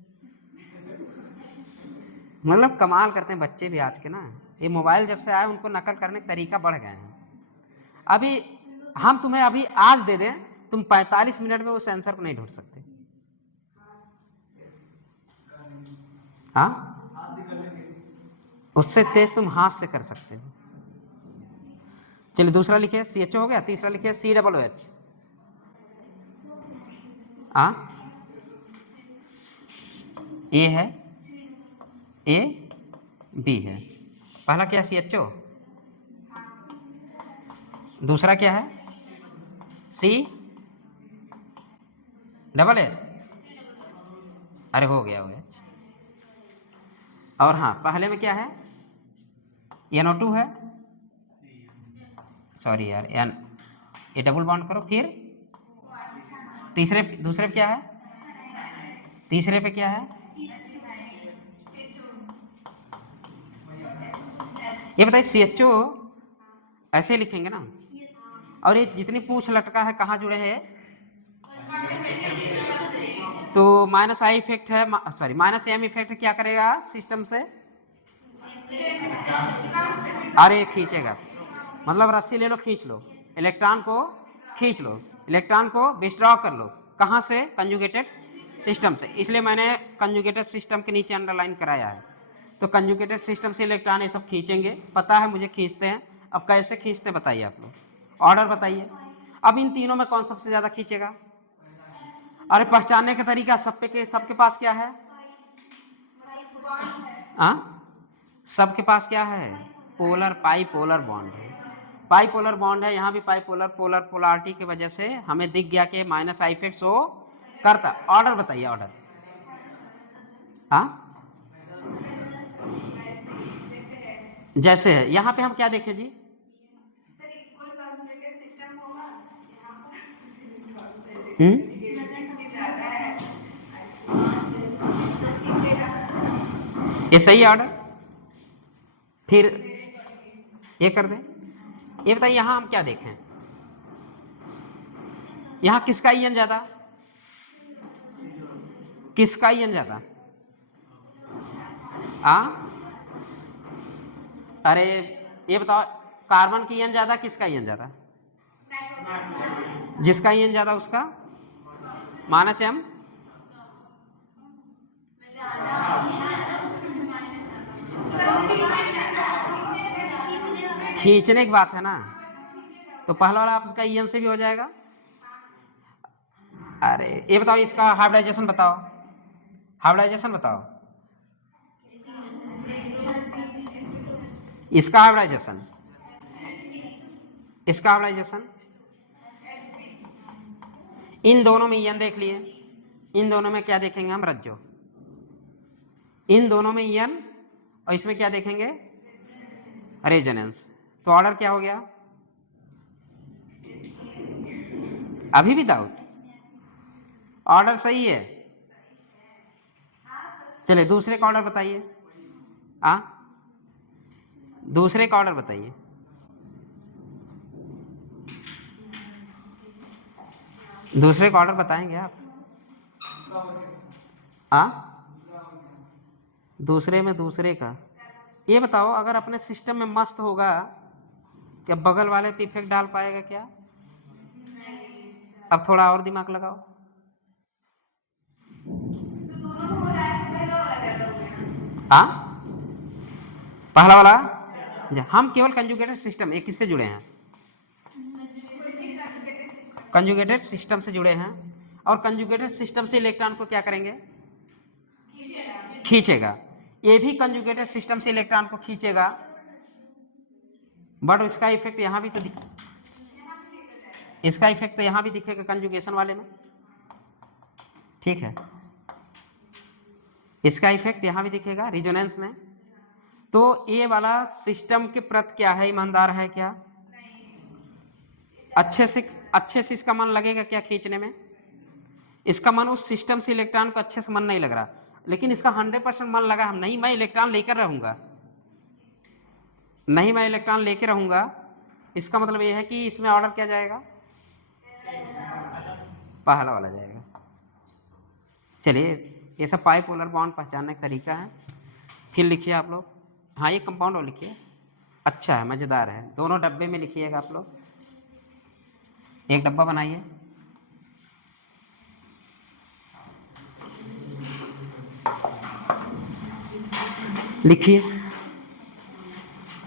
मतलब कमाल करते हैं बच्चे भी आज के ना। ये मोबाइल जब से आए उनको नकल करने का तरीका बढ़ गए हैं। अभी हम तुम्हें अभी आज दे दें, तुम 45 मिनट में उस आंसर को नहीं ढूंढ सकते। हाँ, उससे तेज तुम हाथ से कर सकते हो। चलिए दूसरा लिखिए, CHO हो गया। तीसरा लिखिए COOH। हाँ, A है, A B है। पहला क्या CHO, दूसरा क्या है COOH। अरे हो गया OH। और हाँ, पहले में क्या है NO2 है, सॉरी यार N, ये डबल बॉन्ड करो। फिर दूसरे पे क्या है, तीसरे पे क्या है, ये बताइए। CHO ऐसे लिखेंगे ना, और ये जितनी पूछ लटका है कहाँ जुड़े हैं, तो -I इफेक्ट है, सॉरी -M इफेक्ट क्या करेगा सिस्टम से? अरे खींचेगा, मतलब रस्सी ले लो, खींच लो, इलेक्ट्रॉन को खींच लो, इलेक्ट्रॉन को विथड्रॉ कर लो। कहाँ से? कंजुगेटेड सिस्टम से। इसलिए मैंने कंजुगेटेड सिस्टम के नीचे अंडरलाइन कराया है। तो कंजुगेटेड सिस्टम से इलेक्ट्रॉन ये सब खींचेंगे, पता है मुझे खींचते हैं। अब कैसे खींचते हैं बताइए आप लोग, ऑर्डर बताइए। अब इन तीनों में कौन सबसे ज्यादा खींचेगा? अरे पहचानने का तरीका, सबके पास क्या है? सबके पास क्या है? पोलर, पाइपोलर बॉन्ड है। पाइपोलर बॉन्ड है, यहाँ भी पाइपोलर, पोलर पोलारिटी की वजह से हमें दिख गया कि -I इफेक्ट शो करता। ऑर्डर बताइए, ऑर्डर। हाँ, जैसे है, यहाँ पे हम क्या देखें जी? ये सही ऑर्डर, फिर ये कर दें। ये बताइए यहाँ हम क्या देखें, यहाँ किसका ईएन ज्यादा, किसका ईएन ज्यादा? अरे ये बताओ, कार्बन की ईएन ज्यादा, किसका ईएन ज्यादा? जिसका ईएन ज्यादा उसका -M। खींचने की बात है ना, तो पहला वाला आपका ईएन से भी हो जाएगा। अरे ये बताओ, इसका हाइब्रिडाइजेशन बताओ, हाइब्रिडाइजेशन बताओ, इसका हाइब्रिडाइजेशन, इसका हाइब्रिडाइजेशन। इन दोनों में ईएन देख लिए, इन दोनों में क्या देखेंगे हम? रज्जो। इन दोनों में ईएन, और इसमें क्या देखेंगे? रेजोनेंस। तो ऑर्डर क्या हो गया? अभी भी डाउट? ऑर्डर सही है। चलिए दूसरे का ऑर्डर बताइए। दूसरे का ऑर्डर बताइए। दूसरे का ऑर्डर बताएंगे आप? दूसरे में दूसरे का ये बताओ, अगर अपने सिस्टम में मस्त होगा क्या बगल वाले पे इफेक्ट डाल पाएगा क्या? अब थोड़ा और दिमाग लगाओ। पहला वाला हम केवल कंजुगेटेड सिस्टम, ये किससे जुड़े हैं? कंजुगेटेड सिस्टम से जुड़े हैं, और कंजुगेटेड सिस्टम से इलेक्ट्रॉन को क्या करेंगे? खींचेगा। ये भी कंजुगेटेड सिस्टम से इलेक्ट्रॉन को खींचेगा, बट इसका इफेक्ट यहां भी तो इसका इफेक्ट तो यहां भी दिखेगा कंजुगेशन वाले में, ठीक है? इसका इफेक्ट यहां भी दिखेगा रिजोनेंस में। तो ये वाला सिस्टम के प्रति क्या है? ईमानदार है क्या? अच्छे से इसका मन लगेगा क्या खींचने में? इसका मन उस सिस्टम से इलेक्ट्रॉन को अच्छे से मन नहीं लग रहा, लेकिन इसका 100% मन लगा, हम नहीं मैं इलेक्ट्रॉन लेकर रहूंगा, नहीं मैं इलेक्ट्रॉन लेकर रहूंगा। इसका मतलब यह है कि इसमें ऑर्डर क्या जाएगा? पहला वाला जाएगा। चलिए, ये सब बाइपोलर बॉन्ड पहचानने का तरीका है। फिर लिखिए आप लोग, हाँ ये कंपाउंड और लिखिए, अच्छा है, मज़ेदार है। दोनों डब्बे में लिखिएगा आप लोग, एक डब्बा बनाइए। लिखिए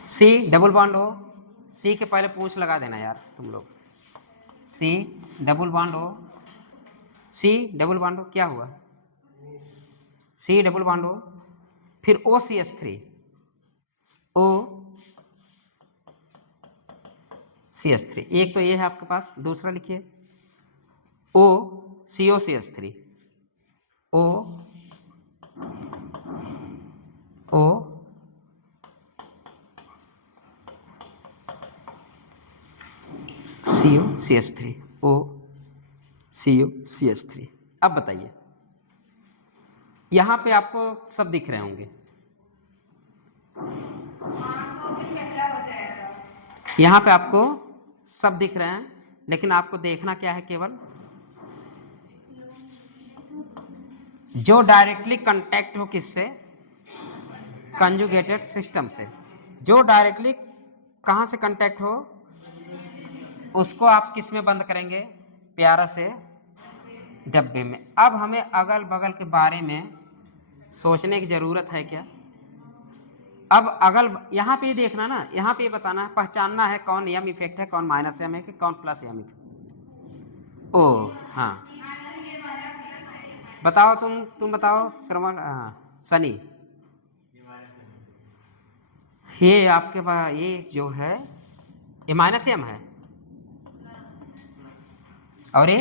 सी डबल बॉन्ड हो, सी के पहले पूंछ लगा देना यार तुम लोग। सी डबल बॉन्ड हो, सी डबल बॉन्ड हो, क्या हुआ? सी डबल बॉन्ड हो, फिर OCH3, OCH3, एक तो ये है आपके पास। दूसरा लिखिए OCOCH3, OCOCH3, OCOCH3। अब बताइए, यहां पे आपको सब दिख रहे होंगे, यहां पे आपको सब दिख रहे हैं, लेकिन आपको देखना क्या है? केवल जो डायरेक्टली कांटेक्ट हो किससे? कंजुगेटेड सिस्टम से। जो डायरेक्टली कहां से कांटेक्ट हो उसको आप किस में बंद करेंगे? प्यारा से डब्बे में। अब हमें अगल बगल के बारे में सोचने की जरूरत है क्या? अब अगल यहाँ पे देखना ना, यहाँ पे बताना, पहचानना है कौन एम इफेक्ट है, कौन माइनस एम है, कि कौन प्लस एम इफेक्ट। ओ हाँ, बताओ तुम बताओ श्रवण। हाँ सनी, ये आपके पास ये जो है ये माइनस एम है, और ये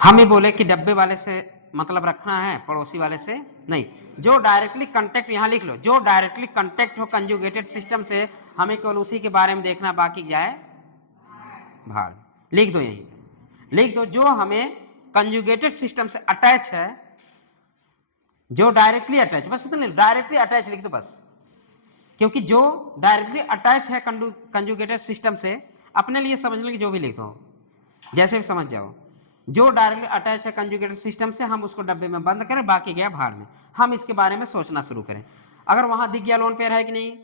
हम ही बोले कि डब्बे वाले से मतलब रखना है, पड़ोसी वाले से नहीं। जो डायरेक्टली कांटेक्ट, यहाँ लिख लो, जो डायरेक्टली कांटेक्ट हो कंजुगेटेड सिस्टम से, हमें केवल उसी के बारे में देखना, बाकी जाए भाड़। लिख दो, यहीं लिख दो, जो हमें कंजुगेटेड सिस्टम से अटैच है, जो डायरेक्टली अटैच, बस इतना डायरेक्टली अटैच लिख दो बस, क्योंकि जो डायरेक्टली अटैच है कंजुगेटेड सिस्टम से, अपने लिए समझ लेंगे, जो भी लिख दो जैसे भी समझ जाओ। जो डायरेक्टली अटैच है कंजुगेटेड सिस्टम से, हम उसको डब्बे में बंद करें, बाकी गया भाड़ में। हम इसके बारे में सोचना शुरू करें। अगर वहां दिख गया लोन पेयर है कि नहीं,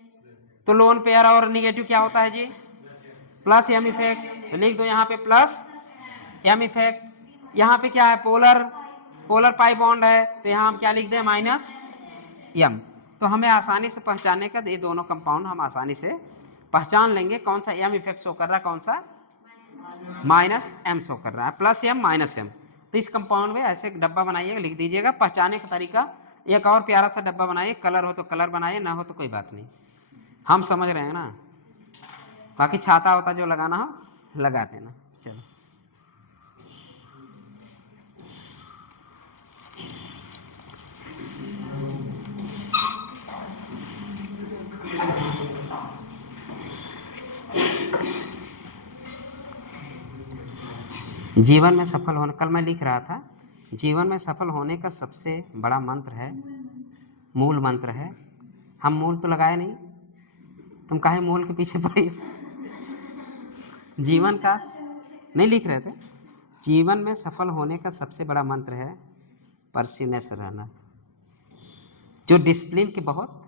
तो लोन पेयर और निगेटिव क्या होता है जी? Plus M effect. तो लिख दो यहाँ पे प्लस एम इफेक्ट। यहाँ पे क्या है? पोलर पाई बॉन्ड है, तो यहाँ हम क्या लिख दें? Minus M. तो हमें आसानी से पहचानने का, ये दोनों कंपाउंड हम आसानी से पहचान लेंगे, कौन सा एम इफेक्ट शो कर रहा है, कौन सा माइनस एम शो कर रहा है, प्लस एम माइनस एम। तो इस कंपाउंड में ऐसे एक डब्बा बनाइएगा, लिख दीजिएगा। पहचाने का तरीका, एक और प्यारा सा डब्बा बनाइए, कलर हो तो कलर बनाइए, ना हो तो कोई बात नहीं, हम समझ रहे हैं ना। बाकी छाता होता जो लगाना हो लगा देना। चलो, जीवन में सफल होने, कल मैं लिख रहा था, जीवन में सफल होने का सबसे बड़ा मंत्र है, मूल मंत्र है हम मूल तो लगाए नहीं, तुम काहे मूल के पीछे पड़ी हो? जीवन का नहीं लिख रहे थे? जीवन में सफल होने का सबसे बड़ा मंत्र है परसिनेस रहना, जो डिसिप्लिन के बहुत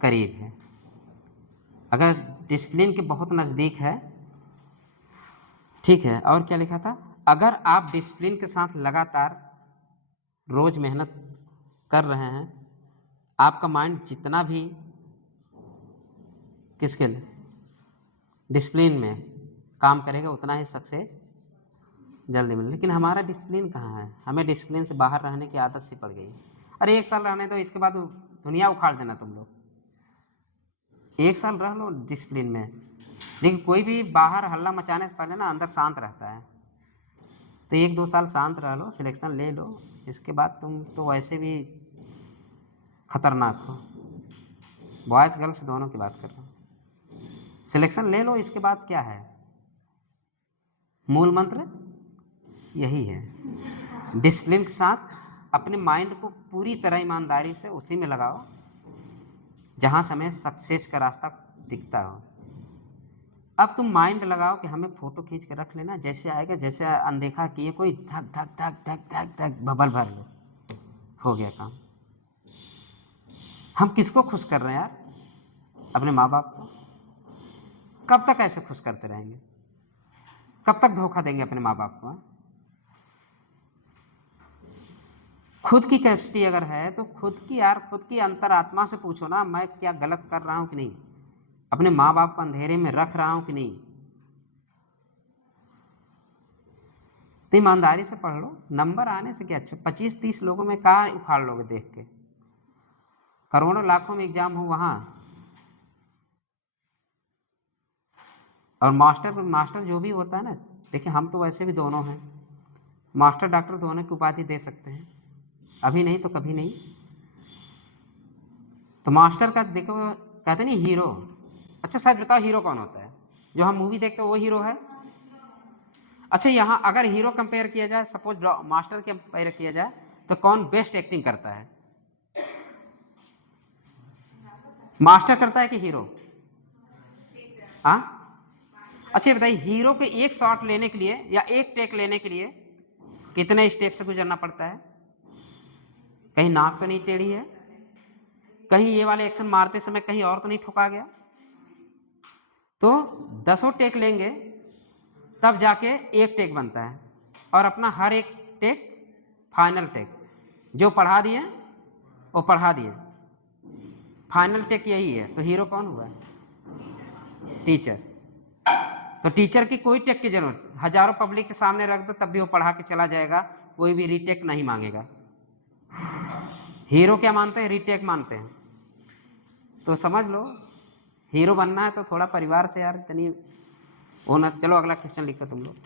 करीब है। अगर डिसिप्लिन के बहुत नज़दीक है, ठीक है। और क्या लिखा था? अगर आप डिसिप्लिन के साथ लगातार रोज मेहनत कर रहे हैं, आपका माइंड जितना भी किसके लिए डिसिप्लिन में काम करेगा उतना ही सक्सेस जल्दी मिले। लेकिन हमारा डिसिप्लिन कहाँ है? हमें डिसिप्लिन से बाहर रहने की आदत सी पड़ गई। अरे 1 साल रहने दो, इसके बाद दुनिया उखाड़ देना तुम लोग। 1 साल रह लो डिसिप्लिन में। लेकिन कोई भी बाहर हल्ला मचाने से पहले ना अंदर शांत रहता है। तो 1-2 साल शांत रह लो, सिलेक्शन ले लो, इसके बाद तुम तो वैसे भी खतरनाक हो। बॉयज़ गर्ल्स दोनों की बात कर रहा हूँ। सिलेक्शन ले लो, इसके बाद क्या है? मूल मंत्र यही है। डिसिप्लिन के साथ अपने माइंड को पूरी तरह ईमानदारी से उसी में लगाओ जहाँ से हमें सक्सेस का रास्ता दिखता हो। अब तुम माइंड लगाओ कि हमें फ़ोटो खींच के रख लेना, जैसे आएगा, जैसे अनदेखा किए कोई धक धक धक धक धक धक बबल भर लो, हो गया काम। हम किसको खुश कर रहे हैं यार? अपने माँ बाप को। कब तक ऐसे खुश करते रहेंगे? कब तक धोखा देंगे अपने माँ बाप को? खुद की कैपेसिटी अगर है तो खुद की अंतरात्मा से पूछो ना, मैं क्या गलत कर रहा हूँ कि नहीं? अपने माँ बाप को अंधेरे में रख रहा हूँ कि नहीं? तो ईमानदारी से पढ़ लो। नंबर आने से क्या, 25-30 लोगों में कहाँ उखाड़ लोगे देख के? करोड़ों लाखों में एग्जाम हो वहाँ। और मास्टर जो भी होता है ना, देखिए हम तो वैसे भी दोनों हैं, मास्टर डॉक्टर दोनों की उपाधि दे सकते हैं, अभी नहीं तो कभी नहीं। तो मास्टर का देखो, कहते नहीं हीरो। अच्छा सच बताओ, हीरो कौन होता है? जो हम मूवी देखते हैं वो हीरो है? अच्छा, यहाँ अगर हीरो कंपेयर किया जाए, सपोज मास्टर कंपेयर किया जाए, तो कौन बेस्ट एक्टिंग करता है? मास्टर करता है कि हीरो? हाँ, अच्छा बताइए, हीरो के एक शॉट लेने के लिए या एक टेक लेने के लिए कितने स्टेप से गुजरना पड़ता है? कहीं नाक तो नहीं टेढ़ी है? कहीं ये वाले एक्शन मारते समय कहीं और तो नहीं ठुका गया? तो 10 टेक लेंगे तब जाके एक टेक बनता है, और अपना हर एक टेक फाइनल टेक। जो पढ़ा दिए वो पढ़ा दिए, फाइनल टेक यही है। तो हीरो कौन हुआ? टीचर। तो टीचर की कोई टेक की जरूरत, हजारों पब्लिक के सामने रख दो तब भी वो पढ़ा के चला जाएगा, कोई भी रीटेक नहीं मांगेगा। हीरो क्या मानते हैं? रीटेक मानते हैं। तो समझ लो, हीरो बनना है तो थोड़ा परिवार से यार इतनी वो ना। चलो अगला क्वेश्चन लिखो तुम लोग।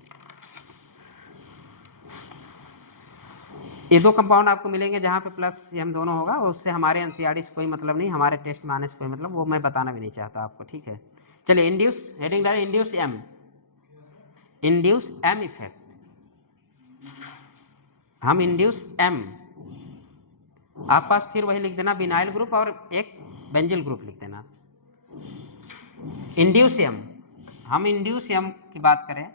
ये 2 कंपाउंड आपको मिलेंगे जहाँ पे प्लस एम दोनों होगा, उससे हमारे एनसीईआरटी से कोई मतलब नहीं, हमारे टेस्ट में आने से कोई मतलब, वो मैं बताना भी नहीं चाहता आपको, ठीक है। चलिए, इंड्यूस, हेडिंग डाल induce M, induce M effect. हम इंड्यूस एम, आप पास फिर वही लिख देना, बिनाइल ग्रुप और एक बेंजिल ग्रुप लिख देना। इंड्यूस एम, हम इंड्यूस एम की बात करें,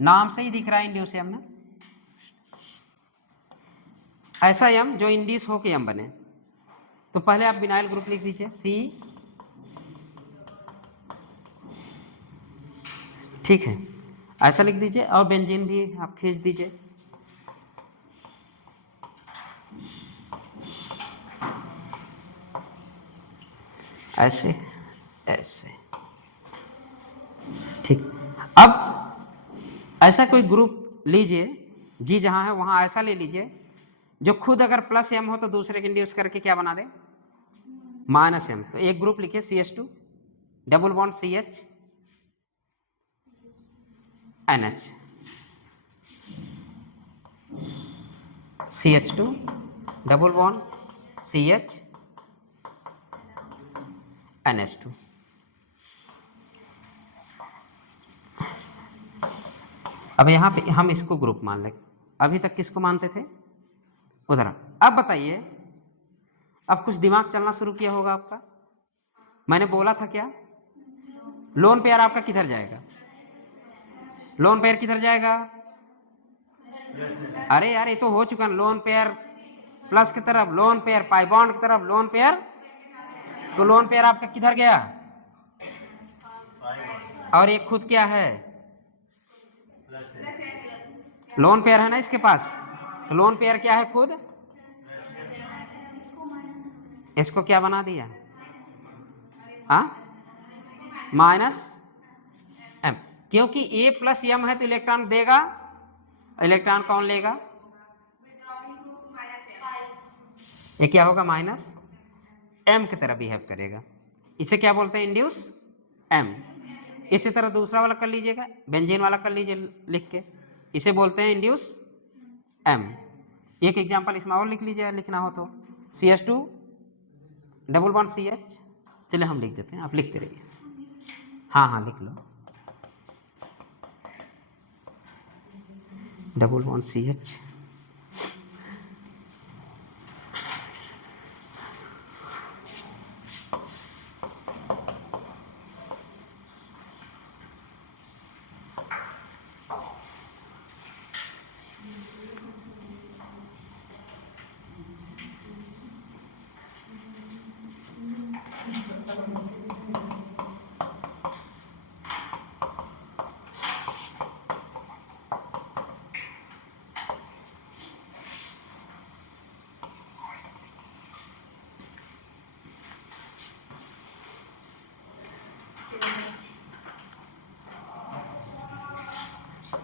नाम से ही दिख रहा है इंड्यूस एम ना, ऐसा एम जो इंड्यूस हो के एम बने। तो पहले आप बिनाइल ग्रुप लिख दीजिए, सी, ठीक है, ऐसा लिख दीजिए। और बेंजीन भी आप खींच दीजिए, ऐसे ऐसे, ठीक। अब ऐसा कोई ग्रुप लीजिए, जी जहां है वहां ऐसा ले लीजिए जो खुद अगर प्लस एम हो तो दूसरे के इंड्यूस करके क्या बना दे? Minus M. तो एक ग्रुप लिखिए CH2, double bond CH NH, CH2 double bond CH NH2। अब यहाँ पे हम इसको ग्रुप मान लें। अभी तक किसको मानते थे? उधर। अब बताइए, अब कुछ दिमाग चलना शुरू किया होगा आपका। मैंने बोला था क्या, लोन पेयर आपका किधर जाएगा, लोन पेयर किधर जाएगा, अरे यार ये तो हो चुका, लोन पेयर प्लस की तरफ, लोन पेयर पाई बॉन्ड की तरफ, लोन पेयर, तो लोन पेयर आपका किधर गया, और ये खुद क्या है, लोन पेयर है ना इसके पास, तो लोन पेयर क्या है खुद, इसको क्या बना दिया, हाँ माइनस एम, क्योंकि ए प्लस एम है तो इलेक्ट्रॉन देगा, इलेक्ट्रॉन कौन लेगा, ये क्या होगा माइनस एम की तरह बिहेव करेगा, इसे क्या बोलते हैं इंड्यूस एम। इसी तरह दूसरा वाला कर लीजिएगा, बेंजीन वाला कर लीजिए लिख के, इसे बोलते हैं इंड्यूस एम। एक एग्जांपल इसमें और लिख लीजिए लिखना हो तो, CH2 डबल बॉन्ड CH, चलिए हम लिख देते हैं, आप लिखते रहिए, हाँ हाँ लिख लो, डबल बॉन्ड CH,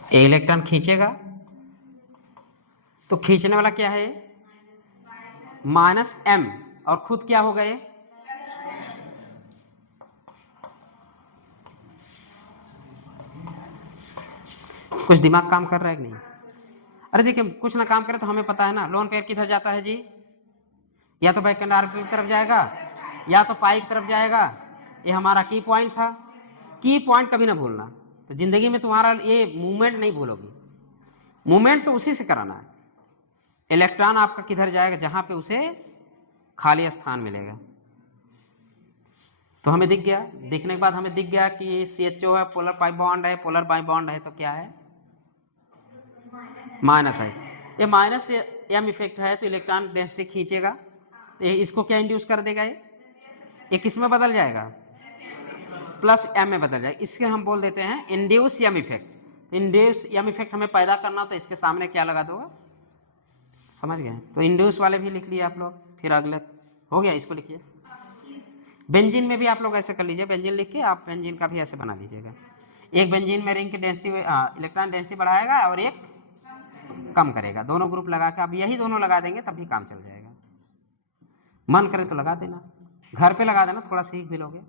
ए इलेक्ट्रॉन खींचेगा, तो खींचने वाला क्या है माइनस एम, और खुद क्या हो गए, कुछ दिमाग काम कर रहा है कि नहीं, अरे देखिए कुछ ना काम करे तो हमें पता है ना, लोन पेयर किधर जाता है जी, या तो बैक ऑर्बिटल की तरफ जाएगा या तो पाई की तरफ जाएगा, ये हमारा की पॉइंट था, की पॉइंट कभी ना भूलना, तो जिंदगी में तुम्हारा ये मूवमेंट नहीं भूलोगी, मूवमेंट तो उसी से कराना है, इलेक्ट्रॉन आपका किधर जाएगा जहां पे उसे खाली स्थान मिलेगा, तो हमें दिख गया, दिखने के बाद हमें दिख गया कि CHO है, पोलर पाई बॉन्ड है, पोलर पाई बॉन्ड है, तो क्या है माइनस है, ये माइनस एम इफेक्ट है, तो इलेक्ट्रॉन डेंसिटी खींचेगा, तो इसको क्या इंड्यूस कर देगा, ये किस में बदल जाएगा, प्लस एम में बदल जाएगा, इसके हम बोल देते हैं induce M effect. Induce M effect हमें पैदा करना तो इसके सामने क्या लगा दोगा, समझ गए, तो इंड्यूस वाले भी लिख लिए आप लोग, फिर अगले हो गया, इसको लिखिए, बेंजीन में भी आप लोग ऐसे कर लीजिए, बेंजीन लिख के आप बेंजीन का भी ऐसे बना लीजिएगा, एक बेंजीन में रिंग की डेंसिटी इलेक्ट्रॉन डेंसिटी बढ़ाएगा और एक कम करेगा, दोनों ग्रुप लगा के आप यही दोनों लगा देंगे तब भी काम चल जाएगा, मन करे तो लगा देना, घर पे लगा देना, थोड़ा सीख भी लोगे,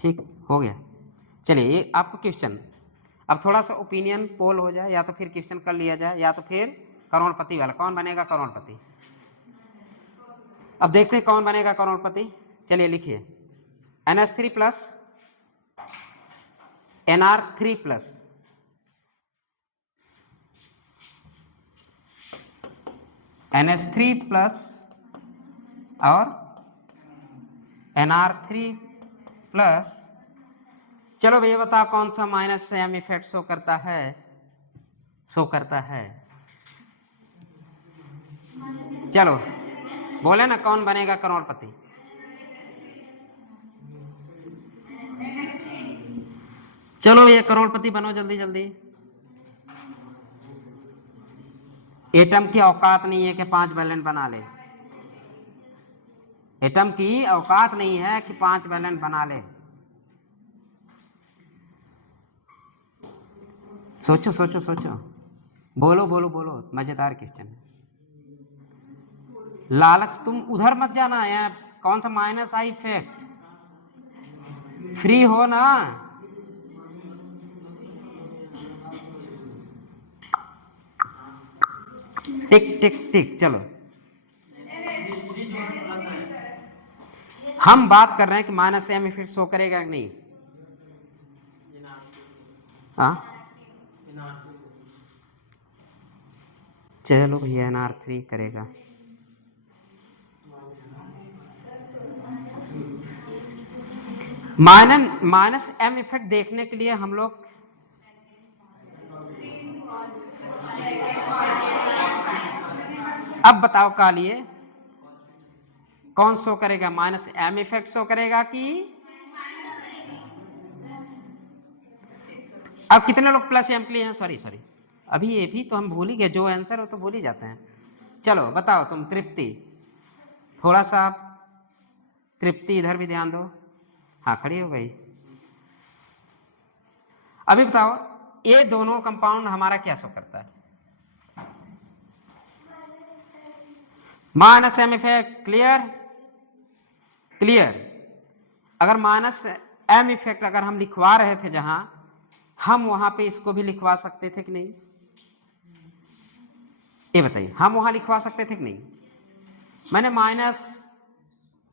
ठीक हो गया। चलिए ये आपको क्वेश्चन, अब थोड़ा सा ओपिनियन पोल हो जाए, या तो फिर क्वेश्चन कर लिया जाए, या तो फिर करोड़पति वाला, कौन बनेगा करोड़पति, अब देखते हैं कौन बनेगा करोड़पति, चलिए लिखिए NH3 plus NR3 plus NH3 plus और NR3 प्लस, चलो भैया बताओ कौन सा माइनस एम इफेक्ट शो करता है, शो करता है, चलो बोले ना कौन बनेगा करोड़पति, चलो ये करोड़पति बनो जल्दी जल्दी, एटम की औकात नहीं है कि 5 वैलेंट बना ले, एटम की औकात नहीं है कि 5 वैलेंट बना ले, सोचो सोचो सोचो, बोलो बोलो बोलो, मजेदार क्वेश्चन है, लालच तुम उधर मत जाना है, कौन सा माइनस आई इफेक्ट, फ्री हो ना, टिक टिक टिक, चलो हम बात कर रहे हैं कि माइनस एम इफेक्ट शो करेगा कि नहीं, हाँ चलो भैया NR3 करेगा, माइनस एम इफेक्ट देखने के लिए हम लोग अब बताओ का लिए कौन शो करेगा, माइनस एम इफेक्ट शो करेगा कि अब कितने लोग प्लस एम के लिए हैं? सॉरी अभी ये भी तो हम भूल ही गए, जो आंसर हो तो भूल ही जाते हैं। चलो बताओ तुम, तृप्ति, थोड़ा सा तृप्ति इधर भी ध्यान दो। हाँ खड़ी हो गई। अभी बताओ ये दोनों कंपाउंड हमारा क्या शो करता है? Minus M effect. क्लियर। अगर माइनस एम इफेक्ट अगर हम लिखवा रहे थे जहां, हम वहां पे इसको भी लिखवा सकते थे कि नहीं? ये बताइए, हम वहां लिखवा सकते थे कि नहीं? मैंने माइनस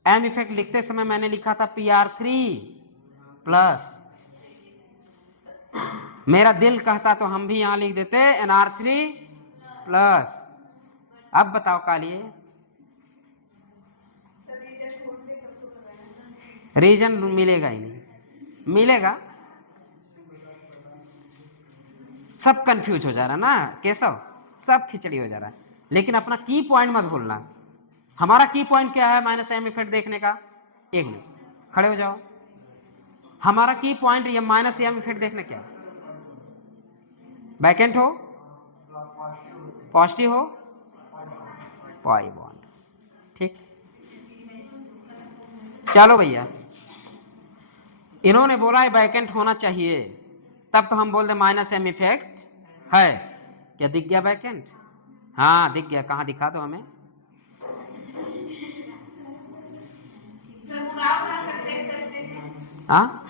एम इफेक्ट लिखते समय मैंने लिखा था PR3 प्लस, मेरा दिल कहता तो हम भी यहां लिख देते NR3 प्लस। अब बताओ कालिए, रीजन मिलेगा ही नहीं, मिलेगा, सब कंफ्यूज हो जा रहा ना केशव, सब खिचड़ी हो जा रहा है। लेकिन अपना की पॉइंट मत भूलना। हमारा की पॉइंट क्या है माइनस एम इफेक्ट देखने का? एक मिनट खड़े हो जाओ। हमारा की पॉइंट ये माइनस एम इफेक्ट देखने क्या? वैकेंट हो, पॉजिटिव हो, पाई बॉन्ड। ठीक, चलो भैया, इन्होंने बोला है वैकेंट होना चाहिए, तब तो हम बोल दे माइनस एम इफेक्ट है। क्या दिख गया वैकेंट? हाँ दिख गया। कहाँ दिखा दो हमें। हाँ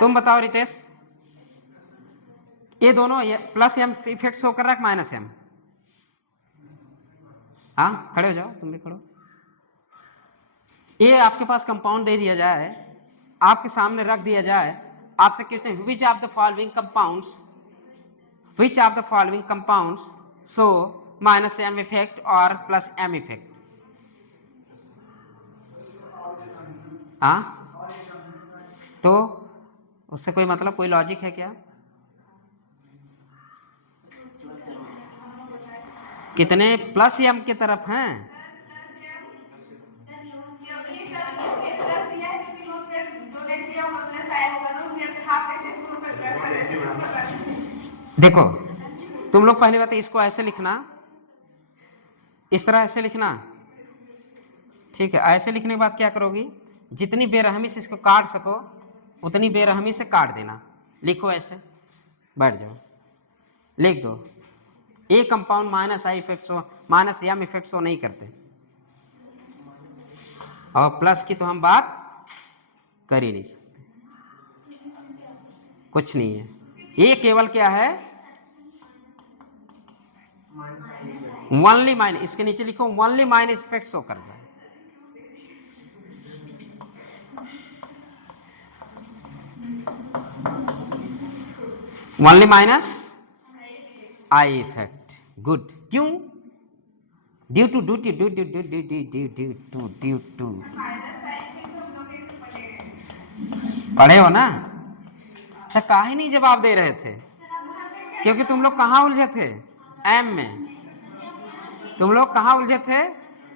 तुम बताओ रितेश, ये दोनों ये प्लस एम इफेक्ट शो कर रहा है माइनस एम? हाँ खड़े हो जाओ, तुम भी खड़ो। ये आपके पास कंपाउंड दे दिया जाए, आपके सामने रख दिया जाए, आपसे कहते हैं which of the following compounds so minus M effect और प्लस एम इफेक्ट? हाँ तो उससे कोई मतलब, कोई लॉजिक है क्या? कितने प्लस एम की तरफ हैं? देखो तुम लोग पहली बात इसको ऐसे लिखना, इस तरह ऐसे लिखना, ठीक है। ऐसे लिखने के बाद क्या करोगी, जितनी बेरहमी से इसको काट सको उतनी बेरहमी से काट देना। लिखो ऐसे, बैठ जाओ, लिख दो। A compound minus I effect show, minus M effect show नहीं करते, और प्लस की तो हम बात कर ही नहीं सकते, कुछ नहीं है। ये केवल क्या है, ओनली माइनस, इसके नीचे लिखो ओनली माइनस इफेक्ट शो कर रहा है। Only minus I effect, good. क्यों? ड्यू टू पढ़े हो ना? तो काहे नहीं जवाब दे रहे थे? क्योंकि तुम लोग कहाँ उलझे थे? एम में। तुम लोग कहाँ उलझे थे?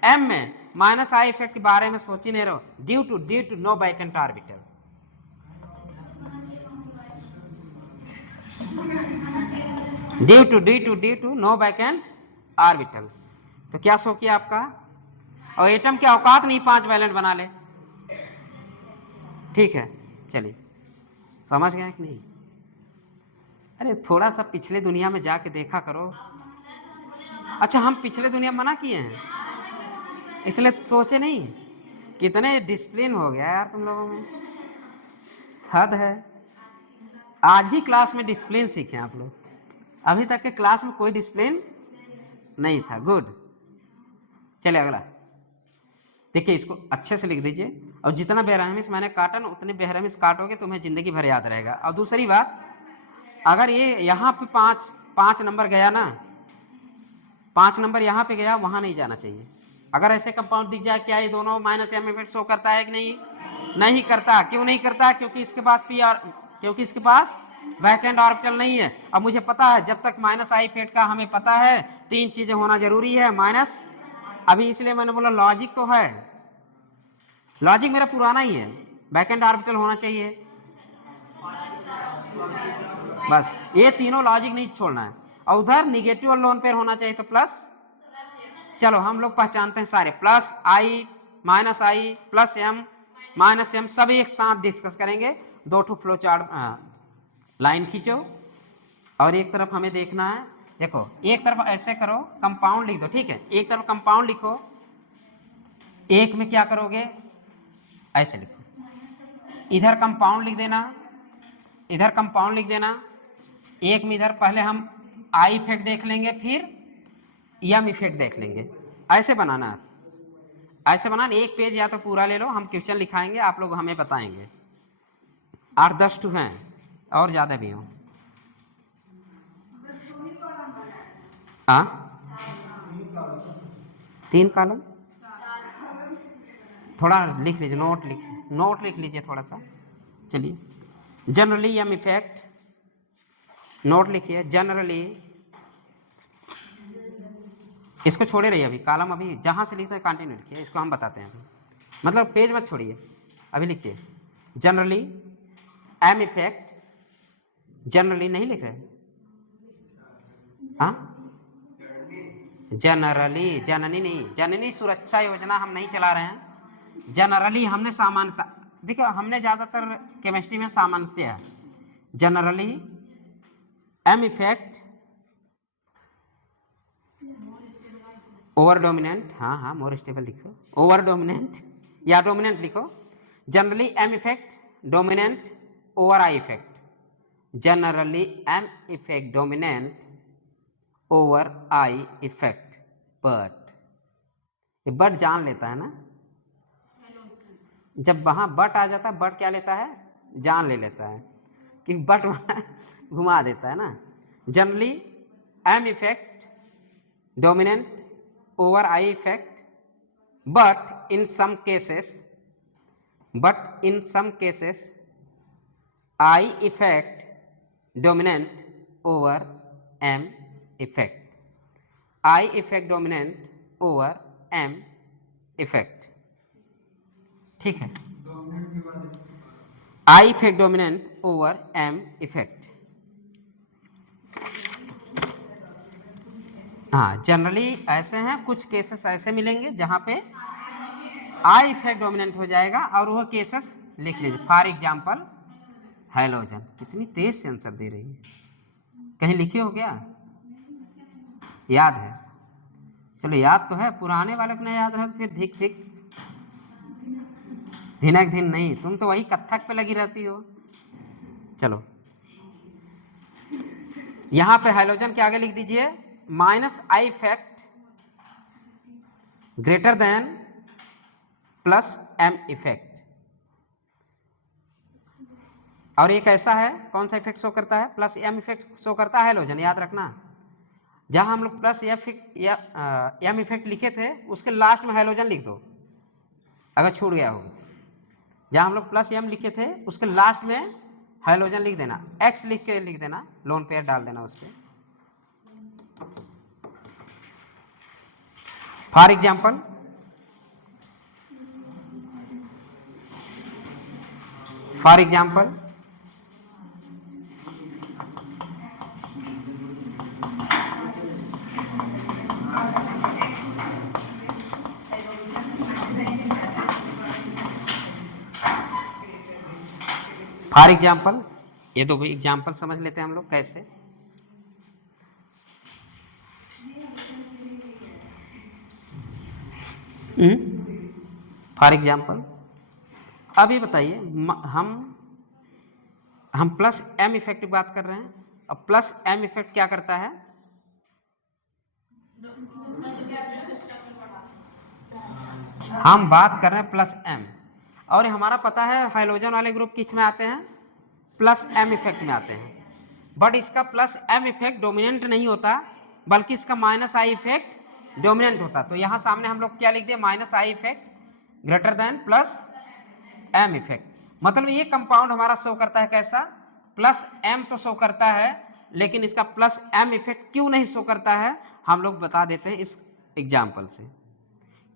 एम में। माइनस आई इफेक्ट के बारे में सोच ही नहीं रहो। Due to no vacant orbital. Due to no vacant orbital. तो क्या शो किया आपका? और एटम की औकात नहीं 5 वैलेंट बना ले। ठीक है चलिए, समझ गए कि नहीं? अरे थोड़ा सा पिछले दुनिया में जाके देखा करो। अच्छा हम पिछले दुनिया में मना किए हैं इसलिए सोचे नहीं। कितने डिसिप्लिन हो गया यार तुम लोगों में, हद है। आज ही क्लास में डिसिप्लिन सीखे आप लोग, अभी तक के क्लास में कोई डिसिप्लिन नहीं था। गुड। चलिए अगला देखिए, इसको अच्छे से लिख दीजिए। और जितना बेरहमी से मैंने काटा ना, उतने बेरहमी से काटोगे तुम्हें जिंदगी भर याद रहेगा। और दूसरी बात, अगर ये यहाँ पे 5 नंबर गया ना, 5 नंबर यहाँ पे गया, वहाँ नहीं जाना चाहिए। अगर ऐसे कंपाउंड दिख जाए, क्या ये दोनों माइनस एम इफेक्ट शो करता है कि नहीं? नहीं करता। क्यों नहीं करता? क्योंकि इसके पास पी आर, क्योंकि इसके पास वैकेंट ऑर्बिटल नहीं है। अब मुझे पता है जब तक माइनस आई इफेक्ट का हमें पता है, तीन चीजें होना जरूरी है माइनस, अभी इसलिए मैंने बोला लॉजिक तो है, लॉजिक मेरा पुराना ही है, वैकेंट ऑर्बिटल होना चाहिए, बस ये तीनों लॉजिक नहीं छोड़ना है। और उधर निगेटिव और लोन पेयर होना चाहिए तो प्लस, चलो हम लोग पहचानते हैं सारे, प्लस आई माइनस आई प्लस एम माइनस एम सब एक साथ डिस्कस करेंगे। दो ठो फ्लो चार्ट लाइन खींचो और एक तरफ हमें देखना है, देखो एक तरफ ऐसे करो, कंपाउंड लिख दो, ठीक है, एक तरफ कंपाउंड लिखो, एक में क्या करोगे ऐसे लिखो, इधर कंपाउंड लिख देना, इधर कंपाउंड लिख देना, एक में इधर पहले हम आई इफेक्ट देख लेंगे, फिर एम इफेक्ट देख लेंगे, ऐसे बनाना है, ऐसे बनाना। एक पेज या तो पूरा ले लो, हम क्वेश्चन लिखाएंगे, आप लोग हमें बताएंगे, 8-10 टू हैं और ज़्यादा भी हों। हाँ 3 कॉलम, थोड़ा लिख लीजिए, नोट लिख लीजिए थोड़ा सा। चलिए, जनरली एम इफेक्ट, नोट लिखिए, जनरली, इसको छोड़े रहिए अभी, कॉलम अभी जहाँ से लिखते हैं कंटिन्यू लिखिए, इसको हम बताते हैं अभी, मतलब पेज मत छोड़िए, अभी लिखिए जनरली एम इफेक्ट, जनरली नहीं लिख रहे, हाँ जनरली, जननी नहीं, जननी सुरक्षा योजना हम नहीं चला रहे हैं, जनरली हमने सामान्यता, देखो हमने ज़्यादातर केमिस्ट्री में सामान्यता है, generally M effect over dominant, हाँ हाँ मोर स्टेबल लिखो, ओवर डोमिनेंट या डोमिनेंट लिखो, generally M effect dominant over I effect, generally M effect dominant over I effect, but ये बट जान लेता है ना, जब वहाँ बट आ जाता है, बट क्या लेता है, जान ले लेता है कि बट घुमा देता है ना। Generally M effect dominant over I effect, but in some cases I effect dominant over M effect, I effect dominant over M effect, ठीक है, I effect dominant over M effect। हाँ जनरली ऐसे हैं, कुछ केसेस ऐसे मिलेंगे जहां पे आई इफेक्ट डोमिनेंट हो जाएगा, और वह केसेस लिख लीजिए, फॉर एग्जांपल हैलोजन, कितनी तेज से आंसर दे रही है, कहीं लिखे हो क्या, याद है, चलो याद तो है, पुराने वाले को नहीं याद रहे तो फिर धिक धिनक धिन नहीं, तुम तो वही कत्थक पे लगी रहती हो। चलो यहां पे हैलोजन के आगे लिख दीजिए minus I effect greater than plus M effect, और एक ऐसा है, कौन सा इफेक्ट शो करता है, प्लस एम इफेक्ट शो करता है हैलोजन, याद रखना, जहां हम लोग प्लस एम इफेक्ट लिखे थे उसके लास्ट में हैलोजन लिख दो, अगर छूट गया हो, जहां हम लोग प्लस एम लिखे थे उसके लास्ट में हैलोजन लिख देना, एक्स लिख के लिख देना, लोन पेयर डाल देना उस पर। फॉर एग्जाम्पल ये दो एग्जाम्पल समझ लेते हैं हम लोग कैसे। फॉर एग्जाम्पल अभी बताइए, हम प्लस एम इफेक्ट की बात कर रहे हैं, अब प्लस एम इफेक्ट क्या करता है, हम बात कर रहे हैं प्लस एम, और हमारा पता है हाइड्रोजन वाले ग्रुप किस में आते हैं, प्लस एम इफेक्ट में आते हैं, बट इसका प्लस एम इफेक्ट डोमिनेंट नहीं होता, बल्कि इसका माइनस आई इफेक्ट डोमिनेंट होता। तो यहाँ सामने हम लोग क्या लिख दिए, minus I effect greater than plus M effect. मतलब ये कंपाउंड हमारा शो करता है कैसा, प्लस एम तो शो करता है, लेकिन इसका प्लस एम इफेक्ट क्यों नहीं शो करता है, हम लोग बता देते हैं इस एग्जाम्पल से।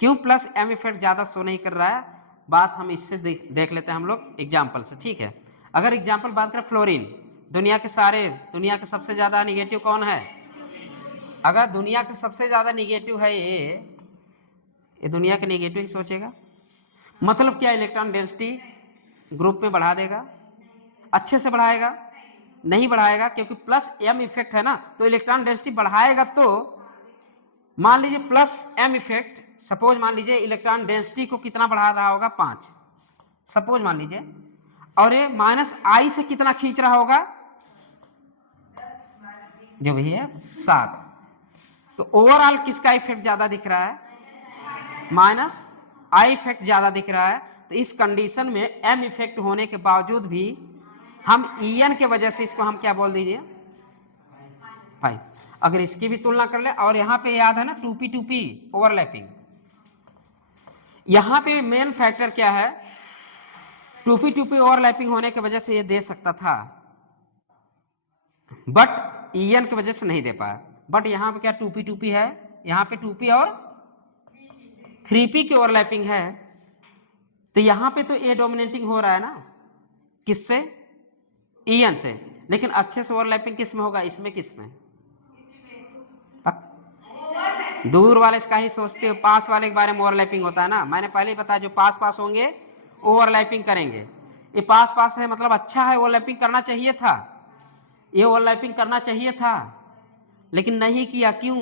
क्यों प्लस एम इफेक्ट ज्यादा शो नहीं कर रहा है, बात हम इससे देख लेते हैं हम लोग एग्जाम्पल से, ठीक है। अगर एग्जाम्पल बात करें फ्लोरीन, दुनिया के सबसे ज्यादा निगेटिव कौन है, अगर दुनिया के सबसे ज्यादा निगेटिव है ये दुनिया के निगेटिव ही सोचेगा। मतलब क्या, इलेक्ट्रॉन डेंसिटी ग्रुप में बढ़ा देगा, अच्छे से बढ़ाएगा, नहीं बढ़ाएगा, क्योंकि प्लस एम इफेक्ट है ना, तो इलेक्ट्रॉन डेंसिटी बढ़ाएगा। तो मान लीजिए प्लस एम इफेक्ट, सपोज मान लीजिए इलेक्ट्रॉन डेंसिटी को कितना बढ़ा रहा होगा, 5 सपोज मान लीजिए, और ये माइनस आई से कितना खींच रहा होगा, जो भी है 7। तो ओवरऑल किसका इफेक्ट ज्यादा दिख रहा है, माइनस आई इफेक्ट ज्यादा दिख रहा है। तो इस कंडीशन में एम इफेक्ट होने के बावजूद भी हम ईएन के वजह से इसको हम क्या बोल दीजिए, 5। अगर इसकी भी तुलना कर ले, और यहां पे याद है ना 2p ओवरलैपिंग, यहां पे मेन फैक्टर क्या है, 2p ओवरलैपिंग होने की वजह से ये दे सकता था, बट ईएन की वजह से नहीं दे पाया। बट यहां पे क्या 2p है, यहां पे 2p और 3p की ओवरलैपिंग है, तो यहां पे तो ए डोमिनेटिंग हो रहा है ना, किससे, ईएन से, लेकिन अच्छे से ओवरलैपिंग किस में होगा, इसमें, किस में, दूर वाले इसका ही सोचते हो, पास वाले के बारे में ओवरलैपिंग होता है ना। मैंने पहले ही बताया, जो पास पास होंगे ओवरलैपिंग करेंगे। ये पास पास है मतलब अच्छा है, ओवरलैपिंग करना चाहिए था, ये ओवरलैपिंग करना चाहिए था, लेकिन नहीं किया, क्यों,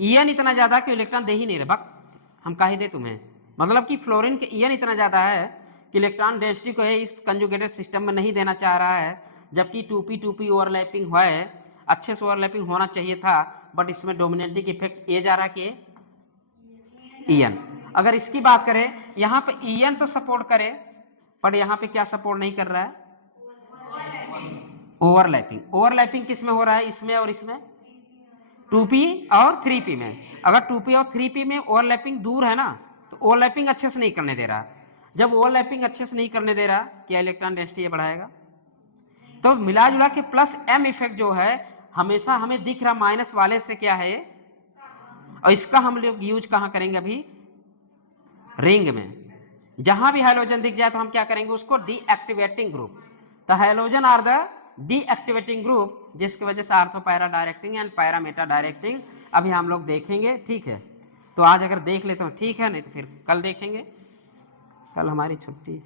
ईएन इतना ज्यादा कि इलेक्ट्रॉन दे ही नहीं रहे, हम काहे दे तुम्हें, मतलब कि फ्लोरीन के ईएन इतना ज्यादा है कि इलेक्ट्रॉन डेंसिटी को इस कंजुगेटेड सिस्टम में नहीं देना चाह रहा है, जबकि 2p ओवरलैपिंग हुआ है, अच्छे से ओवरलैपिंग होना चाहिए था, बट इसमें डोमिनेटिंग इफेक्ट ए जा रहा है कि ईएन। अगर इसकी बात करें, यहाँ पे ईएन तो सपोर्ट करे, पर यहाँ पे क्या सपोर्ट नहीं कर रहा है, ओवरलैपिंग। ओवरलैपिंग किस में हो रहा है, इसमें और इसमें, 2p और 3p में। अगर 2p और 3p में ओवरलैपिंग दूर है ना, तो ओवरलैपिंग अच्छे से नहीं करने दे रहा। जब ओवरलैपिंग अच्छे से नहीं करने दे रहा, क्या इलेक्ट्रॉन डेंसिटी ये बढ़ाएगा। तो मिला जुला के प्लस एम इफेक्ट जो है हमेशा हमें दिख रहा माइनस वाले से क्या है, और इसका हम लोग यूज कहां करेंगे, अभी रिंग में। जहां भी हाइड्रोजन दिख जाए तो हम क्या करेंगे, उसको डीएक्टिवेटिंग ग्रुप। तो hydrogen are the deactivating group, जिसकी वजह से ortho para directing and para meta directing अभी हम लोग देखेंगे, ठीक है। तो आज अगर देख लेते हो ठीक है, नहीं तो फिर कल देखेंगे, कल हमारी छुट्टी।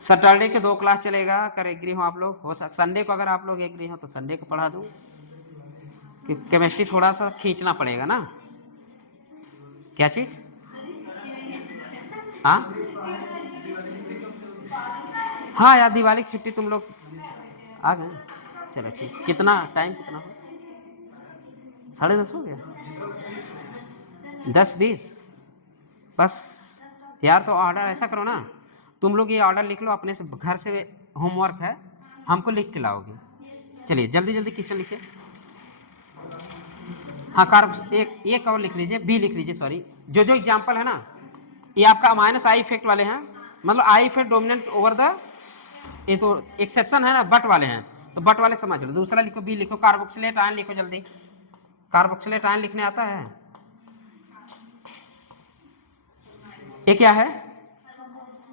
सैटरडे के 2 क्लास चलेगा, अगर एग्री हो आप लोग, हो संडे को अगर आप लोग एग्री हो तो संडे को पढ़ा दूं, कि केमिस्ट्री थोड़ा सा खींचना पड़ेगा ना। क्या चीज, हाँ यार, दिवाली की छुट्टी तुम लोग आ गए, चलो ठीक। कितना टाइम, कितना हो, 10:30 हो गया, 10:20 बस यार। तो ऑर्डर ऐसा करो ना, तुम लोग ये ऑर्डर लिख लो अपने से, घर से होमवर्क है, हमको लिख के लाओगे। चलिए जल्दी जल्दी क्वेश्चन लिखिए। हाँ कार्ब एक और लिख लीजिए, बी लिख लीजिए, सॉरी। जो एग्जाम्पल है ना, ये आपका माइनस आई इफेक्ट वाले हैं, मतलब I effect dominant over the, ये तो एक्सेप्शन है ना, बट वाले हैं, तो बट वाले समझ लो। दूसरा लिखो, बी लिखो, कार्बोक्सिलेट आयन लिखो जल्दी। कार्बोक्सिलेट आयन लिखने आता है, ये क्या है,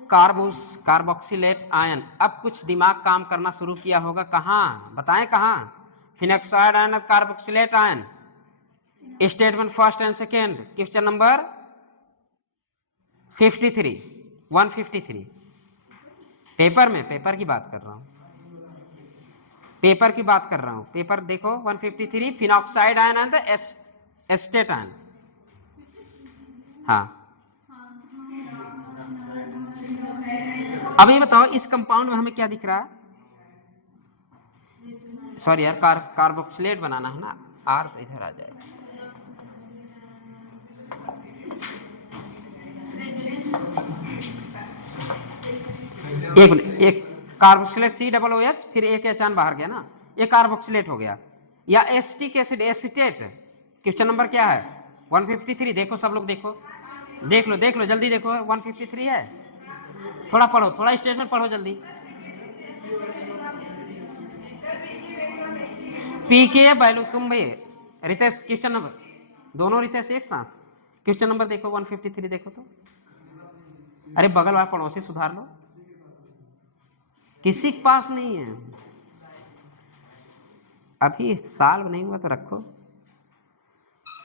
कार्बोक्सिलेट आयन। अब कुछ दिमाग काम करना शुरू किया होगा, कहाँ बताएं, कहाँ, phenoxide ion, carboxylate ion, statement first and second, question number 53, 153। Paper में, पेपर की बात कर रहा हूं, पेपर की बात कर रहा हूं, पेपर देखो 153, phenoxide ion and estate ion. हाँ अभी बताओ, इस कंपाउंड में हमें क्या दिख रहा है, सॉरी यार, कार्बोक्सिलेट बनाना है ना, आर तो इधर आ जाएगा। एक कार्बोक्सिलेट COOH, फिर एक एच बाहर गया ना, ये कार्बोक्सिलेट हो गया। या acetic acid acetate, question number क्या है 153। देखो सब लोग देखो, देख लो जल्दी देखो 153 है। थोड़ा पढ़ो, थोड़ा स्टेटमेंट पढ़ो जल्दी। पी के वैल्यू, तुम भाई रितेश क्वेश्चन नंबर, दोनों रितेश एक साथ क्वेश्चन नंबर देखो 153 देखो तो। अरे बगल वाला पड़ोसी सुधार लो, किसी के पास नहीं है अभी, साल नहीं हुआ तो रखो।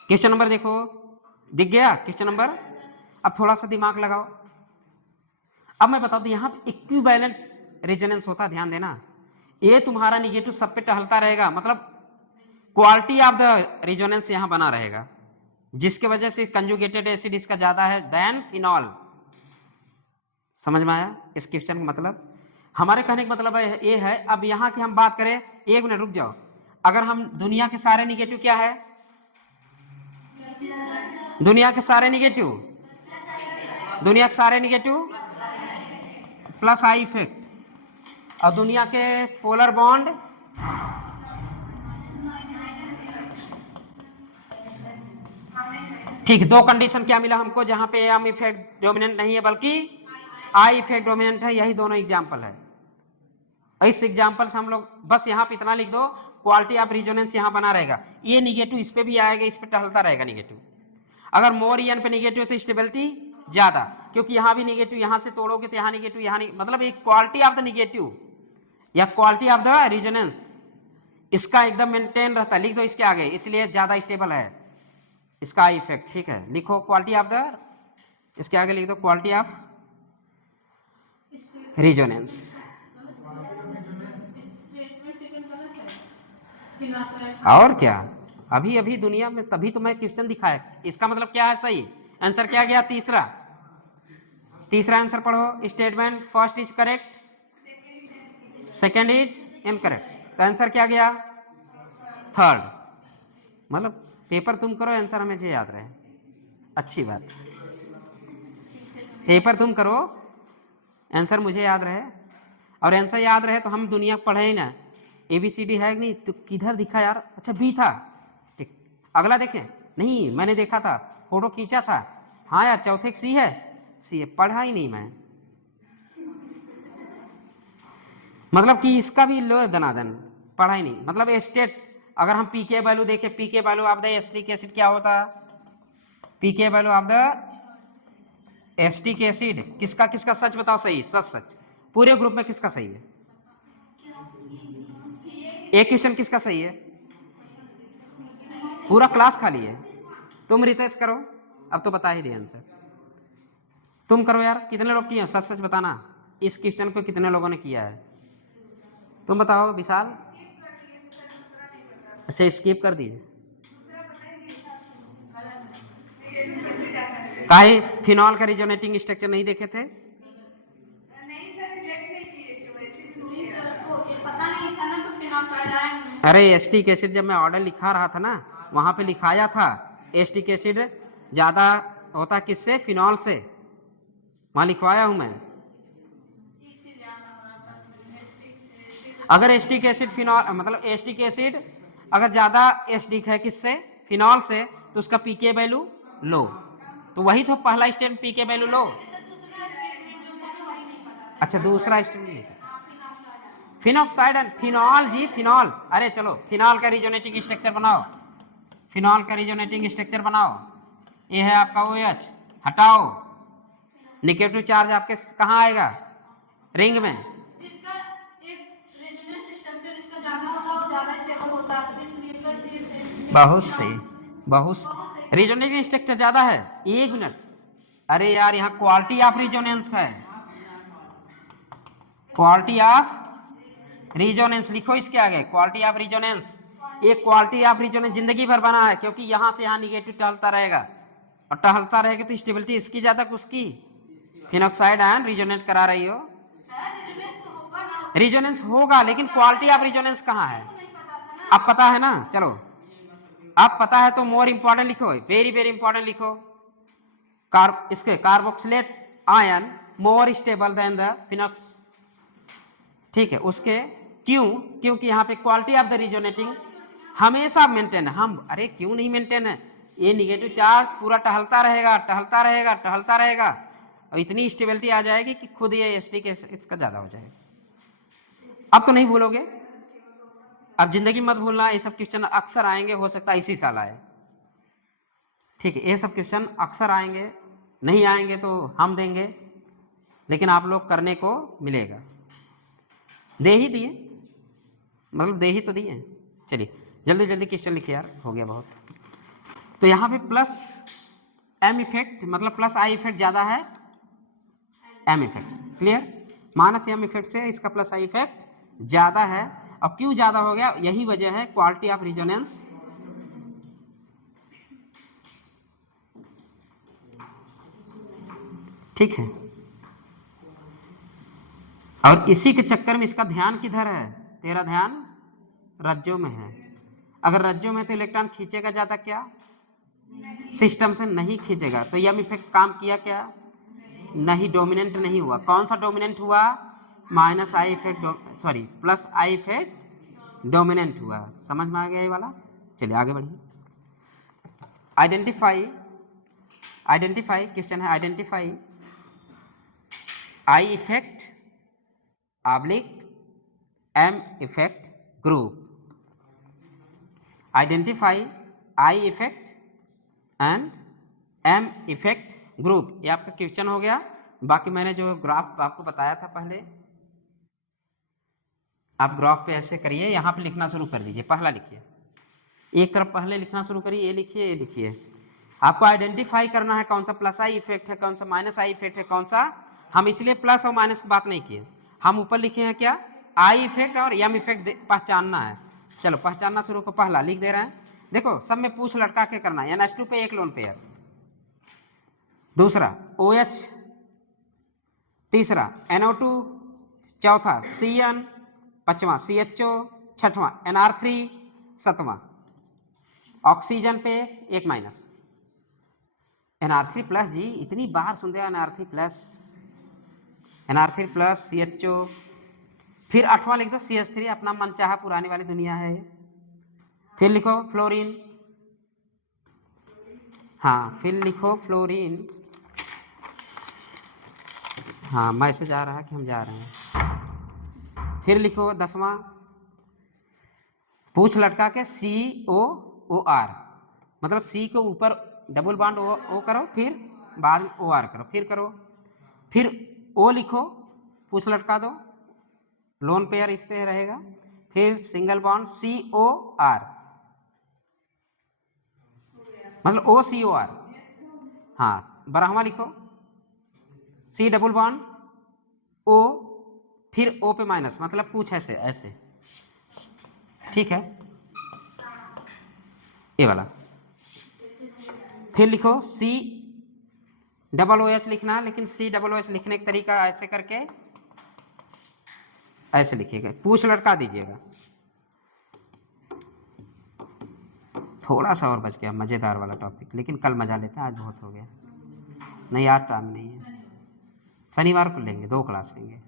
क्वेश्चन नंबर देखो, दिख गया क्वेश्चन नंबर। अब थोड़ा सा दिमाग लगाओ। अब मैं बता दूं, यहां इक्विवेलेंट रेजोनेंस होता है, ध्यान देना। ये तुम्हारा निगेटिव सब पे टहलता रहेगा, मतलब क्वालिटी ऑफ द रेजोनेंस यहां बना रहेगा, जिसके वजह से कंजुगेटेड एसिड इसका ज्यादा है देन फिनॉल। समझ में आया इस क्वेश्चन का मतलब? हमारे कहने का मतलब है ये है। अब यहां की हम बात करें, एक मिनट रुक जाओ। अगर हम दुनिया के सारे निगेटिव क्या है, दुनिया के सारे निगेटिव, दुनिया के सारे निगेटिव प्लस आई इफेक्ट, और दुनिया के पोलर बॉन्ड ठीक। दो कंडीशन क्या मिला हमको, जहां पे एम इफेक्ट डोमिनेंट नहीं है बल्कि आई इफेक्ट डोमिनेंट है, यही दोनों एग्जांपल है। इस एग्जांपल से हम लोग बस यहां पे इतना लिख दो, क्वालिटी ऑफ रेजोनेंस यहां बना रहेगा। ये निगेटिव इस पे भी आएगा, इस पे टहलता रहेगा निगेटिव। अगर मोर ईएन पे निगेटिव तो स्टेबिलिटी ज्यादा, क्योंकि यहां भी निगेटिव, यहां से तोड़ोगे तो यहां निगेटिव, यहां मतलब एक क्वालिटी ऑफ द निगेटिव या क्वालिटी ऑफ द रेजोनेंस इसका एकदम मेंटेन रहता है। लिख दो इसके आगे, इसलिए ज्यादा स्टेबल है इसका आई इफेक्ट। ठीक है, लिखो क्वालिटी ऑफ द, इसके आगे लिख दो क्वालिटी ऑफ रेजोनेंस। और क्या, अभी अभी दुनिया में, तभी तो मैं क्वेश्चन दिखाया। इसका मतलब क्या है सही आंसर क्या गया, तीसरा। तीसरा आंसर पढ़ो, statement first is correct, second is incorrect, तो आंसर क्या गया थर्ड। मतलब पेपर तुम करो, आंसर हमें याद रहे, अच्छी बात। पेपर तुम करो, आंसर मुझे याद रहे, और आंसर याद रहे तो हम दुनिया पढ़े ही ना। ABCD है कि नहीं, तो किधर दिखा यार, अच्छा बी था, ठीक। अगला देखें, नहीं मैंने देखा था, फोटो खींचा था, हाँ यार चौथे सी है, सी है, पढ़ा ही नहीं मैं। मतलब कि इसका भी लो दनादन, पढ़ा ही नहीं। मतलब स्टेट, अगर हम पीके वैल्यू देखें, pK value of the acetic acid क्या होता, pK value of the acetic acid, किसका किसका सच बताओ सही, सच सच पूरे ग्रुप में किसका सही है, एक क्वेश्चन किसका सही है, पूरा क्लास खाली है। तुम रितेश करो, अब तो बता ही दिया आंसर, तुम करो यार। कितने लोग किए, सच सच बताना, इस क्वेश्चन को कितने लोगों ने किया है, तुम बताओ। विशाल, अच्छा स्किप कर दीजिए, काहे फिनॉल का रिजोनेटिंग स्ट्रक्चर नहीं देखे थे? अरे एसिटिक एसिड जब मैं ऑर्डर लिखा रहा था ना, वहां पे लिखाया था एसिटिक एसिड ज्यादा होता किससे, फिनॉल से, वहां लिखवाया हूं मैं। अगर एसिटिक एसिड फिनॉल, मतलब एसिटिक एसिड अगर ज्यादा एसिडिक है किससे, फिनॉल से, तो उसका पीके वैल्यू लो, तो वही तो पहला स्टेप, पीके वैल्यू लो। अच्छा दूसरा स्टेप नहीं था, फिनॉक्साइड एंड फिनॉल जी, फिनॉल। अरे चलो फिनॉल का रिजोनेटिंग स्ट्रक्चर बनाओ, फिनॉल का रिजोनेटिंग स्ट्रक्चर बनाओ। ये है आपका OH, हटाओ, निगेटिव चार्ज आपके कहाँ आएगा, रिंग में। बहुत सही, बहुत रिजोनेटिंग स्ट्रक्चर ज्यादा है। एक मिनट, अरे यार यहाँ क्वालिटी ऑफ रिजोनेंस है, क्वालिटी ऑफ रिजोनेंस लिखो इसके आगे, क्वालिटी ऑफ रिजोनेंस। ये क्वालिटी ऑफ रिजोनेंस जिंदगी भर बना है, क्योंकि यहां से यहां निगेटिव टहलता रहेगा, और टहलता रहेगा तो स्टेबिलिटी इसकी ज्यादा कि उसकी, फिनॉक्साइड आयन रिजोनेट करा रही हो, रिजोनेंस होगा, लेकिन क्वालिटी ऑफ रिजोनेंस कहाँ है, अब पता है ना। चलो अब पता है तो मोर इंपॉर्टेंट लिखो, वेरी वेरी इंपॉर्टेंट लिखो, इसके carboxylate ion more stable than the phenox, ठीक है। उसके क्यों? क्योंकि यहाँ पे क्वालिटी ऑफ द रिजोनेटिंग हमेशा मेंटेन है। हम अरे क्यों नहीं मेंटेन है? ये निगेटिव चार्ज पूरा टहलता रहेगा टहलता रहेगा टहलता रहेगा और इतनी स्टेबिलिटी आ जाएगी कि खुद ये एसटी के इसका ज्यादा हो जाएगा। अब तो नहीं भूलोगे, अब जिंदगी मत भूलना, ये सब क्वेश्चन अक्सर आएंगे, हो सकता है इसी साल आए। ठीक है, ये सब क्वेश्चन अक्सर आएंगे, नहीं आएंगे तो हम देंगे, लेकिन आप लोग करने को मिलेगा। दे ही दिए, मतलब दे ही तो दिए। चलिए जल्दी जल्दी क्वेश्चन लिखिए यार, हो गया बहुत। तो यहाँ पे प्लस एम इफेक्ट मतलब प्लस आई इफेक्ट ज़्यादा है M effect, clear? Minus M effect से इसका प्लस आई इफेक्ट ज़्यादा है। अब क्यों ज़्यादा हो गया? यही वजह है क्वालिटी ऑफ रिजोनेंस। ठीक है, और इसी के चक्कर में इसका ध्यान किधर है? तेरा ध्यान रज्जों में है। अगर रज्जों में तो इलेक्ट्रॉन खींचेगा ज़्यादा क्या? सिस्टम से नहीं खींचेगा। तो यम इफेक्ट काम किया क्या? नहीं, डोमिनेंट नहीं हुआ। कौन सा डोमिनेंट हुआ? Minus I effect, sorry plus I effect dominant हुआ। समझ में आ गया ये वाला? चलिए आगे बढ़िए। आइडेंटिफाई, आइडेंटिफाई क्वेश्चन है, identify I effect oblique M effect group. Identify I effect and M effect group, ये आपका क्वेश्चन हो गया। बाकी मैंने जो ग्राफ आपको बताया था पहले, आप ग्राफ पे ऐसे करिए, यहाँ पे लिखना शुरू कर दीजिए। पहला लिखिए, एक तरफ पहले लिखना शुरू करिए, ये लिखिए ये लिखिए। आपको आइडेंटिफाई करना है कौन सा प्लस आई इफेक्ट है, कौन सा माइनस आई इफेक्ट है, कौन सा। हम इसलिए प्लस और माइनस की बात नहीं किए, हम ऊपर लिखे हैं क्या? आई इफेक्ट और एम इफेक्ट पहचानना है। चलो पहचानना शुरू को, पहला लिख दे रहे हैं। देखो सब में पूछ लटका के करना है। NH2 पे एक लोन पेयर, दूसरा OH, तीसरा NO2, चौथा CN, पांचवा CHO, छठवां NR3, सातवां ऑक्सीजन पे एक माइनस NR3 प्लस। जी इतनी बार सुनते हैं NR3 plus, NR3 plus CHO। फिर आठवां लिख दो CH3, अपना मन चाहा पुरानी वाली दुनिया है। फिर लिखो फ्लोरीन, हाँ फिर लिखो फ्लोरीन। हाँ मैसेज आ रहा है कि हम जा रहे हैं। फिर लिखो 10वां, पूछ लटका के COOR, मतलब C के ऊपर डबल बॉन्ड O करो, फिर बाद में OR करो, फिर करो। फिर O लिखो, पूछ लटका दो, लोन पेयर इस पे रहेगा। फिर सिंगल बॉन्ड COR, मतलब OCOR। हाँ 12वां लिखो C डबल बॉन्ड O, फिर O पे माइनस, मतलब पूछ ऐसे ऐसे। ठीक है, ये वाला। फिर लिखो COOH लिखना है, लेकिन COOH लिखने का तरीका ऐसे करके ऐसे लिखिएगा, पूछ लटका दीजिएगा। थोड़ा सा और बच गया मजेदार वाला टॉपिक, लेकिन कल मजा लेते हैं, आज बहुत हो गया। नहीं आज टाइम नहीं है, शनिवार को लेंगे, 2 क्लास लेंगे।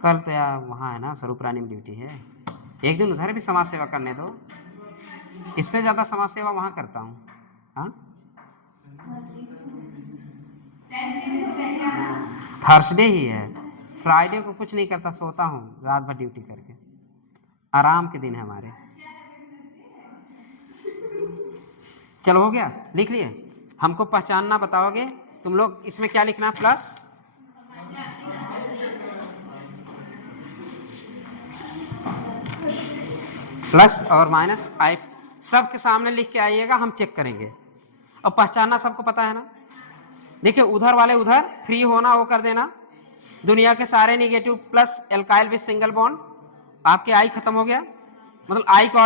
कल तो यार वहाँ है ना, स्वरूप रानी में ड्यूटी है। एक दिन उधर भी समाज सेवा करने दो, इससे ज़्यादा समाज सेवा वहाँ करता हूँ। हाँ थर्सडे ही है, फ्राइडे को कुछ नहीं करता, सोता हूँ रात भर ड्यूटी करके। आराम के दिन है हमारे। चलो हो गया, लिख लिए। हमको पहचानना बताओगे तुम लोग, इसमें क्या लिखना? प्लस प्लस और माइनस आई सबके सामने लिख के आइएगा, हम चेक करेंगे। और पहचानना सबको पता है ना? देखिए उधर वाले उधर फ्री होना वो कर देना, दुनिया के सारे negative plus alkyl with single bond, आपके आई खत्म हो गया। मतलब आई का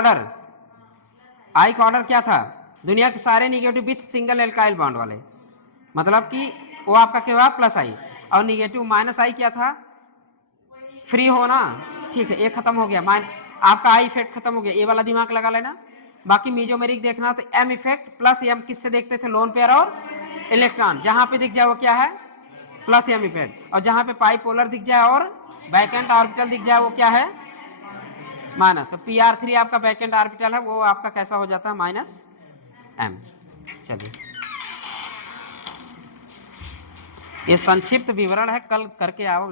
ऑर्डर क्या था? दुनिया के सारे negative with single alkyl bond वाले, मतलब कि वो आपका क्या हुआ? प्लस आई। और निगेटिव माइनस आई क्या था? फ्री होना। ठीक है, ये खत्म हो गया, आपका आई इफेक्ट खत्म हो गया, ये वाला दिमाग लगा लेना। बाकी मीजोमेरिक देखना तो एम इफेक्ट प्लस एम किससे देखते थे? लोन पेयर और इलेक्ट्रॉन। जहां पे दिख जाए वो क्या है? प्लस एम इपेड, और जहां पे पाई पोलर दिख जाए और वैकेंट ऑर्बिटल दिख जाए वो क्या है, माइनस। तो Pr3 आपका वैकेंट ऑर्बिटल है, वो आपका कैसा हो जाता है, माइनस m। चलिए, ये संक्षिप्त विवरण है, कल करके आओ।